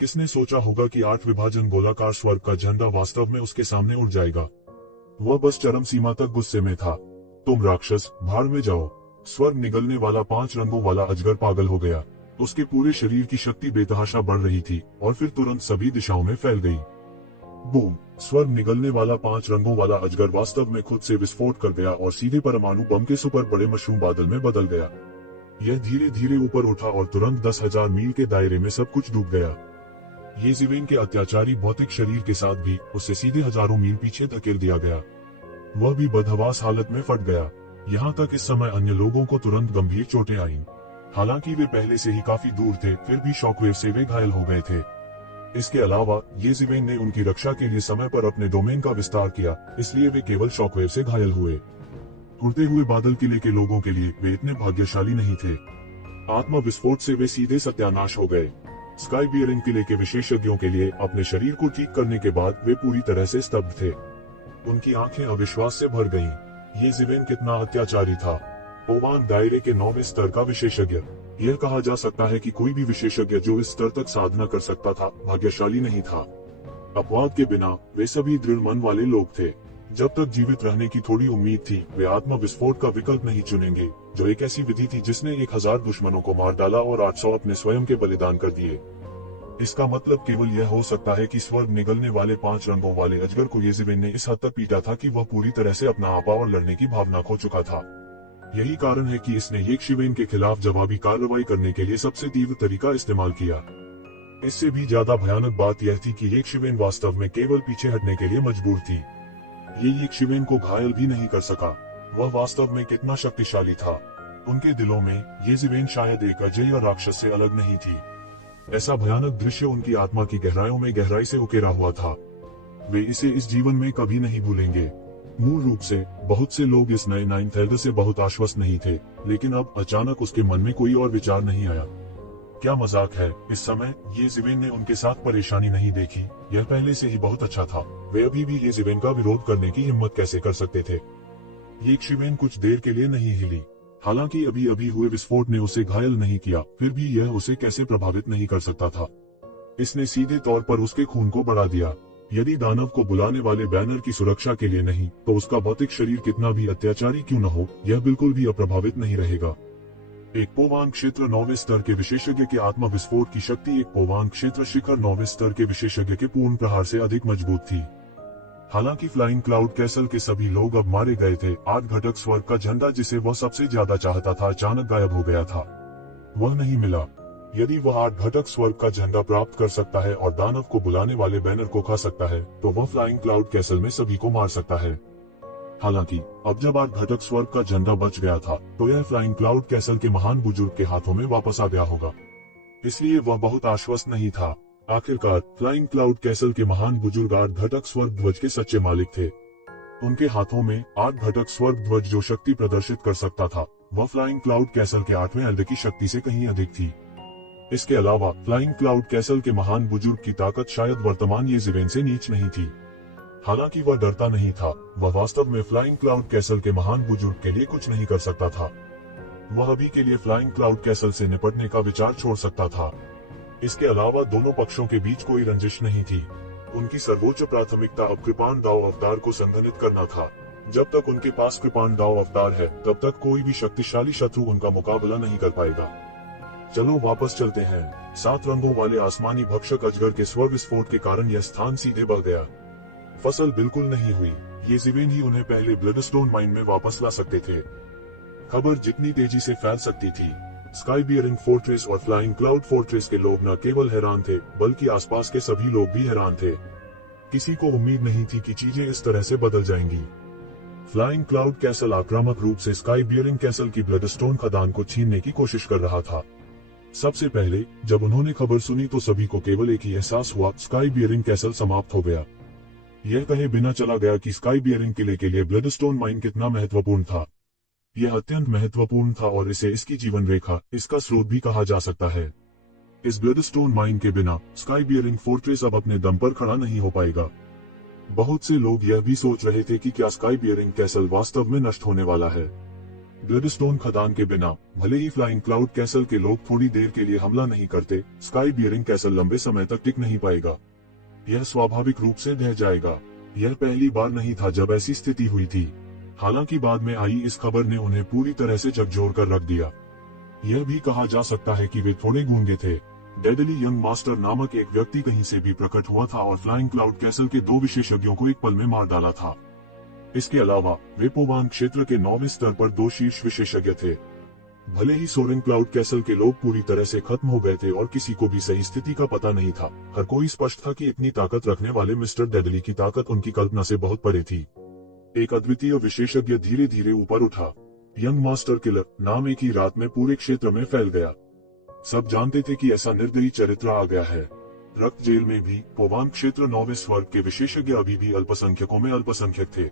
किसने सोचा होगा कि 8 विभाजन गोलाकार स्वर्ग का झंडा वास्तव में उसके सामने उड़ जाएगा। वह बस चरम सीमा तक गुस्से में था। तुम राक्षस, भाड़ में जाओ। स्वर्ग निगलने वाला 5 रंगों वाला अजगर पागल हो गया। उसके पूरे शरीर की शक्ति बेतहाशा बढ़ रही थी और फिर तुरंत सभी दिशाओं में फैल गई। बूम! स्वर्ग निगलने वाला 5 रंगों वाला अजगर वास्तव में खुद से विस्फोट कर गया और सीधे परमाणु बम के सुपर बड़े मशरूम बादल में बदल गया। यह धीरे धीरे ऊपर उठा और तुरंत 10,000 मील के दायरे में सब कुछ डूब गया। यक्षिवेन के अत्याचारी भौतिक शरीर के साथ भी उसे सीधे हजारों मील पीछे धकेल दिया गया। वह भी बदहवास हालत में फट गया। यहाँ तक इस समय अन्य लोगों को तुरंत गंभीर चोटें आईं। हालांकि वे पहले से ही काफी दूर थे, फिर भी शॉकवेव से वे घायल हो गए थे। इसके अलावा येज़िवेन ने उनकी रक्षा के लिए समय पर अपने डोमेन का विस्तार किया, इसलिए वे केवल शॉकवेव से घायल हुए। उड़ते हुए बादल किले के लोगों के लिए वे इतने भाग्यशाली नहीं थे। आत्मा विस्फोट से वे सीधे सत्यानाश हो गए। स्काई बियरिंग किले के विशेषज्ञों के लिए अपने शरीर को ठीक करने के बाद वे पूरी तरह से स्तब्ध थे। उनकी आंखें अविश्वास से भर गईं। येज़िवेन कितना अत्याचारी था। पोवांग दायरे के 9वें स्तर का विशेषज्ञ। यह कहा जा सकता है कि कोई भी विशेषज्ञ जो इस स्तर तक साधना कर सकता था, भाग्यशाली नहीं था। अपवाद के बिना वे सभी दृढ़ मन वाले लोग थे। जब तक जीवित रहने की थोड़ी उम्मीद थी, वे आत्मा विस्फोट का विकल्प नहीं चुनेंगे, जो एक ऐसी विधि थी जिसने 1000 दुश्मनों को मार डाला और 800 अपने स्वयं के बलिदान कर दिए। इसका मतलब केवल यह हो सकता है कि स्वर्ग निगलने वाले 5 रंगों वाले अजगर को येज़िवेन ने इस हद तक पीटा था कि वह पूरी तरह से अपना आपा और लड़ने की भावना खो चुका था। यही कारण है कि इसने येज़िवेन के खिलाफ जवाबी कार्रवाई करने के लिए सबसे तीव्र तरीका इस्तेमाल किया। इससे भी ज्यादा भयानक बात यह थी कि येज़िवेन वास्तव में केवल पीछे हटने के लिए मजबूर थी। ये येज़िवेन को घायल भी नहीं कर सका। वह वास्तव में कितना शक्तिशाली था। उनके दिलों में येज़िवेन शायद एक अजेय राक्षस से अलग नहीं थी। ऐसा भयानक दृश्य उनकी आत्मा की गहराइयों में गहराई से उकेरा हुआ था। वे इसे इस जीवन में कभी नहीं भूलेंगे। मूल रूप से बहुत से लोग इस नए नाइन्थ एल्डर से बहुत आश्वस्त नहीं थे, लेकिन अब अचानक उसके मन में कोई और विचार नहीं आया। क्या मजाक है, इस समय येज़िवेन ने उनके साथ परेशानी नहीं देखी। यह पहले से ही बहुत अच्छा था। वे अभी भी येज़िवेन का विरोध करने की हिम्मत कैसे कर सकते थे। येज़िवेन कुछ देर के लिए नहीं हिली। हालांकि अभी अभी हुए विस्फोट ने उसे घायल नहीं किया, फिर भी यह उसे कैसे प्रभावित नहीं कर सकता था। इसने सीधे तौर पर उसके खून को बढ़ा दिया। यदि दानव को बुलाने वाले बैनर की सुरक्षा के लिए नहीं, तो उसका भौतिक शरीर कितना भी अत्याचारी क्यों न हो, यह बिल्कुल भी अप्रभावित नहीं रहेगा। एक पोवांग क्षेत्र 9वें स्तर के विशेषज्ञ के आत्मा विस्फोट की शक्ति एक पोवांग क्षेत्र शिखर 9वें स्तर के विशेषज्ञ के पूर्ण प्रहार से अधिक मजबूत थी। हालांकि फ्लाइंग क्लाउड कैसल के सभी लोग अब मारे गए थे, 8 घटक स्वर्ग का झंडा जिसे वह सबसे ज्यादा चाहता था अचानक गायब हो गया था। वह नहीं मिला। यदि वह 8 घटक स्वर्ग का झंडा प्राप्त कर सकता है और दानव को बुलाने वाले बैनर को खा सकता है, तो वह फ्लाइंग क्लाउड कैसल में सभी को मार सकता है। हालांकि अब जब 8 घटक स्वर्ग का झंडा बच गया था, तो यह फ्लाइंग क्लाउड कैसल के महान बुजुर्ग के हाथों में वापस आ गया होगा। इसलिए वह बहुत आश्वस्त नहीं था। आखिरकार फ्लाइंग क्लाउड कैसल के महान बुजुर्ग 8 घटक स्वर्ग ध्वज के सच्चे मालिक थे। उनके हाथों में 8 घटक स्वर्ग ध्वज जो शक्ति प्रदर्शित कर सकता था, वह फ्लाइंग क्लाउड कैसल के 8वें एल्डर की शक्ति से कहीं अधिक थी। इसके अलावा फ्लाइंग क्लाउड कैसल के महान बुजुर्ग की ताकत शायद वर्तमान येज़िवेन से नीच नहीं थी। हालांकि वह डरता नहीं था, वह वास्तव में फ्लाइंग क्लाउड कैसल के महान बुजुर्ग के लिए कुछ नहीं कर सकता था। वह अभी के लिए फ्लाइंग क्लाउड कैसल से निपटने का विचार छोड़ सकता था। इसके अलावा दोनों पक्षों के बीच कोई रंजिश नहीं थी। उनकी सर्वोच्च प्राथमिकता अब कृपाण दाओ अवतार को संघनित करना था। जब तक उनके पास कृपाण दाओ अवतार है, तब तक कोई भी शक्तिशाली शत्रु उनका मुकाबला नहीं कर पाएगा। चलो वापस चलते हैं। 7 रंगों वाले आसमानी भक्षक अजगर के स्वर विस्फोट के कारण यह स्थान सीधे बढ़ गया। फसल बिल्कुल नहीं हुई। येज़िवेन ही उन्हें पहले ब्लडस्टोन माइन में वापस ला सकते थे। खबर जितनी तेजी से फैल सकती थी। स्काई बियरिंग फोर्ट्रेस और फ्लाइंग क्लाउड फोर्ट्रेस के लोग न केवल हैरान थे, बल्कि आसपास के सभी लोग भी हैरान थे। किसी को उम्मीद नहीं थी कि चीजें इस तरह से बदल जाएंगी। फ्लाइंग क्लाउड कैसल आक्रामक रूप से स्काई बियरिंग कैसल की ब्लडस्टोन खदान को छीनने की कोशिश कर रहा था। सबसे पहले जब उन्होंने खबर सुनी तो सभी को केवल एक ही एहसास हुआ, स्काई बियरिंग कैसल समाप्त हो गया। यह कहे बिना चला गया कि स्काई बियरिंग किले के लिए ब्लडस्टोन माइन कितना महत्वपूर्ण था। यह अत्यंत महत्वपूर्ण था और इसे इसकी जीवन रेखा, इसका स्रोत भी कहा जा सकता है। इस ब्लडस्टोन माइन के बिना स्काई बियरिंग फोर्ट्रेस अब अपने दम पर खड़ा नहीं हो पाएगा। बहुत से लोग यह भी सोच रहे थे कि क्या स्काई बियरिंग कैसल वास्तव में नष्ट होने वाला है। ब्लडस्टोन खदान के बिना भले ही फ्लाइंग क्लाउड कैसल के लोग थोड़ी देर के लिए हमला नहीं करते, स्काई बियरिंग कैसल लंबे समय तक टिक नहीं पाएगा। यह स्वाभाविक रूप से ढह जाएगा। यह पहली बार नहीं था जब ऐसी स्थिति हुई थी। हालांकि बाद में आई इस खबर ने उन्हें पूरी तरह से झकझोर कर रख दिया। यह भी कहा जा सकता है कि वे थोड़े गूंगे थे। डेडली यंग मास्टर नामक एक व्यक्ति कहीं से भी प्रकट हुआ था और फ्लाइंग क्लाउड कैसल के 2 विशेषज्ञों को एक पल में मार डाला था। इसके अलावा वेपोवान क्षेत्र के 9वें स्तर पर 2 शीर्ष विशेषज्ञ थे। भले ही सोरेन क्लाउड कैसल के लोग पूरी तरह से खत्म हो गए थे और किसी को भी सही स्थिति का पता नहीं था, हर कोई स्पष्ट था कि इतनी ताकत रखने वाले मिस्टर डेडली की ताकत उनकी कल्पना से बहुत परे थी। एक अद्वितीय विशेषज्ञ धीरे धीरे ऊपर उठा। यंग मास्टर किलर नाम एक ही रात में पूरे क्षेत्र में फैल गया। सब जानते थे कि ऐसा निर्दयी चरित्र आ गया है। रक्त जेल में भी पोवान क्षेत्र 9वें स्वर्ग के विशेषज्ञ अभी भी अल्पसंख्यकों में अल्पसंख्यक थे।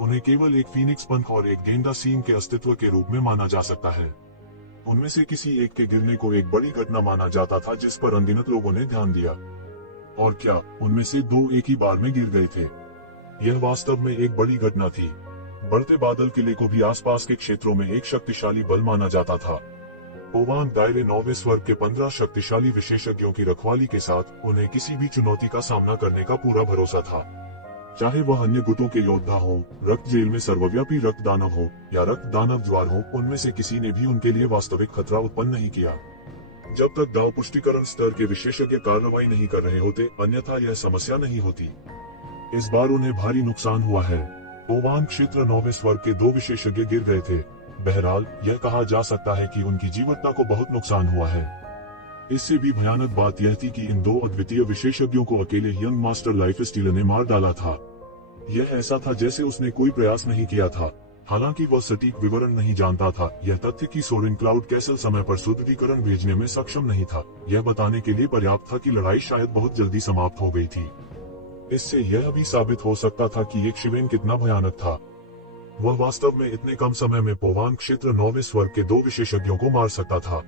उन्हें केवल एक फीनिक्स पंख और एक गेंडा सींग के अस्तित्व के रूप में माना जा सकता है। उनमें से किसी एक के गिरने को एक बड़ी घटना माना जाता था जिस पर अनगिनत लोगों ने ध्यान दिया। और क्या उनमें से 2 एक ही बार में गिर गए थे? यह वास्तव में एक बड़ी घटना थी। बढ़ते बादल किले को भी आसपास के क्षेत्रों में एक शक्तिशाली बल माना जाता था। पोवान दायरे 9वें स्वर्ग के 15 शक्तिशाली विशेषज्ञों की रखवाली के साथ उन्हें किसी भी चुनौती का सामना करने का पूरा भरोसा था। चाहे वह अन्य गुटों के योद्धा हो, रक्त जेल में सर्वव्यापी रक्त दानव हो या रक्त दानव ज्वार हो, उनमें से किसी ने भी उनके लिए वास्तविक खतरा उत्पन्न नहीं किया। जब तक दाव पुष्टिकरण स्तर के विशेषज्ञ कार्रवाई नहीं कर रहे होते, अन्यथा यह समस्या नहीं होती। इस बार उन्हें भारी नुकसान हुआ है। पोवान क्षेत्र 9वें स्वर्ग के 2 विशेषज्ञ गिर गए थे। बहरहाल यह कहा जा सकता है कि उनकी जीवटता को बहुत नुकसान हुआ है। इससे भी भयानक बात यह थी कि इन 2 अद्वितीय विशेषज्ञों को अकेले यंग मास्टर लाइफ स्टीलर ने मार डाला था। यह ऐसा था जैसे उसने कोई प्रयास नहीं किया था। हालांकि वह सटीक विवरण नहीं जानता था। यह तथ्य कि सोरेन क्लाउड कैसल समय पर सुदृढ़ीकरण भेजने में सक्षम नहीं था, यह बताने के लिए पर्याप्त था कि लड़ाई शायद बहुत जल्दी समाप्त हो गई थी। इससे यह भी साबित हो सकता था कि एक शिवेन कितना भयानक था। वह वास्तव में इतने कम समय में पोवान क्षेत्र 9वें स्वर्ग के 2 विशेषज्ञों को मार सकता था।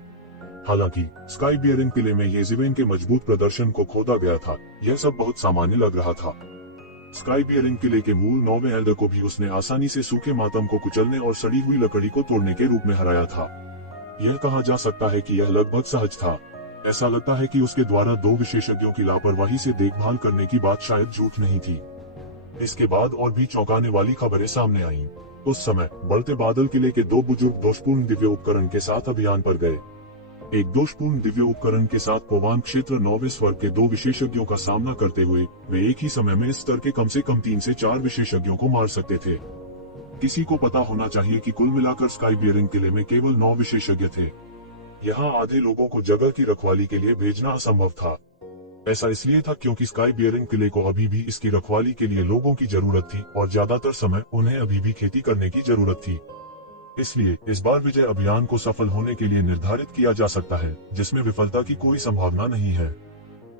हालांकि स्काई बियरिंग किले में येजिवेन के मजबूत प्रदर्शन को खोदा गया था, यह सब बहुत सामान्य लग रहा था। स्काई बियरिंग किले के मूल 9वें एल्डर को भी उसने आसानी से सूखे मातम को कुचलने और सड़ी हुई लकड़ी को तोड़ने के रूप में हराया था। यह कहा जा सकता है कि यह लगभग सहज था। ऐसा लगता है कि उसके द्वारा 2 विशेषज्ञों की लापरवाही से देखभाल करने की बात शायद झूठ नहीं थी। इसके बाद और भी चौंकाने वाली खबरें सामने आईं। उस समय बढ़ते बादल किले के 2 बुजुर्ग दोषपूर्ण दिव्य उपकरण के साथ अभियान पर गए। एक दोषपूर्ण दिव्य उपकरण के साथ पोवान क्षेत्र 9वें स्वर्ग के 2 विशेषज्ञों का सामना करते हुए वे एक ही समय में इस स्तर के कम से कम 3 से 4 विशेषज्ञों को मार सकते थे। किसी को पता होना चाहिए कि कुल मिलाकर स्काई बियरिंग किले में केवल 9 विशेषज्ञ थे। यहाँ आधे लोगों को जगह की रखवाली के लिए भेजना असंभव था। ऐसा इसलिए था क्योंकि स्काई बियरिंग किले को अभी भी इसकी रखवाली के लिए लोगों की जरूरत थी और ज्यादातर समय उन्हें अभी भी खेती करने की जरूरत थी। इसलिए इस बार विजय अभियान को सफल होने के लिए निर्धारित किया जा सकता है, जिसमें विफलता की कोई संभावना नहीं है।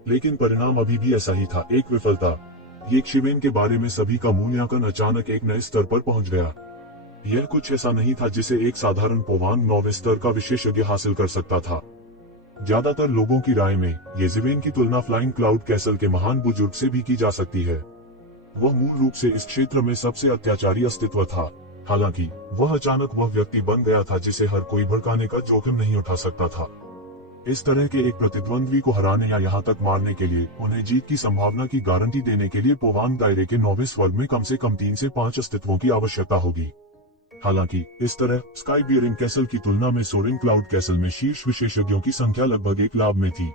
लेकिन परिणाम अभी भी ऐसा ही था, एक विफलता। ये शिवेन के बारे में सभी का मूल्यांकन अचानक एक नए स्तर पर पहुंच गया। यह कुछ ऐसा नहीं था जिसे एक साधारण पोवान 9वें स्तर का विशेषज्ञ हासिल कर सकता था। ज्यादातर लोगों की राय में येजिवेन की तुलना फ्लाइंग क्लाउड कैसल के महान बुजुर्ग से भी की जा सकती है। वह मूल रूप से इस क्षेत्र में सबसे अत्याचारी अस्तित्व था। हालांकि वह अचानक वह व्यक्ति बन गया था जिसे हर कोई भड़काने का जोखिम नहीं उठा सकता था। इस तरह के एक प्रतिद्वंद्वी को हराने या यहाँ तक मारने के लिए उन्हें जीत की संभावना की गारंटी देने के लिए पोवान दायरे के 9वें स्वर्ग में कम से कम 3 से 5 अस्तित्वों की आवश्यकता होगी। हालांकि इस तरह स्काई बियरिंग कैसल की तुलना में सोरेन क्लाउड कैसल में शीर्ष विशेषज्ञों की संख्या लगभग 1 लाभ में थी।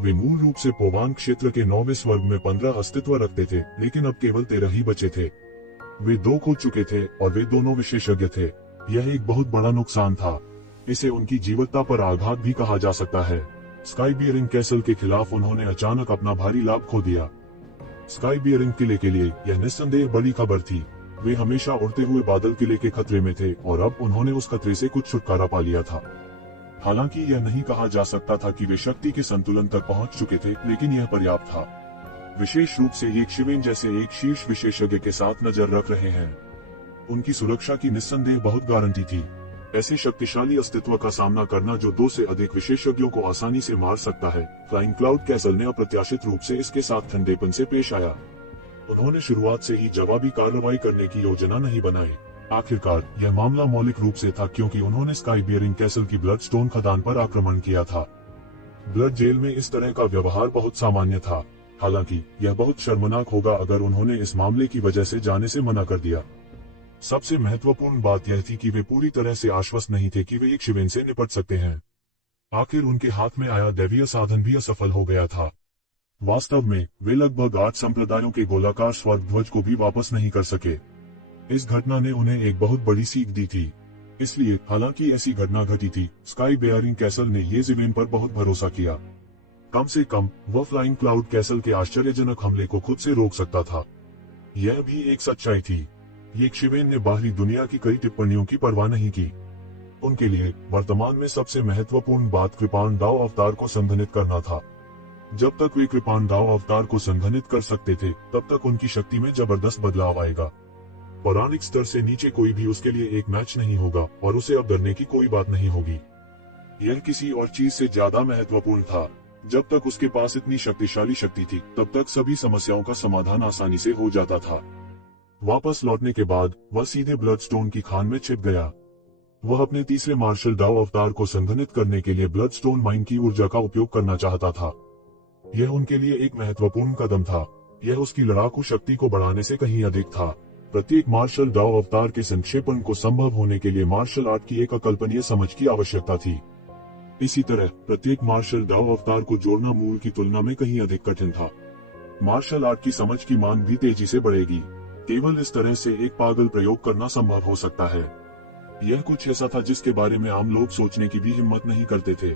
वे मूल रूप से पोवान क्षेत्र के 9वें स्वर्ग में 15 अस्तित्व रखते थे, लेकिन अब केवल 13 ही बचे थे। वे 2 खो चुके थे और वे दोनों विशेषज्ञ थे। यह एक बहुत बड़ा नुकसान था। इसे उनकी जीवटता पर आघात भी कहा जा सकता है। स्काई बियरिंग कैसल के खिलाफ उन्होंने अचानक अपना भारी लाभ खो दिया। स्काई बियरिंग किले के लिए यह निस्संदेह बड़ी खबर थी। वे हमेशा उड़ते हुए बादल किले के खतरे में थे और अब उन्होंने उस खतरे से कुछ छुटकारा पा लिया था। हालांकि यह नहीं कहा जा सकता था कि वे शक्ति के संतुलन तक पहुंच चुके थे, लेकिन यह पर्याप्त था। विशेष रूप से एक शिवेन जैसे एक शीर्ष विशेषज्ञ के साथ नजर रख रहे हैं। उनकी सुरक्षा की निस्संदेह बहुत गारंटी थी। ऐसे शक्तिशाली अस्तित्व का सामना करना जो 2 से अधिक विशेषज्ञों को आसानी से मार सकता है। फ्लाइंग क्लाउड कैसल ने अप्रत्याशित रूप से इसके साथ ठंडेपन से पेश आया। उन्होंने शुरुआत से ही जवाबी कार्रवाई करने की योजना नहीं बनाई। आखिरकार यह मामला मौलिक रूप से था क्योंकि उन्होंने स्काई बियरिंग कैसल की ब्लड स्टोन खदान पर आक्रमण किया था। ब्लड जेल में इस तरह का व्यवहार बहुत सामान्य था। हालांकि यह बहुत शर्मनाक होगा अगर उन्होंने इस मामले की वजह से जाने से मना कर दिया। सबसे महत्वपूर्ण बात यह थी कि वे पूरी तरह से आश्वस्त नहीं थे कि वे एक शिवेन से निपट सकते हैं। आखिर उनके हाथ में आया दैवीय साधन भी असफल हो गया था। वास्तव में वे लगभग 8 संप्रदायों के गोलाकार स्वर्ग ध्वज को भी वापस नहीं कर सके। इस घटना ने उन्हें एक बहुत बड़ी सीख दी थी। इसलिए हालांकि ऐसी घटना घटी थी, स्काई बियरिंग कैसल ने येजिवेन पर बहुत भरोसा किया। कम से कम वह फ्लाइंग क्लाउड कैसल के आश्चर्यजनक हमले को खुद से रोक सकता था। यह भी एक सच्चाई थी। यक्षवेन ने बाहरी दुनिया की कई टिप्पणियों की परवाह नहीं की। उनके लिए वर्तमान में सबसे महत्वपूर्ण बात कृपाण दाव अवतार को संघनित करना था। जब तक वे कृपाण दाव अवतार को संघनित कर सकते थे, तब तक उनकी शक्ति में जबरदस्त बदलाव आएगा। पौराणिक स्तर से नीचे कोई भी उसके लिए एक मैच नहीं होगा और उसे अब डरने की कोई बात नहीं होगी। यह किसी और चीज से ज्यादा महत्वपूर्ण था। जब तक उसके पास इतनी शक्तिशाली शक्ति थी, तब तक सभी समस्याओं का समाधान आसानी से हो जाता था। वापस लौटने के बाद वह सीधे ब्लडस्टोन की खान में छिप गया। वह अपने तीसरे मार्शल डाउ अवतार को संघनित करने के लिए ब्लडस्टोन माइन की ऊर्जा का उपयोग करना चाहता था। यह उनके लिए एक महत्वपूर्ण कदम था। यह उसकी लड़ाकू शक्ति को बढ़ाने से कहीं अधिक था। प्रत्येक मार्शल डाउ अवतार के संक्षेपण को संभव होने के लिए मार्शल आर्ट की एक अकल्पनीय समझ की आवश्यकता थी। इसी तरह प्रत्येक मार्शल डाउ अवतार को जोड़ना मूल की तुलना में कहीं अधिक कठिन था। मार्शल आर्ट की समझ की मांग भी तेजी से बढ़ेगी। केवल इस तरह से एक पागल प्रयोग करना संभव हो सकता है। यह कुछ ऐसा था जिसके बारे में आम लोग सोचने की भी हिम्मत नहीं करते थे।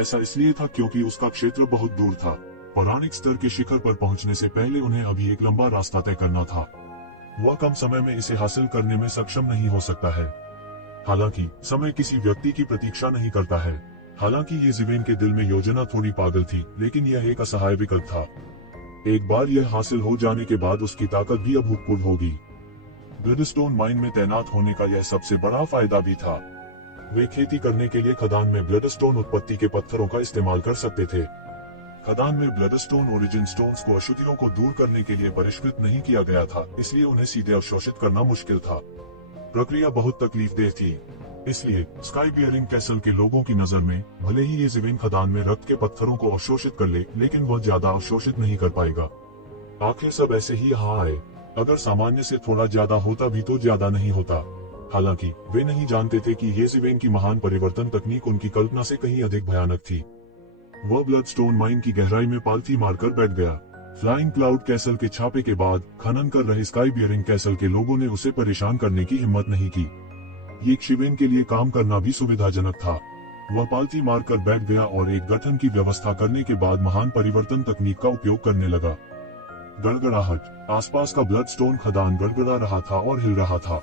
ऐसा इसलिए था क्योंकि उसका क्षेत्र बहुत दूर था। पौराणिक स्तर के शिखर पर पहुंचने से पहले उन्हें अभी एक लंबा रास्ता तय करना था। वह कम समय में इसे हासिल करने में सक्षम नहीं हो सकता है। हालांकि समय किसी व्यक्ति की प्रतीक्षा नहीं करता है। हालांकि येज़िवेन के दिल में योजना थोड़ी पागल थी, लेकिन यह एक असहाय विकल्प था। एक बार यह हासिल हो जाने के बाद उसकी ताकत भी अभूतपूर्व होगी। ब्लडस्टोन माइन में तैनात होने का यह सबसे बड़ा फायदा भी था। वे खेती करने के लिए खदान में ब्लडस्टोन उत्पत्ति के पत्थरों का इस्तेमाल कर सकते थे। खदान में ब्लडस्टोन ओरिजिन स्टोन्स को अशुद्धियों को दूर करने के लिए परिष्कृत नहीं किया गया था, इसलिए उन्हें सीधे अवशोषित करना मुश्किल था। प्रक्रिया बहुत तकलीफदेह थी। इसलिए स्काई बियरिंग कैसल के लोगों की नजर में भले ही येज़िवेन खदान में रक्त के पत्थरों को अवशोषित कर ले, लेकिन वह ज्यादा अवशोषित नहीं कर पाएगा। आखिर सब ऐसे ही यहाँ आए। अगर सामान्य से थोड़ा ज्यादा होता भी तो ज्यादा नहीं होता। हालांकि वे नहीं जानते थे कि येज़िवेन की महान परिवर्तन तकनीक उनकी कल्पना से कहीं अधिक भयानक थी। वह ब्लडस्टोन माइन की गहराई में पालथी मारकर बैठ गया। फ्लाइंग क्लाउड कैसल के छापे के बाद खनन कर रहे स्काई बियरिंग कैसल के लोगों ने उसे परेशान करने की हिम्मत नहीं की। यक्षवेन के लिए काम करना भी सुविधाजनक था। वह पालथी मारकर बैठ गया और एक गठन की व्यवस्था करने के बाद महान परिवर्तन तकनीक का उपयोग करने लगा। गड़गड़ाहट। आसपास का ब्लडस्टोन खदान गड़गड़ा रहा था और हिल रहा था।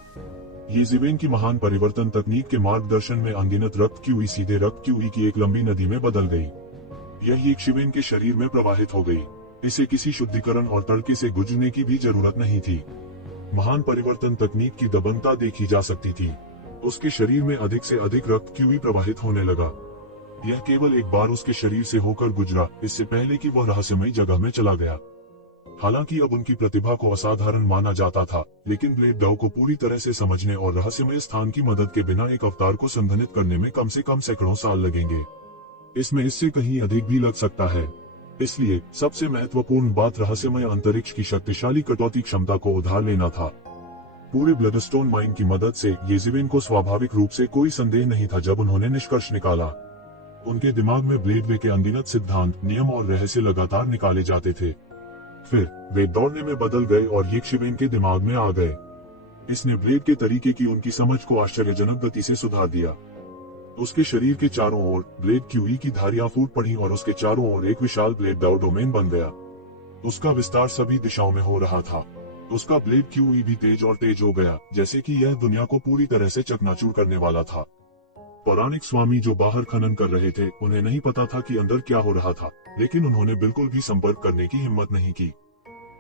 येज़िवेन की महान परिवर्तन तकनीक के मार्गदर्शन में अनगिनत रक्त की हुई सीधे रक्त की हुई की एक लंबी नदी में बदल गई। यह यक्षवेन के शरीर में प्रवाहित हो गई। इसे किसी शुद्धिकरण और तड़के से गुजरने की भी जरूरत नहीं थी। महान परिवर्तन तकनीक की दबंगता देखी जा सकती थी। उसके शरीर में अधिक से अधिक रक्त क्यूई प्रवाहित होने लगा। यह केवल एक बार उसके शरीर से होकर गुजरा, इससे पहले कि वह रहस्यमयी जगह में चला गया। हालांकि अब उनकी प्रतिभा को असाधारण माना जाता था, लेकिन ब्लेड डाउ को पूरी तरह से समझने और रहस्यमय स्थान की मदद के बिना एक अवतार को संघनित करने में कम से कम सैकड़ों साल लगेंगे। इसमें इससे कहीं अधिक भी लग सकता है। इसलिए सबसे महत्वपूर्ण बात रहस्यमय अंतरिक्ष की शक्तिशाली कटौती क्षमता को उधार लेना था। पूरे ब्लडस्टोन माइन की मदद से येज़िवेन को स्वाभाविक रूप से कोई संदेह नहीं था जब उन्होंने निष्कर्ष निकाला। उनके दिमाग में ब्लेडवे के अनगिनत सिद्धांत, नियम और रहस्य लगातार निकाले जाते थे। फिर वे दौड़ने में बदल गए और यक्षवेन के दिमाग में आ गए। इसने ब्लेड के तरीके की उनकी समझ को आश्चर्यजनक गति से सुधार दिया। उसके शरीर के चारों ओर ब्लेड क्यूई की धारियां फूट पड़ी और उसके चारों ओर एक विशाल ब्लेड डाउ डोमेन बन गया। उसका विस्तार सभी दिशाओं में हो रहा था। उसका ब्लेड क्यूई भी तेज और तेज हो गया, जैसे कि यह दुनिया को पूरी तरह से चकनाचूर करने वाला था। पौराणिक स्वामी जो बाहर खनन कर रहे थे, उन्हें नहीं पता था कि अंदर क्या हो रहा था, लेकिन उन्होंने बिल्कुल भी संपर्क करने की हिम्मत नहीं की।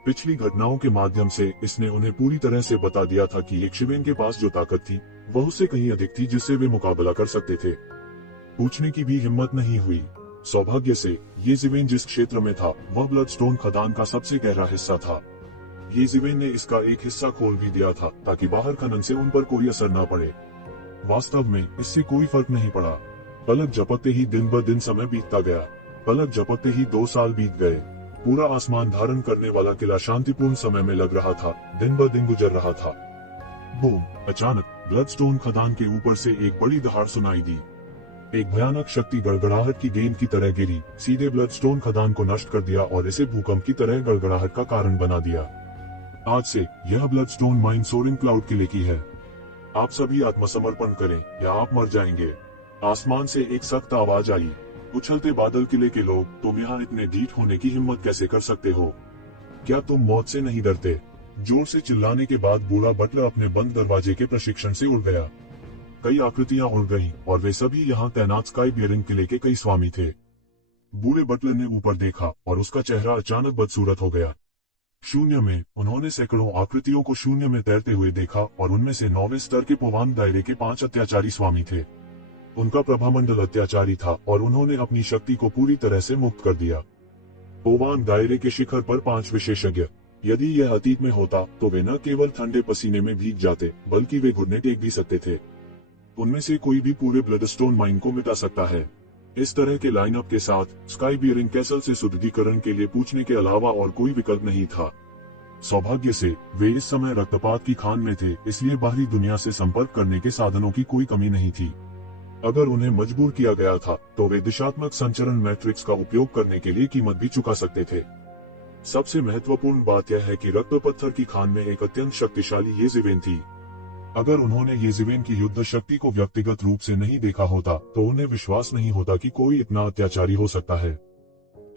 पिछली घटनाओं के माध्यम से इसने उन्हें पूरी तरह से बता दिया था कि यक्षवेन के पास जो ताकत थी, वह उससे कहीं अधिक थी जिससे वे मुकाबला कर सकते थे। पूछने की भी हिम्मत नहीं हुई। सौभाग्य से येज़िवेन जिस क्षेत्र में था, वह ब्लडस्टोन खदान का सबसे गहरा हिस्सा था। येज़िवेन ने इसका एक हिस्सा खोल भी दिया था ताकि बाहर खनन से उन पर कोई असर न पड़े। वास्तव में इससे कोई फर्क नहीं पड़ा। पलक झपकते ही दिन ब दिन समय बीतता गया। पलक झपकते ही 2 साल बीत गए। पूरा आसमान धारण करने वाला किला शांतिपूर्ण समय में लग रहा था, दिन ब दिन गुजर रहा था। बूम! अचानक ब्लडस्टोन खदान के ऊपर से एक बड़ी दहाड़ सुनाई दी। एक भयानक शक्ति गड़गड़ाहट की गेंद की तरह गिरी, सीधे ब्लडस्टोन खदान को नष्ट कर दिया और इसे भूकंप की तरह गड़गड़ाहट का कारण बना दिया। आज से यह ब्लडस्टोन माइन सोरेन क्लाउड किले की है। आप सभी आत्मसमर्पण करें या आप मर जाएंगे। आसमान से एक सख्त आवाज आई। उछलते बादल किले के लोग, तुम यहाँ इतने ढीठ होने की हिम्मत कैसे कर सकते हो? क्या तुम मौत से नहीं डरते? जोर से चिल्लाने के बाद बूढ़ा बटलर अपने बंद दरवाजे के प्रशिक्षण से उड़ गया। कई आकृतियां उड़ गईं और वे सभी यहाँ तैनात स्काई बियरिंग किले के कई स्वामी थे। बूढ़े बटलर ने ऊपर देखा और उसका चेहरा अचानक बदसूरत हो गया। शून्य में उन्होंने सैकड़ों आकृतियों को शून्य में तैरते हुए देखा और उनमें से 9वें स्तर के पोवांग दायरे के 5 अत्याचारी स्वामी थे। उनका प्रभामंडल अत्याचारी था और उन्होंने अपनी शक्ति को पूरी तरह से मुक्त कर दिया। पोवांग दायरे के शिखर पर 5 विशेषज्ञ। यदि यह अतीत में होता तो वे न केवल ठंडे पसीने में भीग जाते बल्कि वे घुटने टेक भी सकते थे। उनमें से कोई भी पूरे ब्लडस्टोन माइन को मिटा सकता है। इस तरह के लाइनअप के साथ स्काई बियरिंग कैसल से सुदृढ़ीकरण के लिए पूछने के अलावा और कोई विकल्प नहीं था। सौभाग्य से वे इस समय रक्तपात की खान में थे, इसलिए बाहरी दुनिया से संपर्क करने के साधनों की कोई कमी नहीं थी। अगर उन्हें मजबूर किया गया था तो वे दिशात्मक संचरण मैट्रिक्स का उपयोग करने के लिए कीमत भी चुका सकते थे। सबसे महत्वपूर्ण बात यह है कि रक्त पत्थर की खान में एक अत्यंत शक्तिशाली येज़िवेन थी। अगर उन्होंने येज़िवेन की युद्ध शक्ति को व्यक्तिगत रूप से नहीं देखा होता तो उन्हें विश्वास नहीं होता कि कोई इतना अत्याचारी हो सकता है।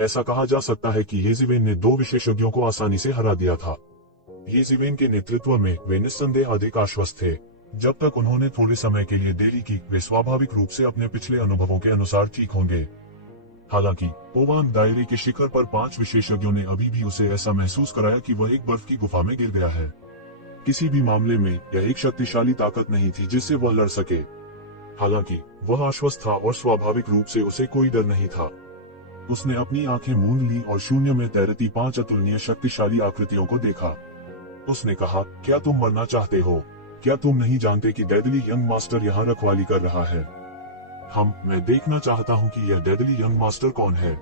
ऐसा कहा जा सकता है कि येज़िवेन ने 2 विशेषज्ञों को आसानी से हरा दिया था। येज़िवेन के नेतृत्व में वे निस्संदेह अधिक आश्वस्त थे। जब तक उन्होंने थोड़े समय के लिए देरी की, वे स्वाभाविक रूप से अपने पिछले अनुभवों के अनुसार ठीक होंगे। हालांकि पोवांग दायरे के शिखर पर 5 विशेषज्ञों ने अभी भी उसे ऐसा महसूस कराया कि वह एक बर्फ की गुफा में गिर गया है। किसी भी मामले में यह एक शक्तिशाली ताकत नहीं थी जिससे वह लड़ सके। हालांकि वह आश्वस्त था और स्वाभाविक रूप से उसे कोई डर नहीं था। उसने अपनी आंखें मूंद ली और शून्य में तैरती 5 अतुलनीय शक्तिशाली आकृतियों को देखा। उसने कहा, क्या तुम मरना चाहते हो? क्या तुम नहीं जानते कि डेडली यंग मास्टर यहाँ रखवाली कर रहा है? मैं देखना चाहता हूँ कि यह डेडली यंग मास्टर कौन है।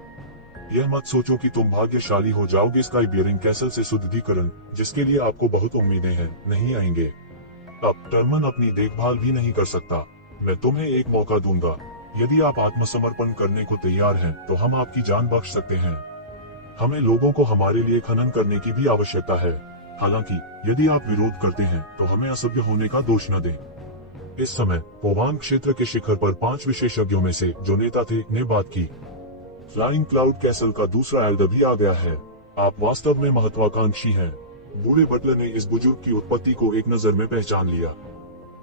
यह मत सोचो कि तुम भाग्यशाली हो जाओगे। स्काई बियरिंग कैसल से शुद्धिकरण, जिसके लिए आपको बहुत उम्मीदें हैं, नहीं आएंगे। अब टर्मन अपनी देखभाल भी नहीं कर सकता। मैं तुम्हें एक मौका दूंगा। यदि आप आत्मसमर्पण करने को तैयार हैं, तो हम आपकी जान बख्श सकते हैं। हमें लोगों को हमारे लिए खनन करने की भी आवश्यकता है। हालांकि यदि आप विरोध करते हैं तो हमें असभ्य होने का दोष न दें। इस समय पोवांग क्षेत्र के शिखर पर 5 विशेषज्ञों में से जो नेता थे ने बात की। फ्लाइंग क्लाउड कैसल का दूसरा एल्डर भी आ गया है। आप वास्तव में महत्वाकांक्षी हैं। बूढ़े बटलर ने इस बुजुर्ग की उत्पत्ति को एक नजर में पहचान लिया।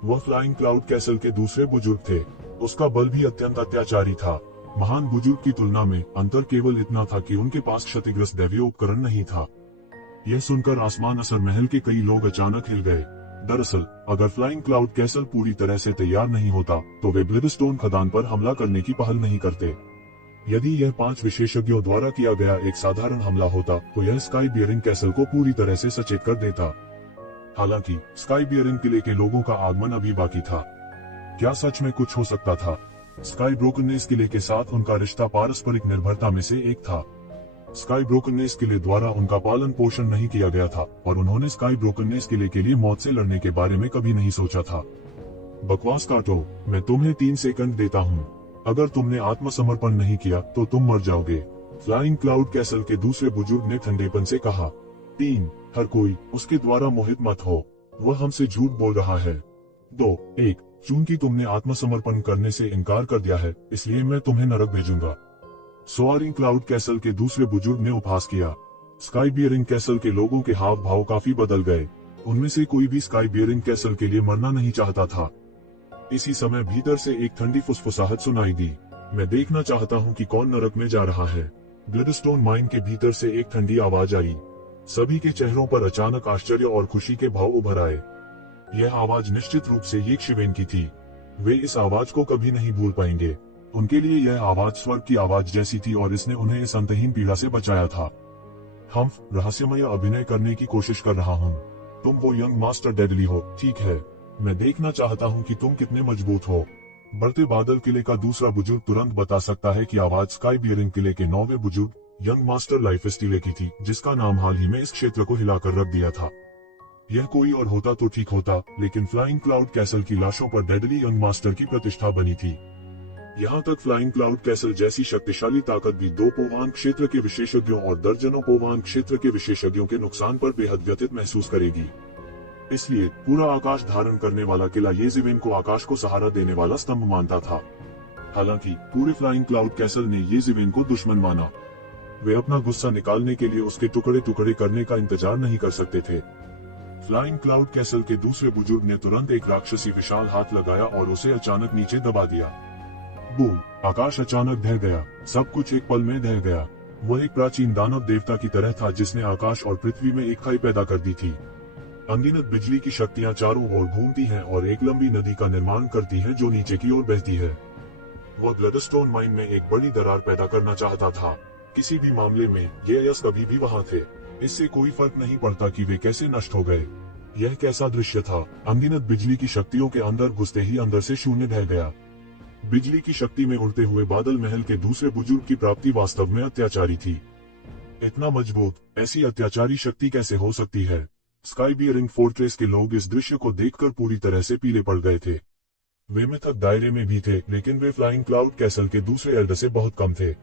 वह फ्लाइंग क्लाउड कैसल के दूसरे बुजुर्ग थे। उसका बल भी अत्यंत अत्याचारी था। महान बुजुर्ग की तुलना में अंतर केवल इतना था कि उनके पास क्षतिग्रस्त दैवीय उपकरण नहीं था। यह सुनकर आसमान असर महल के कई लोग अचानक हिल गए। दरअसल अगर फ्लाइंग क्लाउड कैसल पूरी तरह से तैयार नहीं होता तो वे ब्लिडस्टोन खदान पर हमला करने की पहल नहीं करते। यदि यह 5 विशेषज्ञों द्वारा किया गया एक साधारण हमला होता तो यह स्काई बियरिंग कैसल को पूरी तरह से सचेत कर देता। हालांकि स्काई बियरिंग किले के लोगों का आगमन अभी बाकी था। क्या सच में कुछ हो सकता था? स्काई ब्रोकननेस किले के साथ उनका रिश्ता पारस्परिक निर्भरता में से एक था। स्काई ब्रोकननेस किले द्वारा उनका पालन पोषण नहीं किया गया था और उन्होंने स्काई ब्रोकननेस किले के लिए मौत से लड़ने के बारे में कभी नहीं सोचा था। बकवास काटो। मैं तुम्हें 3 सेकंड देता हूँ। अगर तुमने आत्मसमर्पण नहीं किया तो तुम मर जाओगे। फ्लाइंग क्लाउड कैसल के दूसरे बुजुर्ग ने ठंडेपन से कहा। 3, हर कोई उसके द्वारा मोहित मत हो। वह हमसे झूठ बोल रहा है। 2, 1, चूंकि तुमने आत्मसमर्पण करने से इनकार कर दिया है, इसलिए मैं तुम्हें नरक भेजूंगा। सोआरिंग क्लाउड कैसल के दूसरे बुजुर्ग ने उपहास किया। स्काई बियरिंग कैसल के लोगों के हाव भाव काफी बदल गए। उनमें से कोई भी स्काई बियरिंग कैसल के लिए मरना नहीं चाहता था। इसी समय भीतर से एक ठंडी फुसफुसाहट सुनाई दी। मैं देखना चाहता हूँ कि कौन नरक में जा रहा है। ब्लडस्टोन माइन के भीतर से एक ठंडी आवाज आई। सभी के चेहरों पर अचानक आश्चर्य और खुशी के भाव उभर आए। यह आवाज निश्चित रूप से येज़िवेन की थी। वे इस आवाज को कभी नहीं भूल पाएंगे। उनके लिए यह आवाज स्वर्ग की आवाज जैसी थी और इसने उन्हें इस अंतहीन पीड़ा से बचाया था। रहस्यमय अभिनय करने की कोशिश कर रहा हूँ। तुम वो यंग मास्टर डेडली हो, ठीक है। मैं देखना चाहता हूँ कि तुम कितने मजबूत हो। बढ़ते बादल किले का दूसरा बुजुर्ग तुरंत बता सकता है कि आवाज स्काई बियरिंग किले के 9वें बुजुर्ग यंग मास्टर लाइफ स्टीले की थी, जिसका नाम हाल ही में इस क्षेत्र को हिलाकर रख दिया था। यह कोई और होता तो ठीक होता, लेकिन फ्लाइंग क्लाउड कैसल की लाशों पर डेडली यंग मास्टर की प्रतिष्ठा बनी थी। यहाँ तक फ्लाइंग क्लाउड कैसल जैसी शक्तिशाली ताकत भी 2 पोवांग क्षेत्र के विशेषज्ञों और दर्जनों पोवांग क्षेत्र के विशेषज्ञों के नुकसान पर बेहद व्यथित महसूस करेगी। इसलिए पूरा आकाश धारण करने वाला किला येज़िवेन को आकाश को सहारा देने वाला स्तंभ मानता था। हालांकि पूरे फ्लाइंग क्लाउड कैसल ने येज़िवेन को दुश्मन माना। वे अपना गुस्सा निकालने के लिए उसके टुकड़े टुकड़े करने का इंतजार नहीं कर सकते थे। फ्लाइंग क्लाउड कैसल के दूसरे बुजुर्ग ने तुरंत एक राक्षसी विशाल हाथ लगाया और उसे अचानक नीचे दबा दिया। बूम! आकाश अचानक ढह गया, सब कुछ एक पल में ढह गया। वह एक प्राचीन दानव देवता की तरह था जिसने आकाश और पृथ्वी में एक खाई पैदा कर दी थी। अनगिनत बिजली की शक्तियां चारों ओर घूमती हैं और एक लंबी नदी का निर्माण करती हैं जो नीचे की ओर बहती है। वह ब्लडस्टोन माइन में एक बड़ी दरार पैदा करना चाहता था। किसी भी मामले में ये यस कभी भी वहां थे। इससे कोई फर्क नहीं पड़ता कि वे कैसे नष्ट हो गए। यह कैसा दृश्य था। अनगिनत बिजली की शक्तियों के अंदर घुसते ही अंदर से शून्य ढह गया। बिजली की शक्ति में उड़ते हुए बादल महल के दूसरे बुजुर्ग की प्राप्ति वास्तव में अत्याचारी थी। इतना मजबूत, ऐसी अत्याचारी शक्ति कैसे हो सकती है। स्काई बियरिंग फोर्ट्रेस के लोग इस दृश्य को देखकर पूरी तरह से पीले पड़ गए थे। वे मिथक दायरे में भी थे, लेकिन वे फ्लाइंग क्लाउड कैसल के दूसरे एल्डर से बहुत कम थे।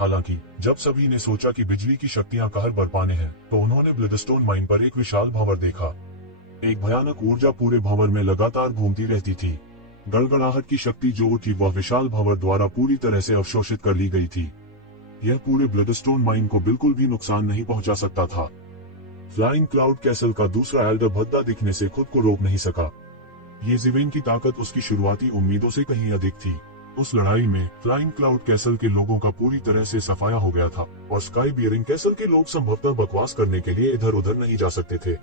हालांकि जब सभी ने सोचा कि बिजली की शक्तियां कहर बरपाने हैं, तो उन्होंने ब्लडस्टोन माइन पर एक विशाल भंवर देखा। एक भयानक ऊर्जा पूरे भंवर में लगातार घूमती रहती थी। गड़गड़ाहट की शक्ति जो उठी वह विशाल भंवर द्वारा पूरी तरह से अवशोषित कर ली गई थी। यह पूरे ब्लडस्टोन माइन को बिल्कुल भी नुकसान नहीं पहुंचा सकता था। फ्लाइंग क्लाउड कैसल का दूसरा एल्डर भद्दा दिखने से खुद को रोक नहीं सका। ये ज़िवेन की ताकत उसकी शुरुआती उम्मीदों से कहीं अधिक थी। उस लड़ाई में फ्लाइंग क्लाउड कैसल के लोगों का पूरी तरह से सफाया हो गया था और स्काई बियरिंग कैसल के लोग संभवतः बकवास करने के लिए इधर उधर नहीं जा सकते थे।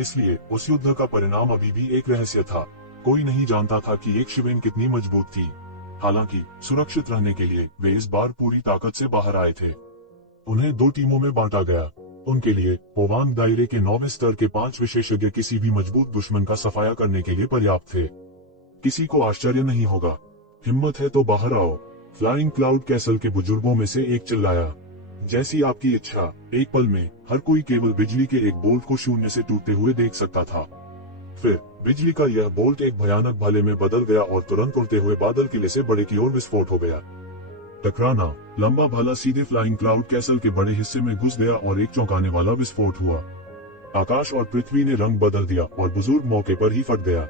इसलिए उस युद्ध का परिणाम अभी भी एक रहस्य था। कोई नहीं जानता था कि एक शिवेन कितनी मजबूत थी। हालांकि सुरक्षित रहने के लिए वे इस बार पूरी ताकत से बाहर आए थे। उन्हें 2 टीमों में बांटा गया। उनके लिए पोवांग दायरे के 9वें स्तर के 5 विशेषज्ञ किसी भी मजबूत दुश्मन का सफाया करने के लिए पर्याप्त थे। किसी को आश्चर्य नहीं होगा। हिम्मत है तो बाहर आओ, फ्लाइंग क्लाउड कैसल के बुजुर्गों में से एक चिल्लाया। जैसी आपकी इच्छा। एक पल में हर कोई केवल बिजली के एक बोल्ट को शून्य से टूटते हुए देख सकता था। फिर बिजली का यह बोल्ट एक भयानक भाले में बदल गया और तुरंत उड़ते हुए बादल किले से बड़े की ओर विस्फोट हो गया। टकराना, लंबा भाला सीधे फ्लाइंग क्लाउड कैसल के बड़े हिस्से में घुस गया और एक चौंकाने वाला विस्फोट हुआ। आकाश और पृथ्वी ने रंग बदल दिया और बुजुर्ग मौके पर ही फट गया।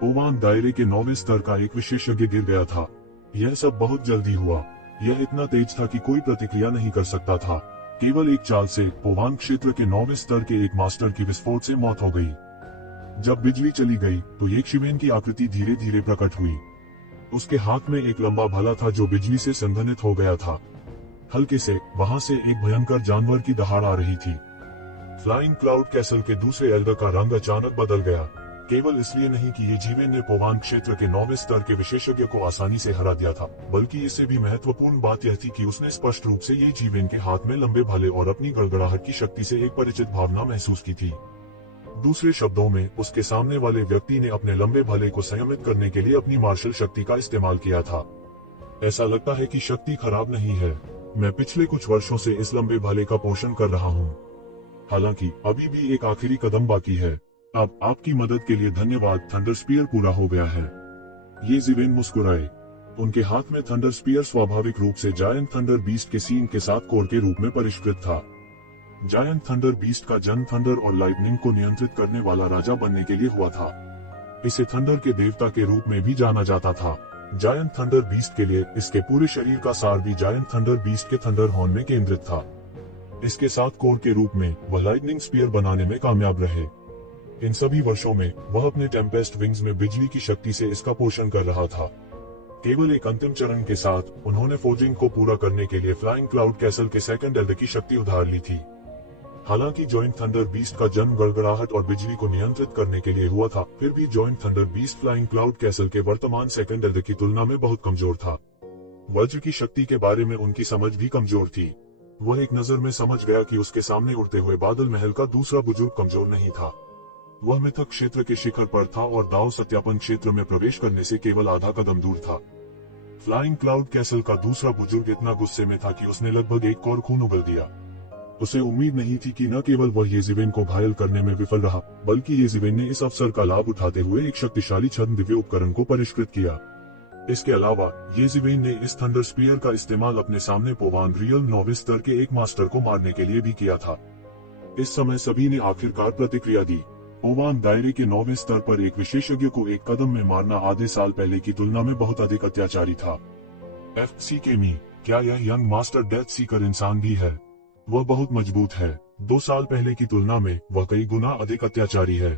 पोवांग दायरे के 9वें स्तर का एक विशेषज्ञ गिर गया था। यह सब बहुत जल्दी हुआ। यह इतना तेज था कि कोई प्रतिक्रिया नहीं कर सकता था। केवल एक चाल से पोवांग क्षेत्र के 9वें स्तर के एक मास्टर की विस्फोट से मौत हो गई। जब बिजली चली गई तो एक शिवेन की आकृति धीरे धीरे प्रकट हुई। उसके हाथ में एक लंबा भाला था जो बिजली से संघनित हो गया था। हल्के से वहां से एक भयंकर जानवर की दहाड़ आ रही थी। फ्लाइंग क्लाउड कैसल के दूसरे एल्डर का रंग अचानक बदल गया। केवल इसलिए नहीं कि ये जीवेन ने पोवांग क्षेत्र के 9वें स्तर के विशेषज्ञ को आसानी से हरा दिया था, बल्कि इससे भी महत्वपूर्ण बात यह थी कि उसने स्पष्ट रूप से ये जीवेन के हाथ में लंबे भाले और अपनी गड़गड़ाहट की शक्ति से एक परिचित भावना महसूस की थी। दूसरे शब्दों में, उसके सामने वाले व्यक्ति ने अपने लंबे भाले को संयमित करने के लिए अपनी मार्शल शक्ति का इस्तेमाल किया था। ऐसा लगता है कि शक्ति खराब नहीं है। मैं पिछले कुछ वर्षों से इस लंबे भाले का पोषण कर रहा हूँ। हालांकि अभी भी एक आखिरी कदम बाकी है। अब आपकी मदद के लिए धन्यवाद। थंडर स्पीयर पूरा हो गया है। ये ज़िवेन मुस्कुराए। उनके हाथ में थंडर स्पीयर स्वाभाविक रूप से जायंट थंडर बीस्ट के सींग के साथ कोर के रूप में परिष्कृत था। जायंट थंडर बीस्ट का जन्म थंडर और लाइटनिंग को नियंत्रित करने वाला राजा बनने के लिए हुआ था। इसे थंडर के देवता के रूप में भी जाना जाता था। जायंट थंडर बीस्ट के लिए इसके पूरे शरीर का सार भी जायंट थंडर बीस्ट के थंडर हॉर्न में केंद्रित था। इसके साथ कोर के रूप में वह लाइटनिंग स्पीयर बनाने में कामयाब रहे। इन सभी वर्षों में वह अपने टेम्पेस्ट विंग्स में बिजली की शक्ति से इसका पोषण कर रहा था। केवल एक अंतिम चरण के साथ उन्होंने फोर्जिंग को पूरा करने के लिए फ्लाइंग क्लाउड कैसल के सेकंड एल्डर की शक्ति उधार ली थी। हालांकि जॉइंट थंडर बीस्ट का जन्म गड़गड़ाहट और बिजली को नियंत्रित करने के लिए हुआ था, फिर भी joint thunder beast flying cloud castle के वर्तमान सेकंड एल्डर की तुलना में बहुत कमजोर था। वज्र की शक्ति के बारे में उनकी समझ भी कमजोर थी। वह एक नजर में समझ गया कि उसके सामने उड़ते हुए बादल महल का दूसरा बुजुर्ग कमजोर नहीं था। वह मिथक क्षेत्र के शिखर पर था और दाव सत्यापन क्षेत्र में प्रवेश करने से केवल आधा कदम दूर था। फ्लाइंग क्लाउड कैसल का दूसरा बुजुर्ग इतना गुस्से में था कि उसने लगभग एक कौर खून उगल दिया। उसे उम्मीद नहीं थी कि न केवल वह ये ज़िवेन को घायल करने में विफल रहा, बल्कि ये ज़िवेन ने इस अवसर का लाभ उठाते हुए एक शक्तिशाली छद्म दिव्य उपकरण को परिष्कृत किया। इसके अलावा ये ज़िवेन ने इस थंडर स्पीयर का इस्तेमाल अपने सामने पोवांग रियल 9वें स्तर के एक मास्टर को मारने के लिए भी किया था। इस समय सभी ने आखिरकार प्रतिक्रिया दी। पोवांग दायरे के 9वें स्तर पर एक विशेषज्ञ को एक कदम में मारना आधे साल पहले की तुलना में बहुत अधिक अत्याचारी था। FC केमी, क्या यह यंग मास्टर डेथ सीकर इंसान भी है? वह बहुत मजबूत है। 2 साल पहले की तुलना में वह कई गुना अधिक अत्याचारी है।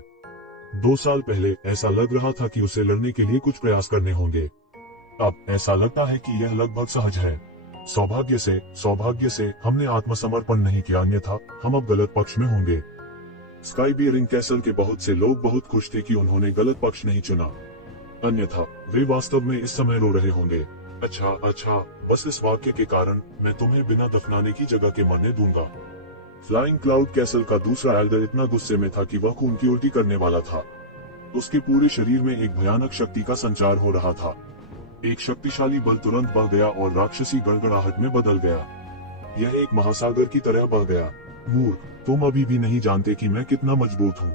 2 साल पहले ऐसा लग रहा था कि उसे लड़ने के लिए कुछ प्रयास करने होंगे। अब ऐसा लगता है कि यह लगभग सहज है। सौभाग्य से हमने आत्मसमर्पण नहीं किया, अन्यथा हम अब गलत पक्ष में होंगे। स्काई बियरिंग कैसल के बहुत से लोग बहुत खुश थे कि उन्होंने गलत पक्ष नहीं चुना, अन्यथा वे वास्तव में इस समय रो रहे होंगे। अच्छा, बस इस वाक्य के कारण मैं तुम्हें बिना दफनाने की जगह के मरने दूंगा। फ्लाइंग क्लाउड कैसल का दूसरा एल्डर इतना गुस्से में था कि वह खून की उल्टी करने वाला था। उसके पूरे शरीर में एक भयानक शक्ति का संचार हो रहा था। एक शक्तिशाली बल तुरंत बह गया और राक्षसी गड़गड़ाहट में बदल गया। यह एक महासागर की तरह बह गया। मूर्ख, तुम अभी भी नहीं जानते कि मैं कितना मजबूत हूँ।